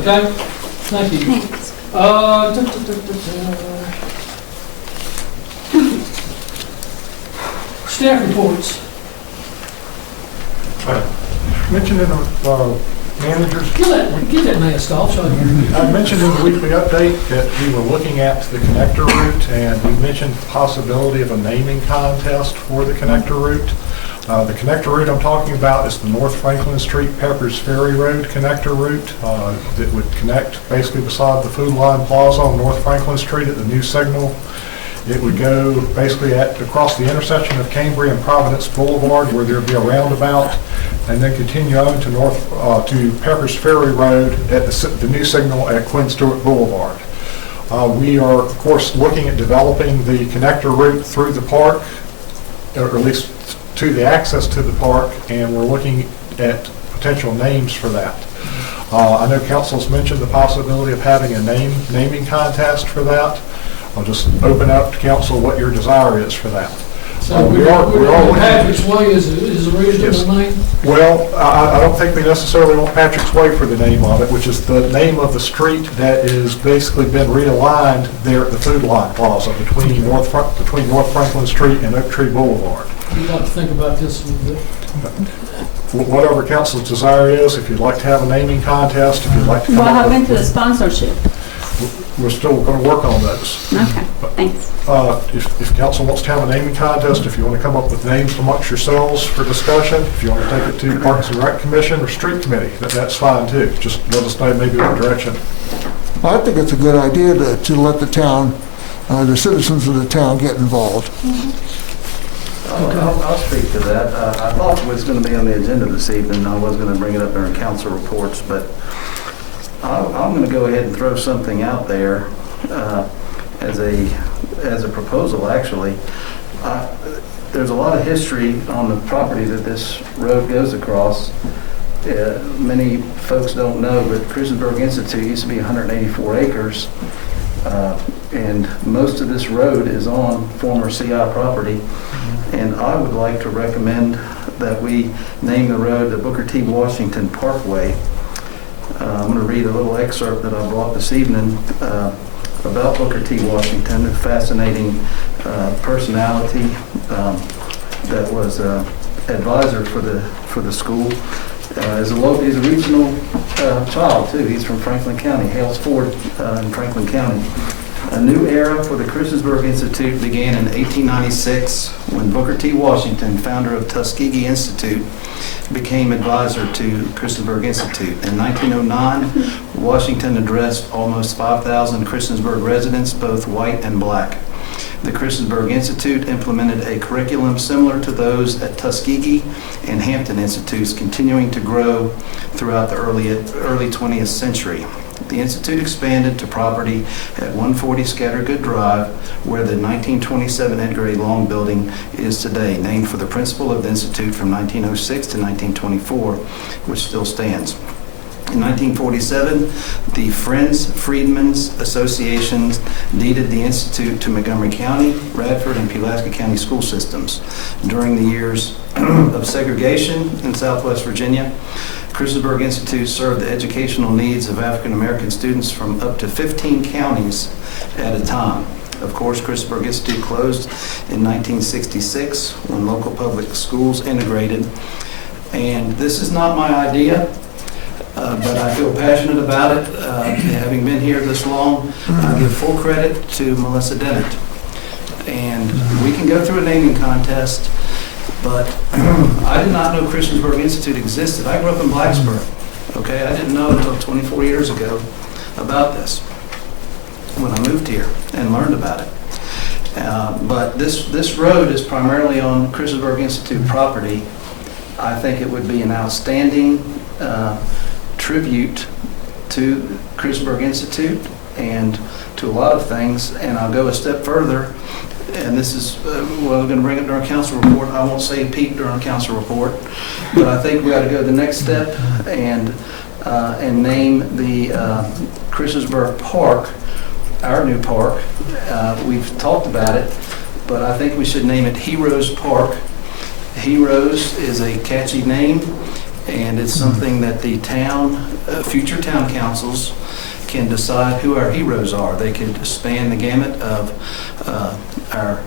Okay? Thank you. Thanks. Staff reports. Mentioned in the managers. Get that mask off so I can. I mentioned in the weekly update that we were looking at the connector route, and we mentioned the possibility of a naming contest for the connector route. The connector route I'm talking about is the North Franklin Street Peppers Ferry Road connector route that would connect basically beside the Food Line Plaza on North Franklin Street at the new signal. It would go basically across the intersection of Cambria and Providence Boulevard, where there'd be a roundabout, and then continue on to to Peppers Ferry Road at the new signal at Quinn Stewart Boulevard. We are, of course, looking at developing the connector route through the park, or at least to the access to the park, and we're looking at potential names for that. I know council's mentioned the possibility of having a naming contest for that. I'll just open up to council what your desire is for that. So we are looking. Patrick's Way is a reasonable name? Well, I don't think we necessarily want Patrick's Way for the name of it, which is the name of the street that is basically been realigned there at the Food Line Plaza between North Franklin Street and Oak Tree Boulevard. You'd like to think about this a little bit. Whatever council's desire is, if you'd like to have a naming contest, if you'd like to come What up happened to with, the sponsorship? we're still going to work on those. Okay, thanks. If council wants to have a naming contest, if you want to come up with names amongst yourselves for discussion, if you want to take it to Parks and Rec Commission or Street Committee, that's fine too. Just let us know maybe what direction. I think it's a good idea to let the town, the citizens of the town get involved. I'll speak to that. I thought it was going to be on the agenda this evening. I was going to bring it up during council reports, but I'm going to go ahead and throw something out there as a proposal, actually. There's a lot of history on the property that this road goes across. Many folks don't know, but Christiansburg Institute used to be 184 acres, and most of this road is on former CI property. And I would like to recommend that we name the road the Booker T. Washington Parkway. I'm going to read a little excerpt that I brought this evening about Booker T. Washington, a fascinating personality that was advisor for the school. He's a regional child too. He's from Franklin County, Hales Ford in Franklin County. A new era for the Christiansburg Institute began in 1896 when Booker T. Washington, founder of Tuskegee Institute, became advisor to Christiansburg Institute. In 1909, Washington addressed almost 5,000 Christiansburg residents, both white and black. The Christiansburg Institute implemented a curriculum similar to those at Tuskegee and Hampton Institutes, continuing to grow throughout the early 20th century. The Institute expanded to property at 140 Scattergood Drive, where the 1927 Edgar A. Long building is today, named for the principal of the Institute from 1906 to 1924, which still stands. In 1947, the Friends Freedmen's Association deeded the Institute to Montgomery County, Radford, and Pulaski County school systems. During the years of segregation in Southwest Virginia, Christiansburg Institute served the educational needs of African American students from up to 15 counties at a time. Of course, Christiansburg Institute closed in 1966 when local public schools integrated. And this is not my idea, but I feel passionate about it. Having been here this long, I give full credit to Melissa Dennett. And we can go through a naming contest. But I did not know Christiansburg Institute existed. I grew up in Blacksburg, okay? I didn't know until 24 years ago about this when I moved here and learned about it. But this road is primarily on Christiansburg Institute property. I think it would be an outstanding tribute to Christiansburg Institute and to a lot of things. And I'll go a step further, and this is, well, I'm going to bring it during council report. I won't say peak during council report, but I think we got to go the next step and name the Christiansburg Park our new park. We've talked about it, but I think we should name it Heroes Park. Heroes is a catchy name, and it's something that the town, future town councils can decide who our heroes are. They could span the gamut of our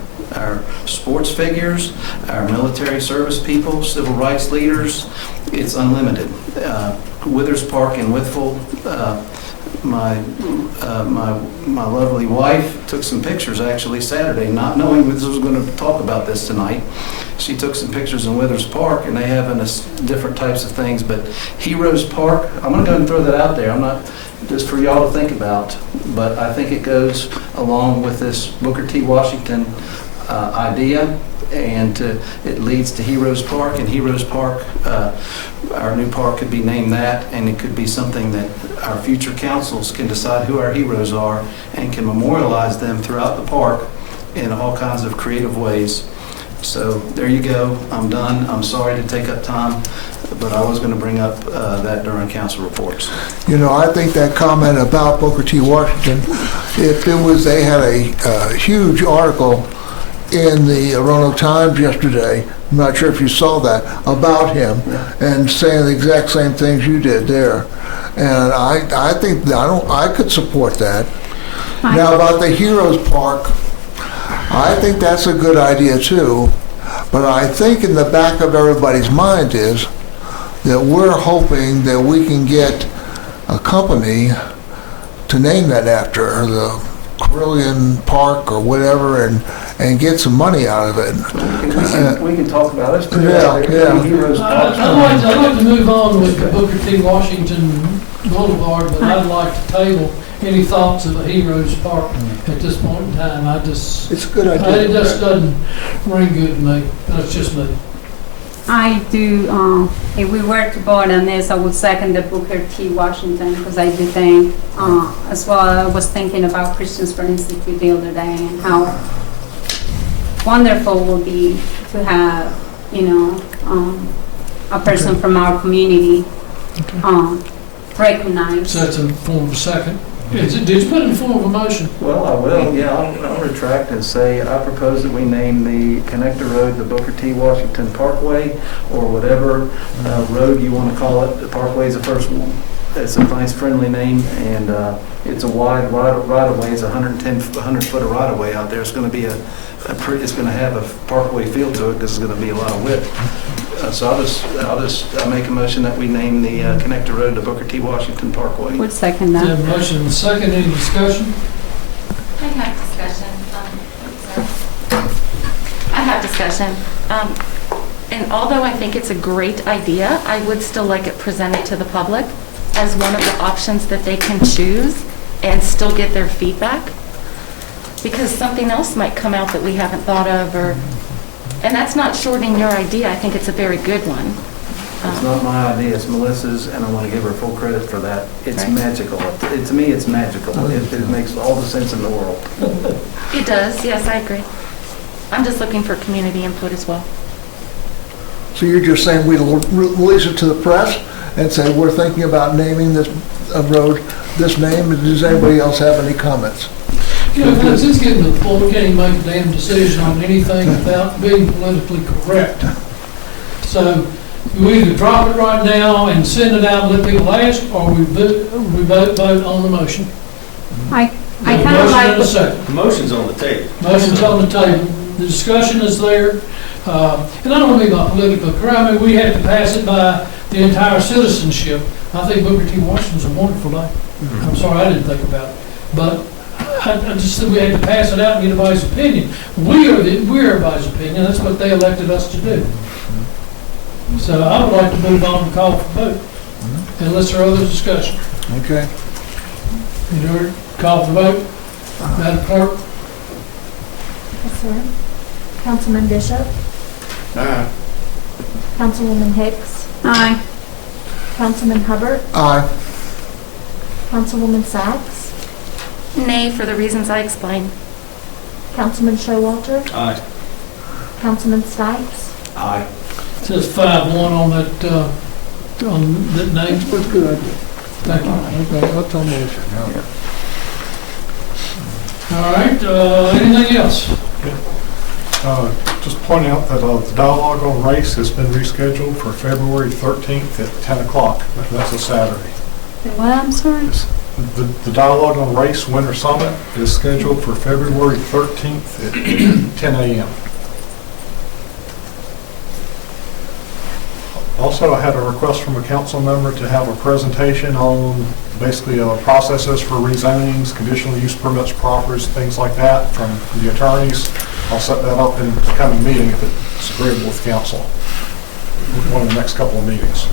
sports figures, our military service people, civil rights leaders. It's unlimited. Withers Park in Withville, my lovely wife took some pictures actually Saturday, not knowing this was going to talk about this tonight. She took some pictures in Withers Park, and they have different types of things. But Heroes Park, I'm going to go ahead and throw that out there. I'm not just for y'all to think about, but I think it goes along with this Booker T. Washington idea, and it leads to Heroes Park. And Heroes Park, our new park could be named that, and it could be something that our future councils can decide who our heroes are and can memorialize them throughout the park in all kinds of creative ways. So there you go. I'm done. I'm sorry to take up time, but I was going to bring up that during council reports. You know, I think that comment about Booker T. Washington, if it was, they had a huge article in the Roanoke Times yesterday, I'm not sure if you saw that, about him, and saying the exact same things you did there. And I think I could support that. Now about the Heroes Park, I think that's a good idea too, but I think in the back of everybody's mind is that we're hoping that we can get a company to name that after, the Carillion Park or whatever, and get some money out of it. We can talk about it. Yeah. Heroes Park. I'd like to move on with the Booker T. Washington Boulevard, but I'd like to table any thoughts of a Heroes Park at this point in time. It's a good idea. It just doesn't ring good to me. That's just me. I do, if we were to vote on this, I would second the Booker T. Washington, because I do think, as well, I was thinking about Christiansburg Institute the other day and how wonderful it would be to have, a person from our community recognized. So that's in the form of a second. Did you put it in the form of a motion? Well, I will, yeah. I'll retract and say I propose that we name the connector road the Booker T. Washington Parkway, or whatever road you want to call it. The Parkway is the first one. It's a nice, friendly name, and it's a wide right-of-way. It's 100 foot of right-of-way out there. It's going to be it's going to have a parkway feel to it because it's going to be a lot of width. So I'll just make a motion that we name the connector road to Booker T. Washington Parkway. Would second that. Motion and second. Any discussion? I have discussion. And although I think it's a great idea, I would still like it presented to the public as one of the options that they can choose and still get their feedback. Because something else might come out that we haven't thought of, and that's not shorting your idea. I think it's a very good one. It's not my idea, it's Melissa's, and I want to give her full credit for that. It's magical. To me, it's magical. It makes all the sense in the world. It does, yes, I agree. I'm just looking for community input as well. So you're just saying we release it to the press and say we're thinking about naming this road this name? Does anybody else have any comments? It's getting to the point we can't even make a damn decision on anything without being politically correct. So we either drop it right now and send it out and let people ask, or we vote on the motion. I kind of like the motion's on the table. Motion's on the table. The discussion is there. And I don't mean by political correct. I mean, we have to pass it by the entire citizenship. I think Booker T. Washington's a wonderful name. I'm sorry I didn't think about it. But I just said we had to pass it out and get everybody's opinion. We're everybody's opinion, that's what they elected us to do. So I would like to move on and call for vote, unless there are other discussion. Okay. You heard, call for vote. Madam Clerk? Yes, sir. Councilman Bishop? Aye. Councilwoman Hicks? Aye. Councilman Hubbard? Aye. Councilwoman Sacks? Nay, for the reasons I explained. Councilman Showalter? Aye. Councilman Stipes? Aye. It says 5-1 on that name. That's good. Thank you. Okay, that's on motion. All right, anything else? Just point out that the dialogue on race has been rescheduled for February 13th at 10 o'clock. That's a Saturday. What, I'm sorry? The dialogue on race winter summit is scheduled for February 13th at 10 a.m. Also, I had a request from a council member to have a presentation on basically processes for rezonings, conditional use permits, proffers, things like that from the attorneys. I'll set that up in the coming meeting if it's agreeable with council, one of the next couple of meetings.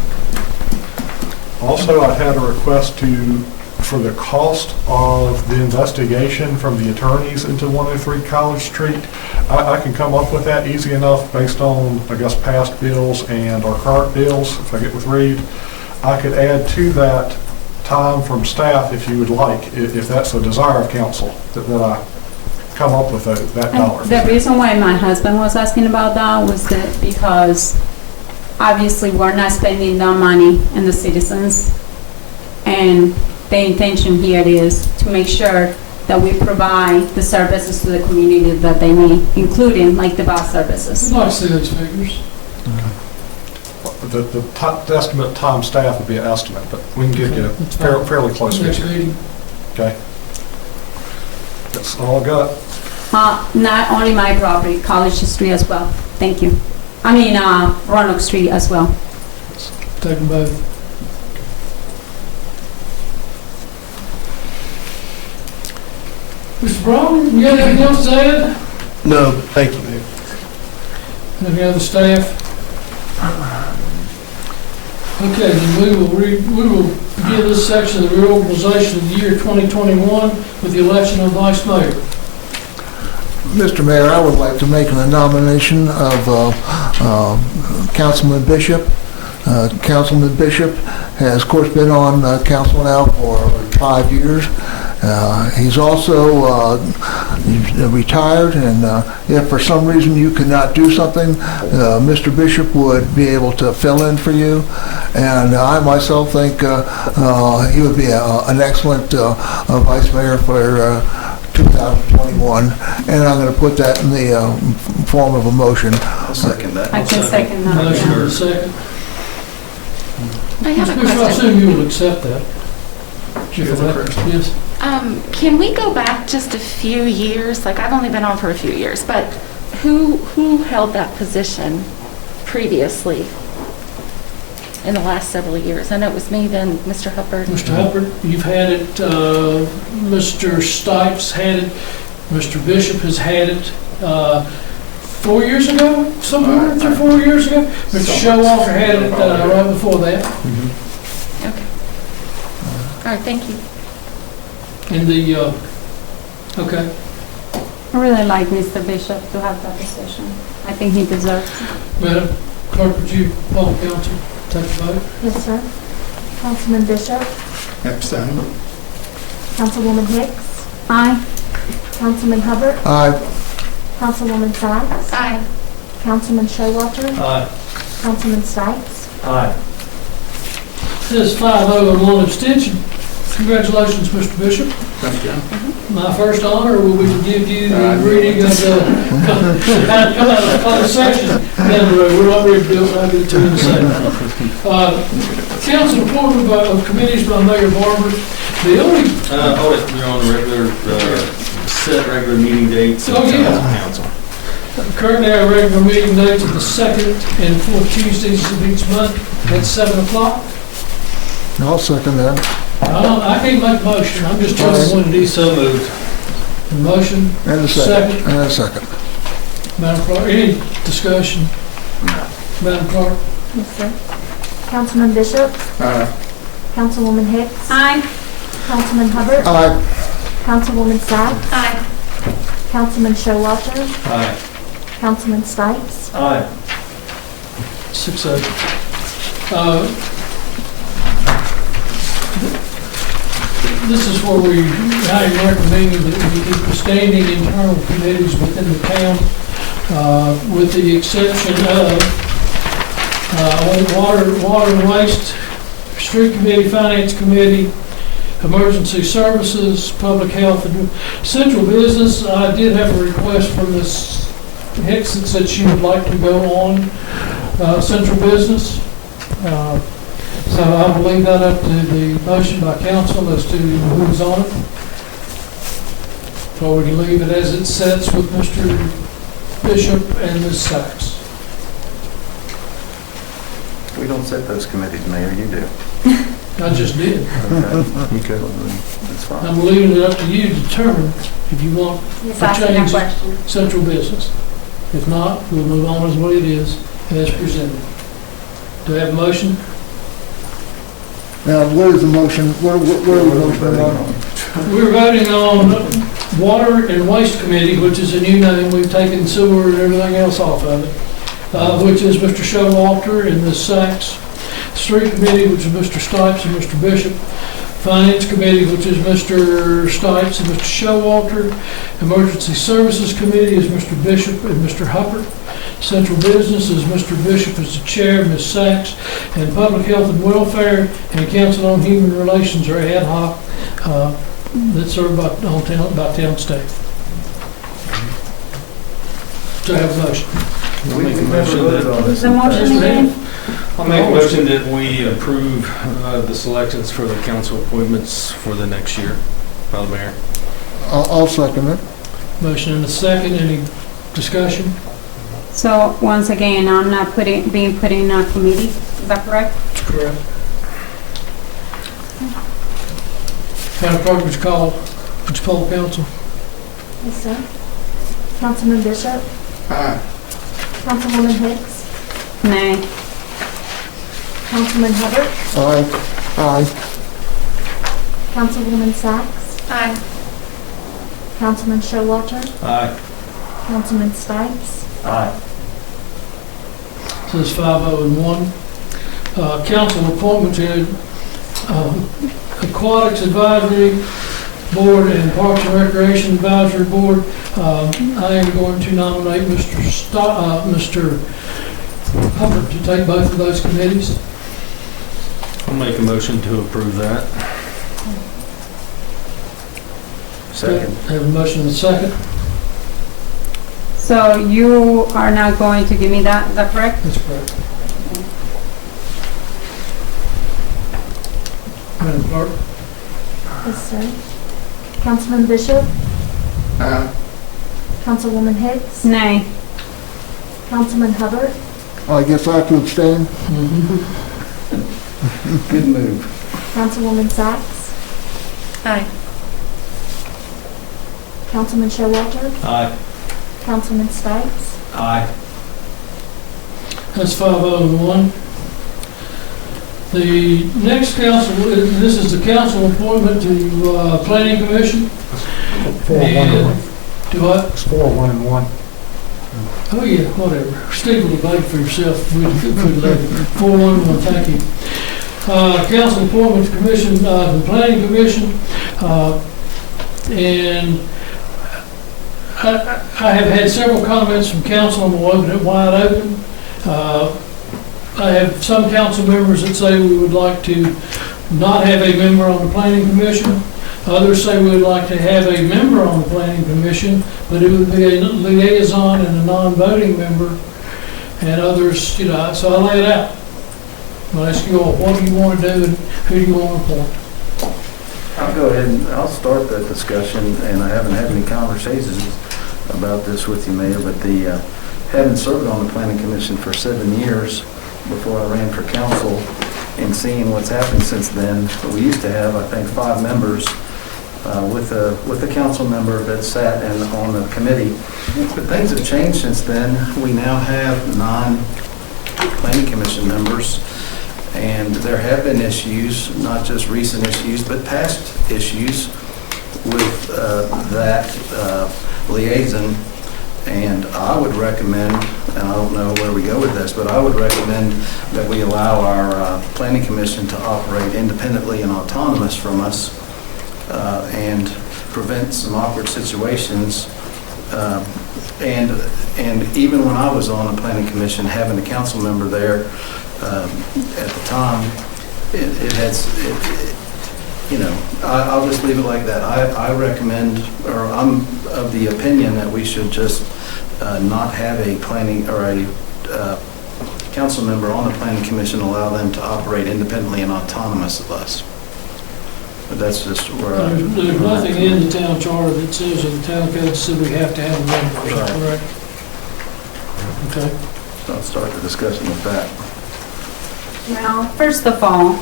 Also, I had a request for the cost of the investigation from the attorneys into 103 College Street. I can come up with that easy enough based on, I guess, past bills and our current bills, if I get with Reed. I could add to that time from staff if you would like, if that's a desire of council, that I come up with that dollar. The reason why my husband was asking about that was that because obviously we're not spending that money on the citizens, and the intention here is to make sure that we provide the services to the community that they need, including like the bus services. I'd like to see those figures. The estimate time staff would be an estimate, but we can give you a fairly close Next figure. meeting. Okay. That's all I got. Not only my property, College Street as well. Thank you. I mean, Roanoke Street as well. Take them both. Mr. Brown, you got anything else to add? No, but thank you, Mayor. Any other staff? Okay, then we will begin this section of the reorganization of the year 2021 with the election of vice mayor. Mr. Mayor, I would like to make a nomination of Councilman Bishop. Councilman Bishop has, of course, been on council now for 5 years. He's also retired, and if for some reason you could not do something, Mr. Bishop would be able to fill in for you. And I myself think he would be an excellent vice mayor for 2021, and I'm going to put that in the form of a motion. I'll second that. I can second that. Motion yeah. for a second. I have a Commissioner, I question. assume you will accept that. Yes. Can we go back just a few years? Like, I've only been on for a few years, but who held that position previously in the last several years? I know it was me, then Mr. Hubbard. Mr. Hubbard, you've had it, Mr. Stipes had it, Mr. Bishop has had it 4 years ago, somewhere, 3 or 4 years ago. Mr. Showalter had it right before that. Okay. All right, thank you. In the, okay. I really like Mr. Bishop to have that position. I think he deserves it. Madam Clerk, would you poll the council, take the vote? Yes, sir. Councilman Bishop? Abstain. Councilwoman Hicks? Aye. Councilman Hubbard? Aye. Councilwoman Sacks? Aye. Councilman Showalter? Aye. Councilman Stipes? Aye. Says 5-0 and 1 abstention. Congratulations, Mr. Bishop. Thank you. My first honor will be to give you the reading of the, come out of the closed session down the road. We're not ready to do it, but I'll get it to you in a second. Council appointment of committees by Mayor Barber. The only, You're on regular, set regular meeting dates of Oh, yeah. council. currently our regular meeting dates are the 2nd and 4th Tuesdays of each month at 7 o'clock. I'll second that. I can't make a motion, I'm just telling you what it is. So moved. A motion? And a second. And a second. Madam Clerk, any discussion? Madam Clerk? Yes, sir. Councilman Bishop? Aye. Councilwoman Hicks? Aye. Councilman Hubbard? Aye. Councilwoman Sykes? Aye. Councilman Showalter? Aye. Councilman Stipes? Aye. 6-0. This is where I am recommending that we keep the standing internal committees within the town, with the exception of water and waste, street committee, finance committee, emergency services, public health, and central business. I did have a request from Ms. Hicks that said she would like to go on central business. So I will leave that up to the motion by council as to who's on it. Or we can leave it as it sets with Mr. Bishop and Ms. Sykes. We don't set those committees, Mayor, you do. I just did. Okay. That's fine. I'm leaving it up to you to determine if you want Yes, to I see that change question. central business. If not, we'll move on as what it is, as presented. Do I have a motion? Now, what is the motion? What are we voting on? We're voting on Water and Waste Committee, which is a new name. We've taken sewer and everything else off of it, which is Mr. Showalter and Ms. Sykes. Street Committee, which is Mr. Stipes and Mr. Bishop. Finance Committee, which is Mr. Stipes and Mr. Showalter. Emergency Services Committee is Mr. Bishop and Mr. Hubbard. Central Business is Mr. Bishop as the chair, Ms. Sachs, and Public Health and Welfare and Council on Human Relations are ad hoc that's served by town staff. Do I have a motion? I'll make a motion that, The motion again? I'll make a motion that we approve the selections for the council appointments for the next year by the mayor. I'll second it. Motion and a second. Any discussion? So once again, I'm not being put in a committee, is that correct? That's correct. Madam Clerk, would you poll council? Yes, sir. Councilman Bishop? Aye. Councilwoman Hicks? Nay. Councilman Hubbard? Aye. Aye. Councilwoman Sykes? Aye. Councilman Showalter? Aye. Councilman Stipes? Aye. So it's 5-0 and 1. Council appointments in Aquatics Advisory Board and Parks and Recreation Advisory Board. I am going to nominate Mr. Hubbard to take both of those committees. I'll make a motion to approve that. Second. I have a motion and a second. So you are not going to give me that, is that correct? That's correct. Madam Clerk? Yes, sir. Councilman Bishop? Aye. Councilwoman Hicks? Nay. Councilman Hubbard? I guess I have to abstain. Good move. Councilwoman Sykes? Aye. Councilman Showalter? Aye. Councilman Stipes? Aye. That's 5-0 and 1. The next council, this is the council appointment to Planning Commission. 4-1-1. Do what? It's 4-1-1. Oh, yeah, whatever. Steve will debate for yourself. We'd let it. 4-1-1, thank you. Council Appointments Commission, the Planning Commission, and I have had several comments from council on leaving it wide open. I have some council members that say we would like to not have a member on the Planning Commission. Others say we would like to have a member on the Planning Commission, but it would be a liaison and a non-voting member. And others, so I lay it out. I'll ask you all, what do you want to do and who do you want to appoint? I'll go ahead and I'll start that discussion, and I haven't had any conversations about this with you, Mayor, but having served on the Planning Commission for 7 years before I ran for council and seeing what's happened since then, we used to have, I think, 5 members with the council member that sat on the committee. But things have changed since then. We now have 9 planning commission members, and there have been issues, not just recent issues, but past issues with that liaison. And I would recommend, and I don't know where we go with this, but I would recommend that we allow our planning commission to operate independently and autonomous from us, and prevent some awkward situations. And even when I was on the planning commission, having a council member there at the time, I'll just leave it like that. I recommend, or I'm of the opinion that we should just not have a planning or a council member on the planning commission, allow them to operate independently and autonomous of us. But that's just where There's nothing in the town charter that says, or the town code says we have to have a member, is that correct? Okay. So I'll start the discussion with that. Well, first of all,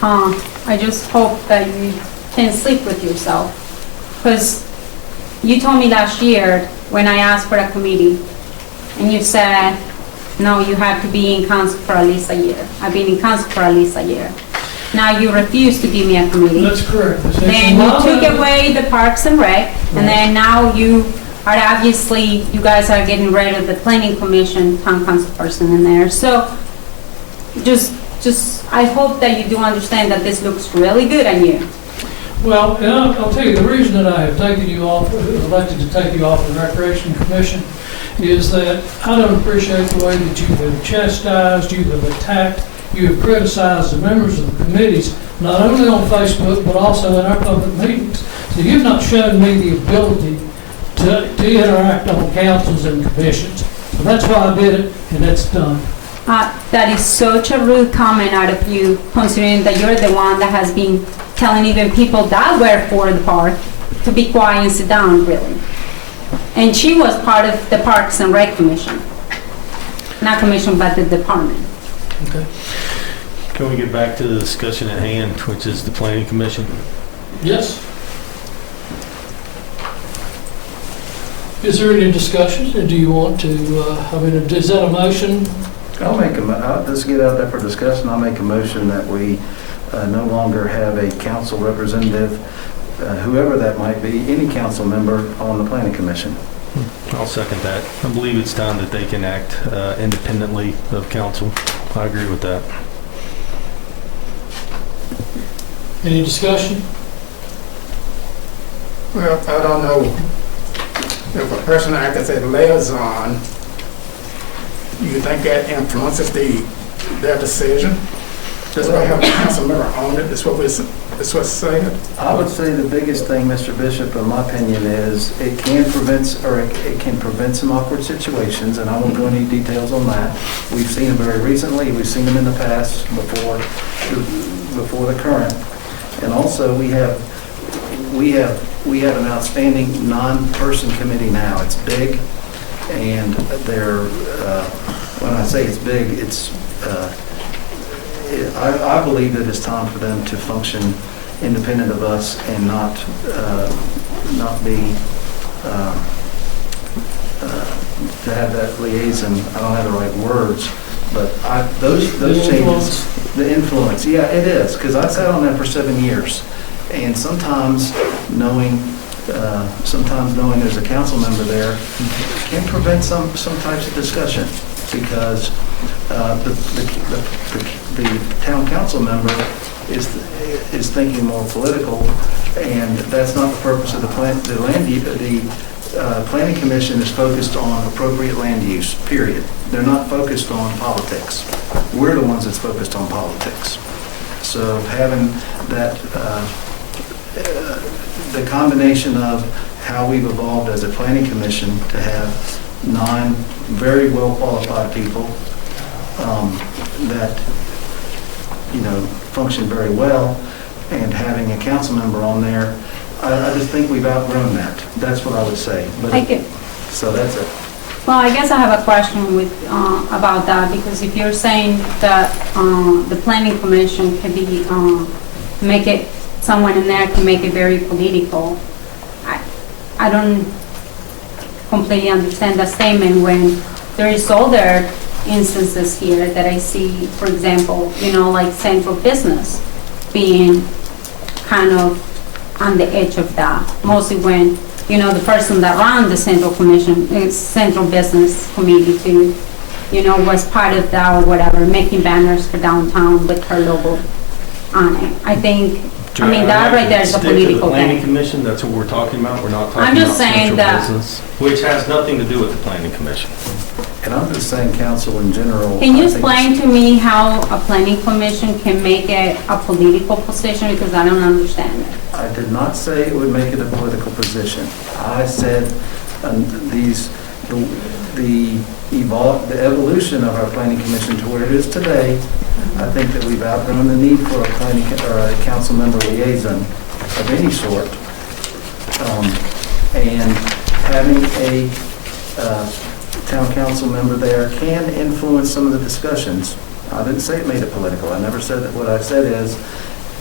I just hope that you can sleep with yourself, because you told me last year when I asked for a committee, and you said, no, you have to be in council for at least a year. I've been in council for at least a year. Now you refuse to give me a committee. That's correct. Then you took away the Parks and Rec, and then now you are obviously, you guys are getting rid of the planning commission, town council person in there. So just, I hope that you do understand that this looks really good on you. Well, and I'll tell you, the reason that I have taken you off, elected to take you off the Recreation Commission, is that I don't appreciate the way that you have chastised, you have attacked, you have criticized the members of the committees, not only on Facebook, but also in our public meetings. So you've not shown me the ability to interact on councils and commissions. So that's why I did it, and that's done. That is such a rude comment out of you, considering that you're the one that has been telling even people that were for the park to be quiet and sit down, really. And she was part of the Parks and Rec Commission. Not commission, but the department. Okay. Can we get back to the discussion at hand, which is the planning commission? Yes. Is there any discussion, or do you want to, is that a motion? I'll just get out there for discussion. I'll make a motion that we no longer have a council representative, whoever that might be, any council member on the planning commission. I'll second that. I believe it's time that they can act independently of council. I agree with that. Any discussion? Well, I don't know if a person acts as a liaison, you think that influences their decision? Just by having a council member on it, is what's saying? I would say the biggest thing, Mr. Bishop, in my opinion, is it can prevent some awkward situations, and I won't go into any details on that. We've seen them very recently. We've seen them in the past before the current, and also we have an outstanding 9-person committee now. It's big, and they're when I say it's big, it's I believe that it's time for them to function independent of us and not be to have that liaison. I don't have the right words, but those changes, the influence. Yeah, it is, because I sat on that for 7 years, and sometimes knowing there's a council member there can prevent some types of discussion, because the town council member is thinking more political, and that's not the purpose of the plan. The planning commission is focused on appropriate land use, period. They're not focused on politics. We're the ones that's focused on politics. So having that, the combination of how we've evolved as a planning commission to have 9 very well qualified people that function very well, and having a council member on there, I just think we've outgrown that. That's what I would say. So that's it. Well, I guess I have a question about that, because if you're saying that the planning commission can be make it someone in there can make it very political. I don't completely understand the statement when there is other instances here that I see, for example, like central business being kind of on the edge of that. Mostly when, the person that ran the central business committee too, was part of that or whatever, making banners for downtown with her logo on it. I think, that right there is a political Planning thing. Commission, that's what we're talking about. We're not talking I'm just about saying central that- business, which has nothing to do with the Planning Commission. And I'm just saying, council in general. Can you I think explain to me how a planning commission can make it a political position, because I don't understand it? I did not say it would make it a political position. I said the evolution of our planning commission to where it is today, I think that we've outgrown the need for a council member liaison of any sort. And having a town council member there can influence some of the discussions. I didn't say it made it political. I never said that. What I said is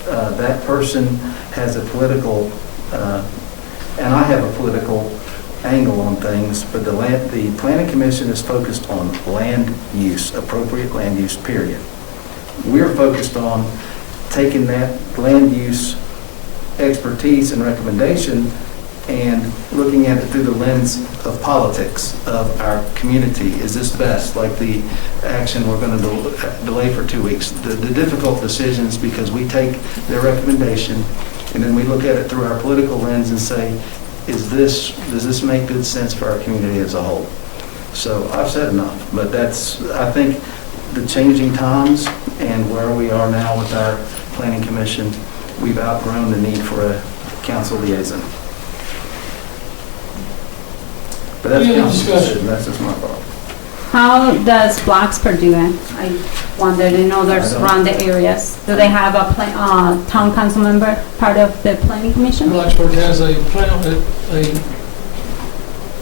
that person has a political, and I have a political angle on things, but the planning commission is focused on land use, appropriate land use, period. We're focused on taking that land use expertise and recommendation and looking at it through the lens of politics of our community. Is this best? Like the action we're going to delay for 2 weeks. The difficult decisions, because we take their recommendation and then we look at it through our political lens and say, does this make good sense for our community as a whole? So I've said enough, but I think the changing times and where we are now with our planning commission, we've outgrown the need for a council liaison. But that's council's decision, that's just my thought. How does Blacksburg do it? I wondered, there's around the areas. Do they have a town council member part of the planning commission? Blacksburg has a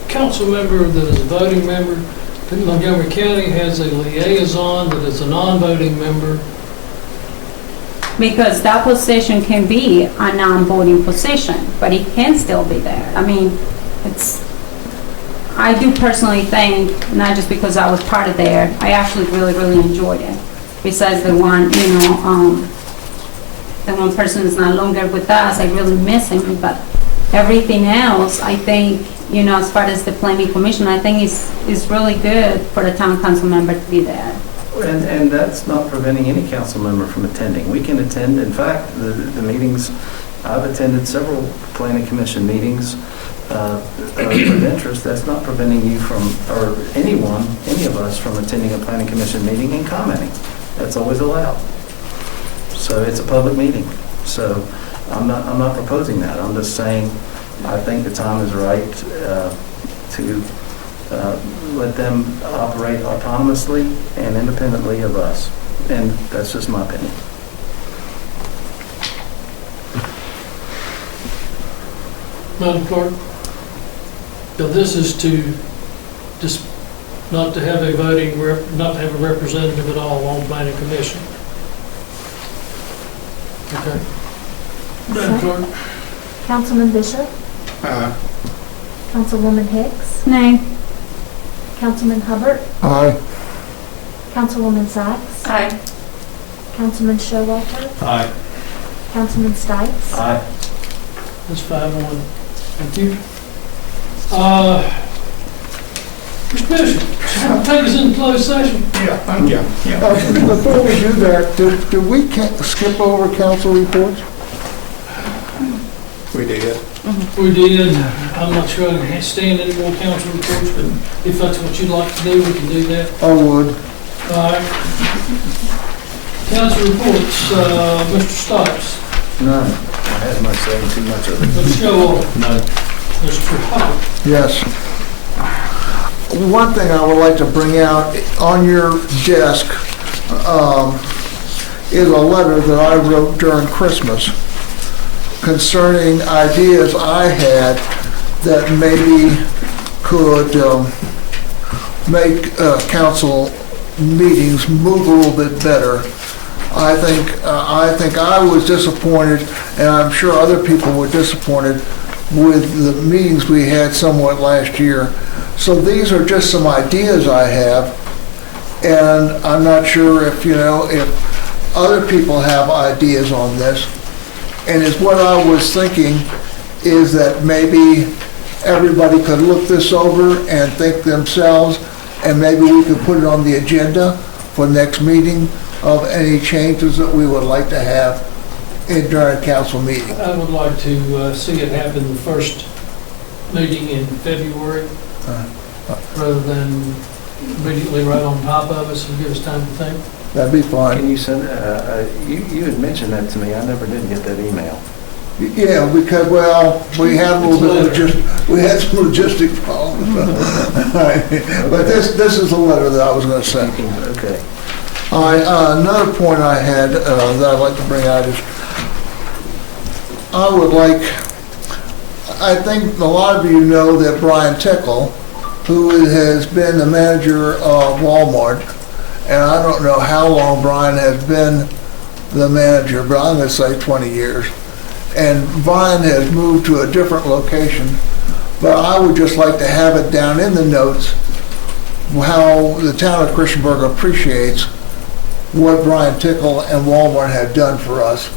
council member that is a voting member. Montgomery County has a liaison that is a non-voting member. Because that position can be a non-voting position, but it can still be there. I do personally think, not just because I was part of there, I actually really, really enjoyed it. Besides the one, the one person is no longer with us, I really miss him, but everything else, I think, as far as the planning commission, I think is really good for the town council member to be there. And that's not preventing any council member from attending. We can attend, in fact, the meetings, I've attended several planning commission meetings of interest. That's not preventing you from, or any of us from attending a planning commission meeting and commenting. That's always allowed. So it's a public meeting. So I'm not proposing that. I'm just saying I think the time is right to let them operate autonomously and independently of us. And that's just my opinion. Madam Clerk, now this is to just not to have a not to have a representative at all on planning commission. Okay. Madam Clerk? Councilman Bishop? Aye. Councilwoman Hicks? Nay. Councilman Hubbard? Aye. Councilwoman Sacks? Aye. Councilman Showalter? Aye. Councilman Stites? Aye. That's 5-1. Thank you. Mr. Bishop, take us into closed session. Yeah. Before we do that, do we skip over council reports? We did. We did. I'm not sure I can stand any more council reports, but if that's what you'd like to do, we can do that. I would. All right. Council reports, Mr. Stipes. None. I had my saying too much of it. Mr. Showalter. None. Mr. Hubbard. Yes. One thing I would like to bring out on your desk is a letter that I wrote during Christmas concerning ideas I had that maybe could make council meetings move a little bit better. I think I was disappointed, and I'm sure other people were disappointed with the meetings we had somewhat last year. So these are just some ideas I have, and I'm not sure if, if other people have ideas on this. And is what I was thinking is that maybe everybody could look this over and think themselves, and maybe we could put it on the agenda for next meeting of any changes that we would like to have during a council meeting. I would like to see it happen the first meeting in February, rather than immediately right on top of us and give us time to think. That'd be fine. Can you send, you had mentioned that to me, I never did get that email. Yeah, because, well, we had a little bit we had some logistic problems. But this is the letter that I was going to send. Okay. Another point I had that I'd like to bring out is I think a lot of you know that Brian Tickle, who has been the manager of Walmart, and I don't know how long Brian has been the manager, but I'm going to say 20 years. And Brian has moved to a different location, but I would just like to have it down in the notes how the town of Christiansburg appreciates what Brian Tickle and Walmart have done for us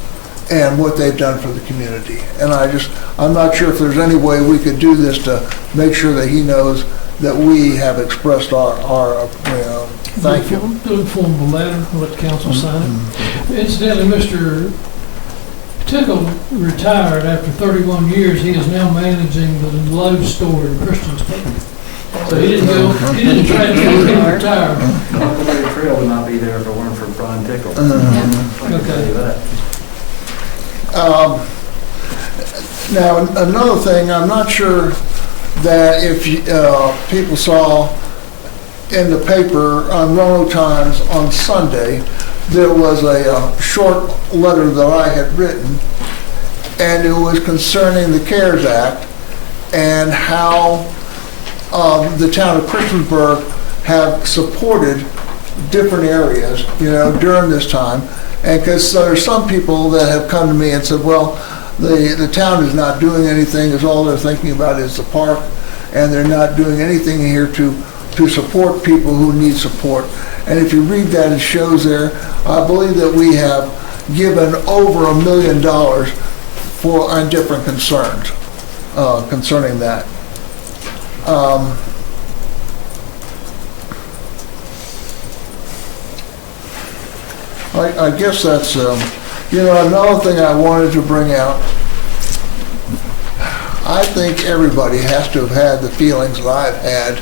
and what they've done for the community. And I'm not sure if there's any way we could do this to make sure that he knows that we have expressed our thank you. Do a formal letter, let the council sign it. Incidentally, Mr. Tickle retired after 31 years. He is now managing the Lowe's store in Christiansburg. So he didn't transfer, he retired. The trail would not be there if it weren't for Brian Tickle. I can tell you that. Now, another thing, I'm not sure that if people saw in the paper on Roanoke Times on Sunday, there was a short letter that I had written, and it was concerning the CARES Act and how the town of Christiansburg have supported different areas, during this time. And because there are some people that have come to me and said, well, the town is not doing anything, is all they're thinking about is the park, and they're not doing anything here to support people who need support. And if you read that, it shows there, I believe that we have given over $1 million on different concerns concerning that. I guess that's, another thing I wanted to bring out. I think everybody has to have had the feelings that I've had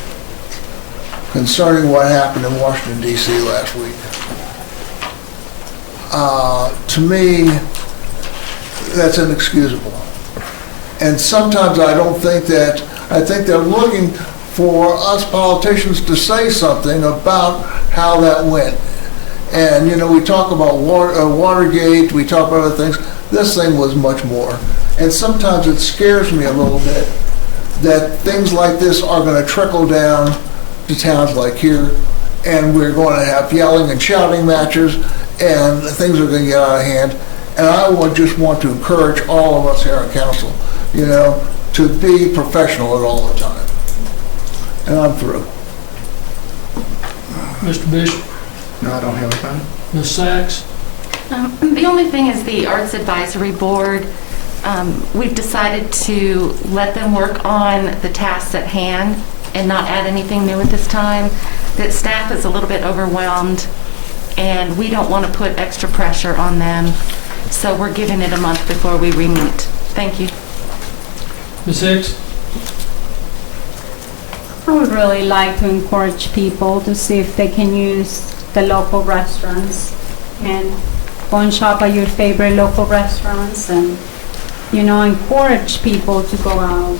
concerning what happened in Washington, D.C. last week. To me, that's inexcusable. And sometimes I think they're looking for us politicians to say something about how that went. And, we talk about Watergate, we talk about other things. This thing was much more. And sometimes it scares me a little bit that things like this are going to trickle down to towns like here, and we're going to have yelling and shouting matches, and things are going to get out of hand. And I just want to encourage all of us here on council, to be professional at all the time. And I'm through. Mr. Bishop? No, I don't have anything. Ms. Sachs? The only thing is the Arts Advisory Board. We've decided to let them work on the tasks at hand and not add anything new at this time. That staff is a little bit overwhelmed, and we don't want to put extra pressure on them. So we're giving it a month before we re-meet. Thank you. Ms. Hicks? I would really like to encourage people to see if they can use the local restaurants and go and shop at your favorite local restaurants and, encourage people to go out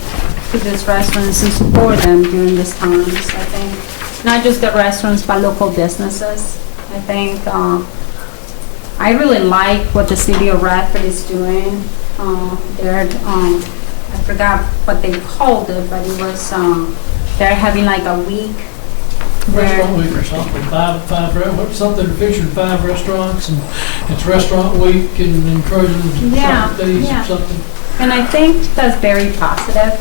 to these restaurants and support them during this time. So I think not just the restaurants, but local businesses. I think I really like what the city of Radford is doing. I forgot what they called it, but it was they're having like a week Restaurant week or something, something featuring 5 restaurants, and it's restaurant week and encouraging chocolate days yeah. or something. And I think that's very positive,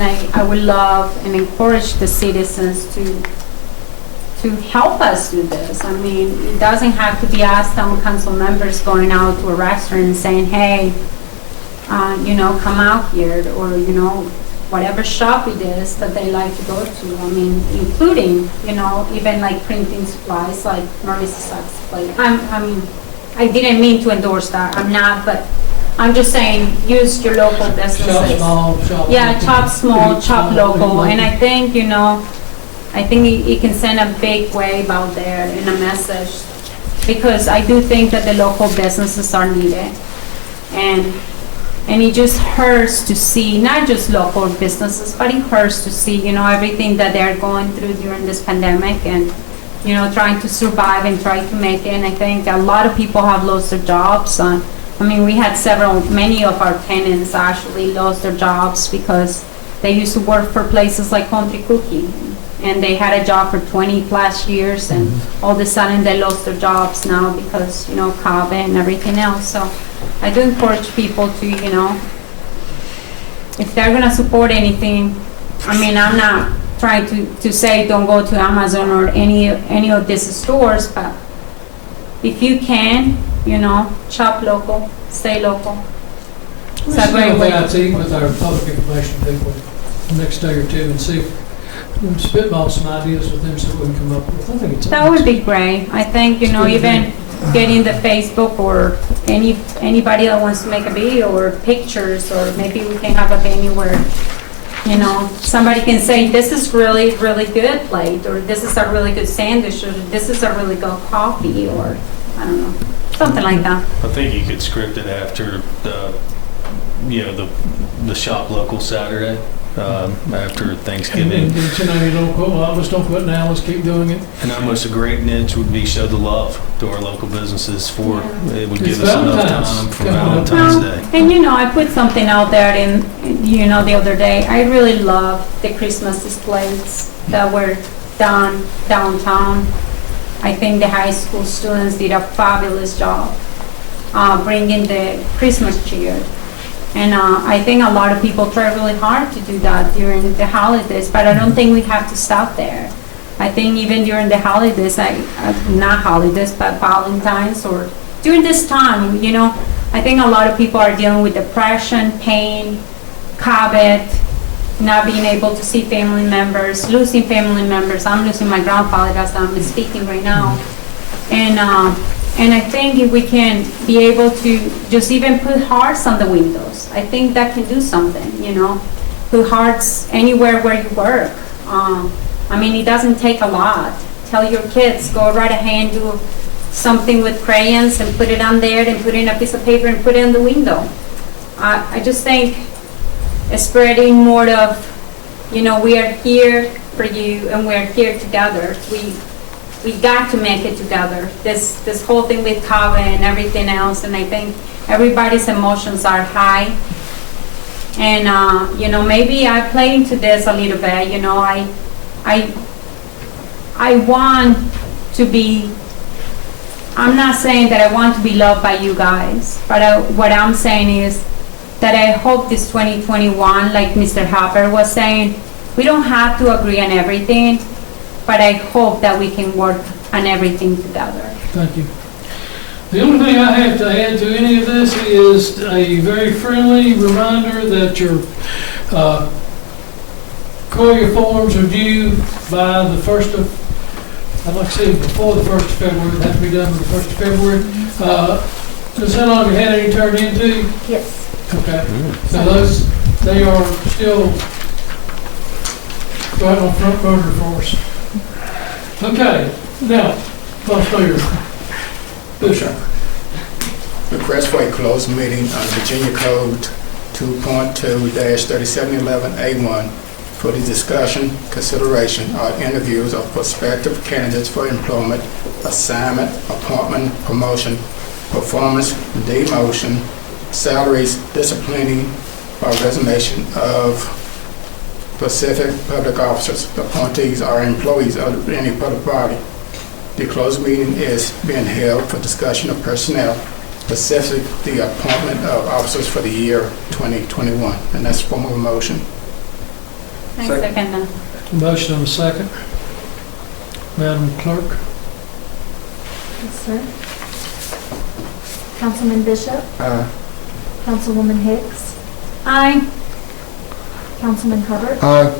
and I would love and encourage the citizens to help us do this. I mean, it doesn't have to be us town council members going out to a restaurant and saying, hey, come out here, or, whatever shop it is that they like to go to. I mean, including, even like printing supplies, like Marissa Sachs plate. I didn't mean to endorse that. I'm not, but I'm just saying, use your local businesses. Shop small, shop Yeah, shop small, shop local. local. And I think, it can send a big wave out there in a message, because I do think that the local businesses are needed. And it just hurts to see, not just local businesses, but it hurts to see, everything that they're going through during this pandemic, and, trying to survive and try to make it. And I think a lot of people have lost their jobs. We had many of our tenants actually lost their jobs because they used to work for places like Country Cookie, and they had a job for 20 plus years, and all of a sudden they lost their jobs now because, COVID and everything else. So I do encourage people to, if they're gonna support anything, I'm not trying to say don't go to Amazon or any of these stores, but if you can, shop local, stay local. Let's go with our public information people the next day or two and see if we can spitball some ideas with them, so we can come up with. I think it's that would be great. I think, even getting the Facebook, or anybody that wants to make a video or pictures, or maybe we can have a venue where, somebody can say, this is really, really good plate, or this is a really good sandwich, or this is a really good coffee, or I don't know, something like that. I think you could script it after the shop local Saturday. After Thanksgiving. And 1090 local, I just don't quit now, let's keep doing it. And almost a great niche would be show the love to our local businesses it would give us enough time for Valentine's Day. And I put something out there the other day. I really love the Christmas displays that were done downtown. I think the high school students did a fabulous job bringing the Christmas cheer. And I think a lot of people try really hard to do that during the holidays, but I don't think we have to stop there. I think even during the holidays, not holidays, but Valentine's, or during this time, I think a lot of people are dealing with depression, pain, COVID, not being able to see family members, losing family members. I'm losing my grandfather as I'm speaking right now. And I think if we can be able to just even put hearts on the windows, I think that can do something, Put hearts anywhere where you work. It doesn't take a lot. Tell your kids, go right ahead and do something with crayons and put it on there, and put it in a piece of paper and put it in the window. I just think spreading more of, we are here for you and we're here together. We got to make it together. This whole thing with COVID and everything else, and I think everybody's emotions are high. And maybe I play into this a little bit. I want to be. I'm not saying that I want to be loved by you guys, but what I'm saying is that I hope this 2021, like Mr. Hopper was saying, we don't have to agree on everything, but I hope that we can work on everything together. Thank you. The only thing I have to add to any of this is a very friendly reminder that your COIA forms are due by the 1st of, I'd like to say before the 1st of February, they have to be done by the 1st of February. Does that long you had any turned into? Yes. Okay. So they are still right on front burner for us. Okay, now, Vice Mayor Bishop. Request for a closed meeting on Virginia Code 2.2-3711A1 for the discussion, consideration, or interviews of prospective candidates for employment, assignment, appointment, promotion, performance, demotion, salaries, disciplining, or resignation of specific public officers, appointees, or employees of any public body. The closed meeting is being held for discussion of personnel, specifically the appointment of officers for the year 2021. And that's form of a motion. I second that. Motion and a second. Madam Clerk? Yes, sir. Councilman Bishop? Aye. Councilwoman Hicks? Aye. Councilman Hubbard? Aye.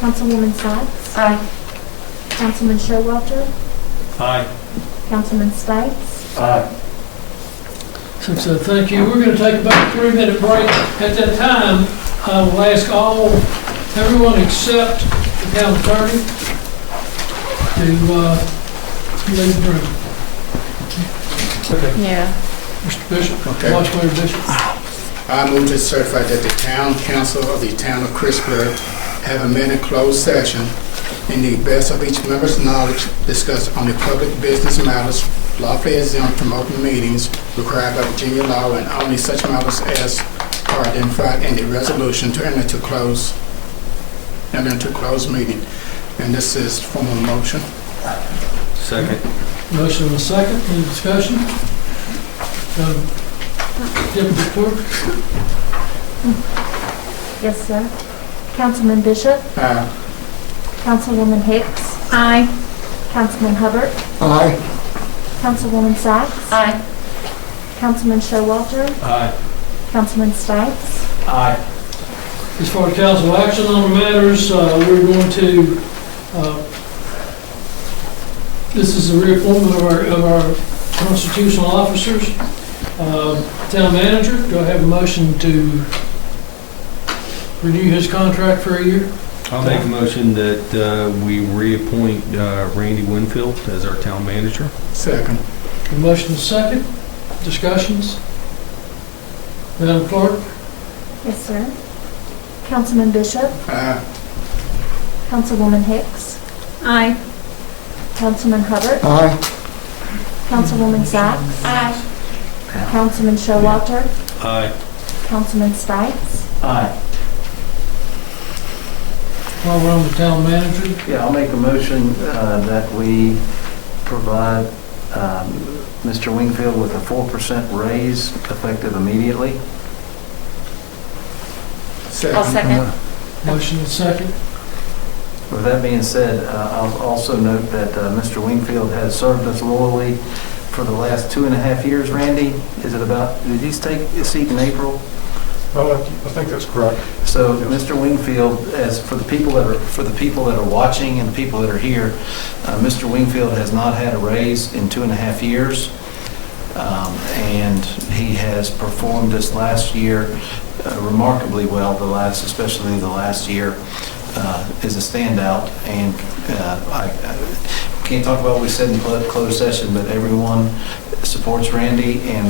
Councilwoman Sykes? Aye. Councilman Showalter? Aye. Councilman Stites? Aye. So thank you. We're going to take about a 3-minute break. At that time, I will ask everyone except the town attorney to leave the room. Okay. Yeah. Mr. Bishop, Okay. Vice Mayor Bishop. I move to certify that the town council of the town of Christiansburg have a minute closed session in the best of each member's knowledge discussed only public business matters lawfully exempt from open meetings required by Virginia law and only such matters as are identified in the resolution to enter into closed meeting. And this is form of motion. Second. Motion and a second. Any discussion? Deputy Clerk? Yes, sir. Councilman Bishop? Aye. Councilwoman Hicks? Aye. Councilman Hubbard? Aye. Councilwoman Sykes? Aye. Councilman Showalter? Aye. Councilman Stites? Aye. As far as council action on the matters, we're going to, this is the reappointment of our constitutional officers. Town manager, do I have a motion to renew his contract for a year? I'll make a motion that we reappoint Randy Winfield as our town manager. Second. A motion is second. Discussions? Madam Clerk? Yes, sir. Councilman Bishop? Aye. Councilwoman Hicks? Aye. Councilman Hubbard? Aye. Councilwoman Sykes? Aye. Councilman Showalter? Aye. Councilman Stites? Aye. While we're on the town manager, Yeah, I'll make a motion that we provide Mr. Wingfield with a 4% raise effective immediately. I'll second. motion is second. With that being said, I'll also note that Mr. Wingfield has served us loyally for the last 2.5 years. Randy, is it about, did he take a seat in April? I think that's correct. So, Mr. Wingfield, as for the people that are watching and the people that are here, Mr. Wingfield has not had a raise in 2.5 years, and he has performed this last year remarkably well. Especially the last year, is a standout. And I can't talk about what we said in closed session, but everyone supports Randy, and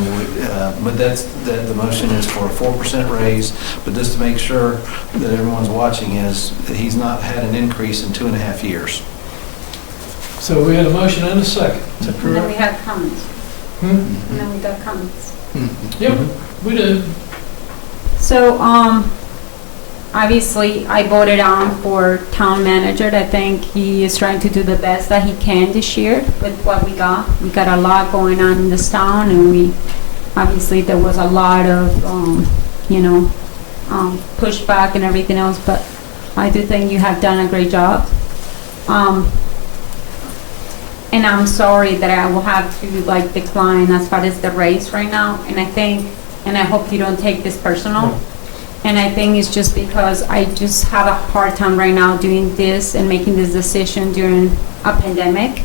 but the motion is for a 4% raise. But just to make sure that everyone's watching, is that he's not had an increase in 2.5 years. So we had a motion and a second. Is that And then we correct? had comments. Hmm? And then we got comments. Yep, we did. So, obviously, I voted on for town manager. I think he is trying to do the best that he can this year with what we got. We got a lot going on in this town, and obviously there was a lot of, pushback and everything else, but I do think you have done a great job. And I'm sorry that I will have to decline as far as the race right now, and I hope you don't take this personal. No. And I think it's just because I just have a hard time right now doing this and making this decision during a pandemic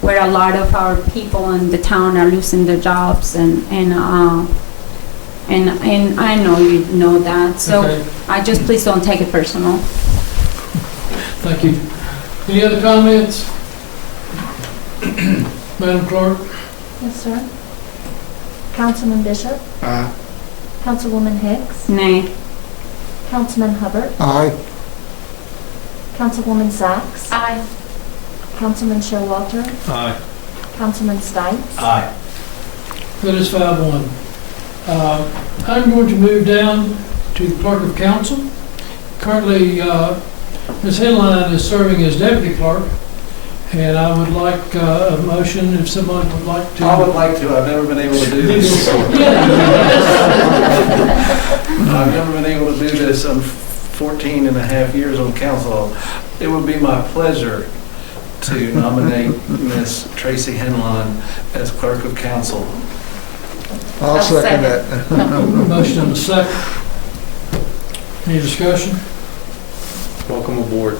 where a lot of our people in the town are losing their jobs, and I know you know that. So Okay. I just please don't take it personal. Thank you. Any other comments? Madam Clerk? Yes, sir. Councilman Bishop? Aye. Councilwoman Hicks? Nay. Councilman Hubbard? Aye. Councilwoman Sykes? Aye. Councilman Showalter? Aye. Councilman Stites? Aye. That is 5-1. I'm going to move down to the clerk of council, Currently, Ms. Henline is serving as deputy clerk, and I would like a motion if someone would like to. I would like to. I've never been able to do this. I've never been able to do this. I'm 14 and a half years on council. It would be my pleasure to nominate Ms. Tracy Henline as clerk of council. I'll second that. Motion and a second. Any discussion? Welcome aboard.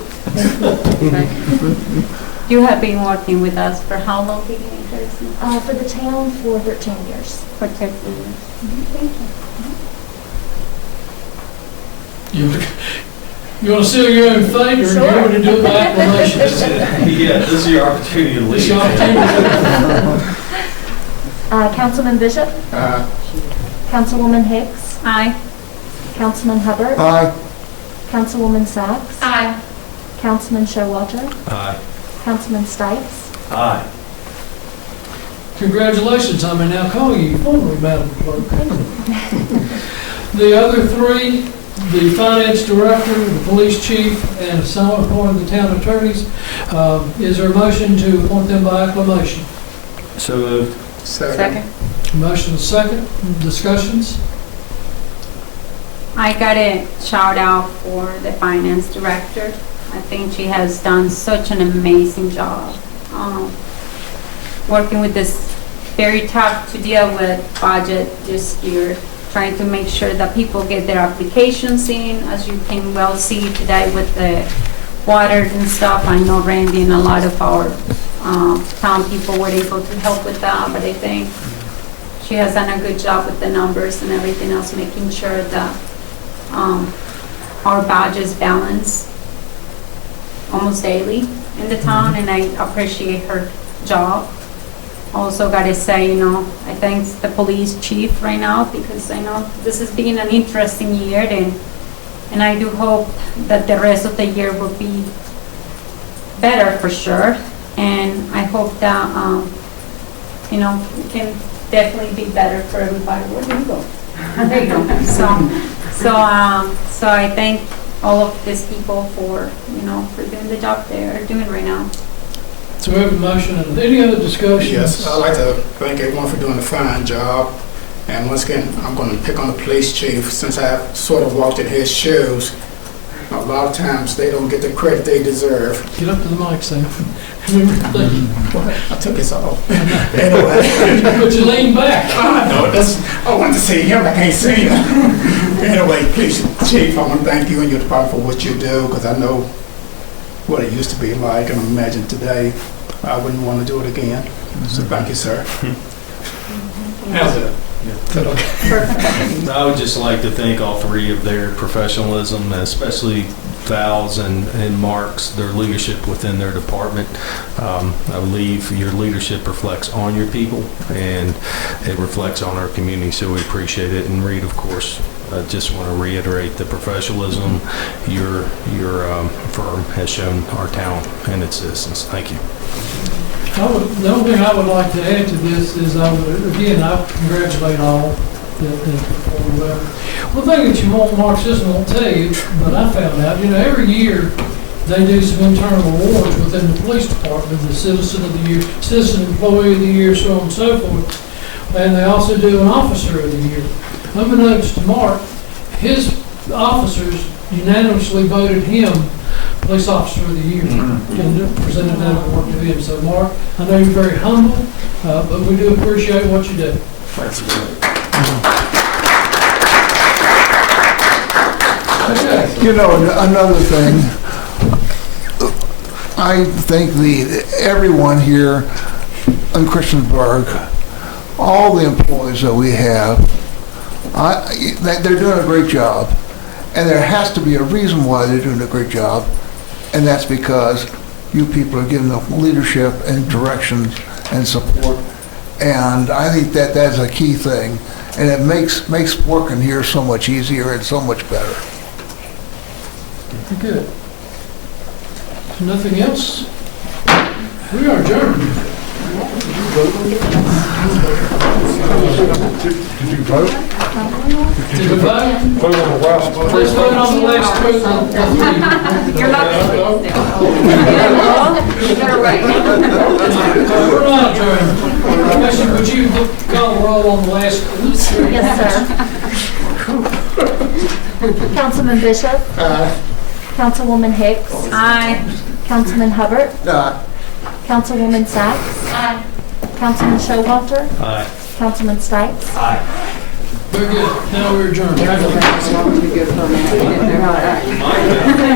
You have been working with us for how long, Tracy? For the town for 13 years. For 13 years. Thank you. You want to seal your own fate, or do you want to do it by acclamation? Yeah, this is your opportunity to leave. This is your opportunity. Councilman Bishop? Councilwoman Hicks? Aye. Councilman Hubbard? Aye. Councilwoman Sachs? Aye. Councilman Showalter? Aye. Councilman Stites? Aye. Congratulations, I may now call you formally Madam Clerk. The other three, the finance director, the police chief, and someone appointed the town attorneys, is there a motion to appoint them by acclamation? So moved. Second. Motion is second. Discussions? I got a shout out for the finance director. I think she has done such an amazing job. Working with this very tough to deal with budget this year, trying to make sure that people get their applications in, as you can well see today with the water and stuff. I know Randy and a lot of our town people were able to help with that, but I think she has done a good job with the numbers and everything else, making sure that our budgets balance almost daily in the town, and I appreciate her job. Also got to say, I thank the police chief right now, because I know this has been an interesting year, and I do hope that the rest of the year will be better for sure. And I hope that, it can definitely be better for everybody. Where do you go? There you go. So I thank all of these people for doing the job they're doing right now. So we have a motion, and any other discussions? Yes, I'd like to thank everyone for doing a fine job. And once again, I'm going to pick on the police chief, since I've sort of walked in his shoes. A lot of times they don't get the credit they deserve. Get up to the mic, Sam. I took this off. Anyway. But you lean back. I know, I wanted to see him, I can't see him. Anyway, police chief, I want to thank you and your department for what you do, because I know what it used to be like, and I imagine today I wouldn't want to do it again. So thank you, sir. How's it? I would just like to thank all three of their professionalism, especially Val's and Mark's, their leadership within their department. I believe your leadership reflects on your people, and it reflects on our community, so we appreciate it. And Reed, of course, I just want to reiterate the professionalism your firm has shown our town and its citizens. Thank you. The only thing I would like to add to this is I congratulate all that performed well. One thing that you won't, Mark Sisson won't tell you, but I found out, every year they do some internal awards within the police department, the Citizen of the Year, Citizen Employee of the Year, so on and so forth. And they also do an Officer of the Year. Unbeknownst to Mark, his officers unanimously voted him Police Officer of the Year and presented that award to him. So, Mark, I know you're very humble, but we do appreciate what you do. That's good. Another thing, I think everyone here in Christiansburg, all the employees that we have, they're doing a great job. And there has to be a reason why they're doing a great job, and that's because you people are giving them leadership and direction and support. And I think that's a key thing, and it makes working here so much easier and so much better. Good. Nothing else? We are adjourned. Did you vote? Did you vote? Vote on the last one. Let's vote on the last two. You're not going to We're not adjourned. Commissioner, would you call the roll on the last two? Yes, sir. Councilman Bishop? Councilwoman Hicks? Aye. Councilman Hubbard? Councilwoman Sacks? Councilman Showalter? Aye. Councilman Stipes? Very good. Now we're adjourned.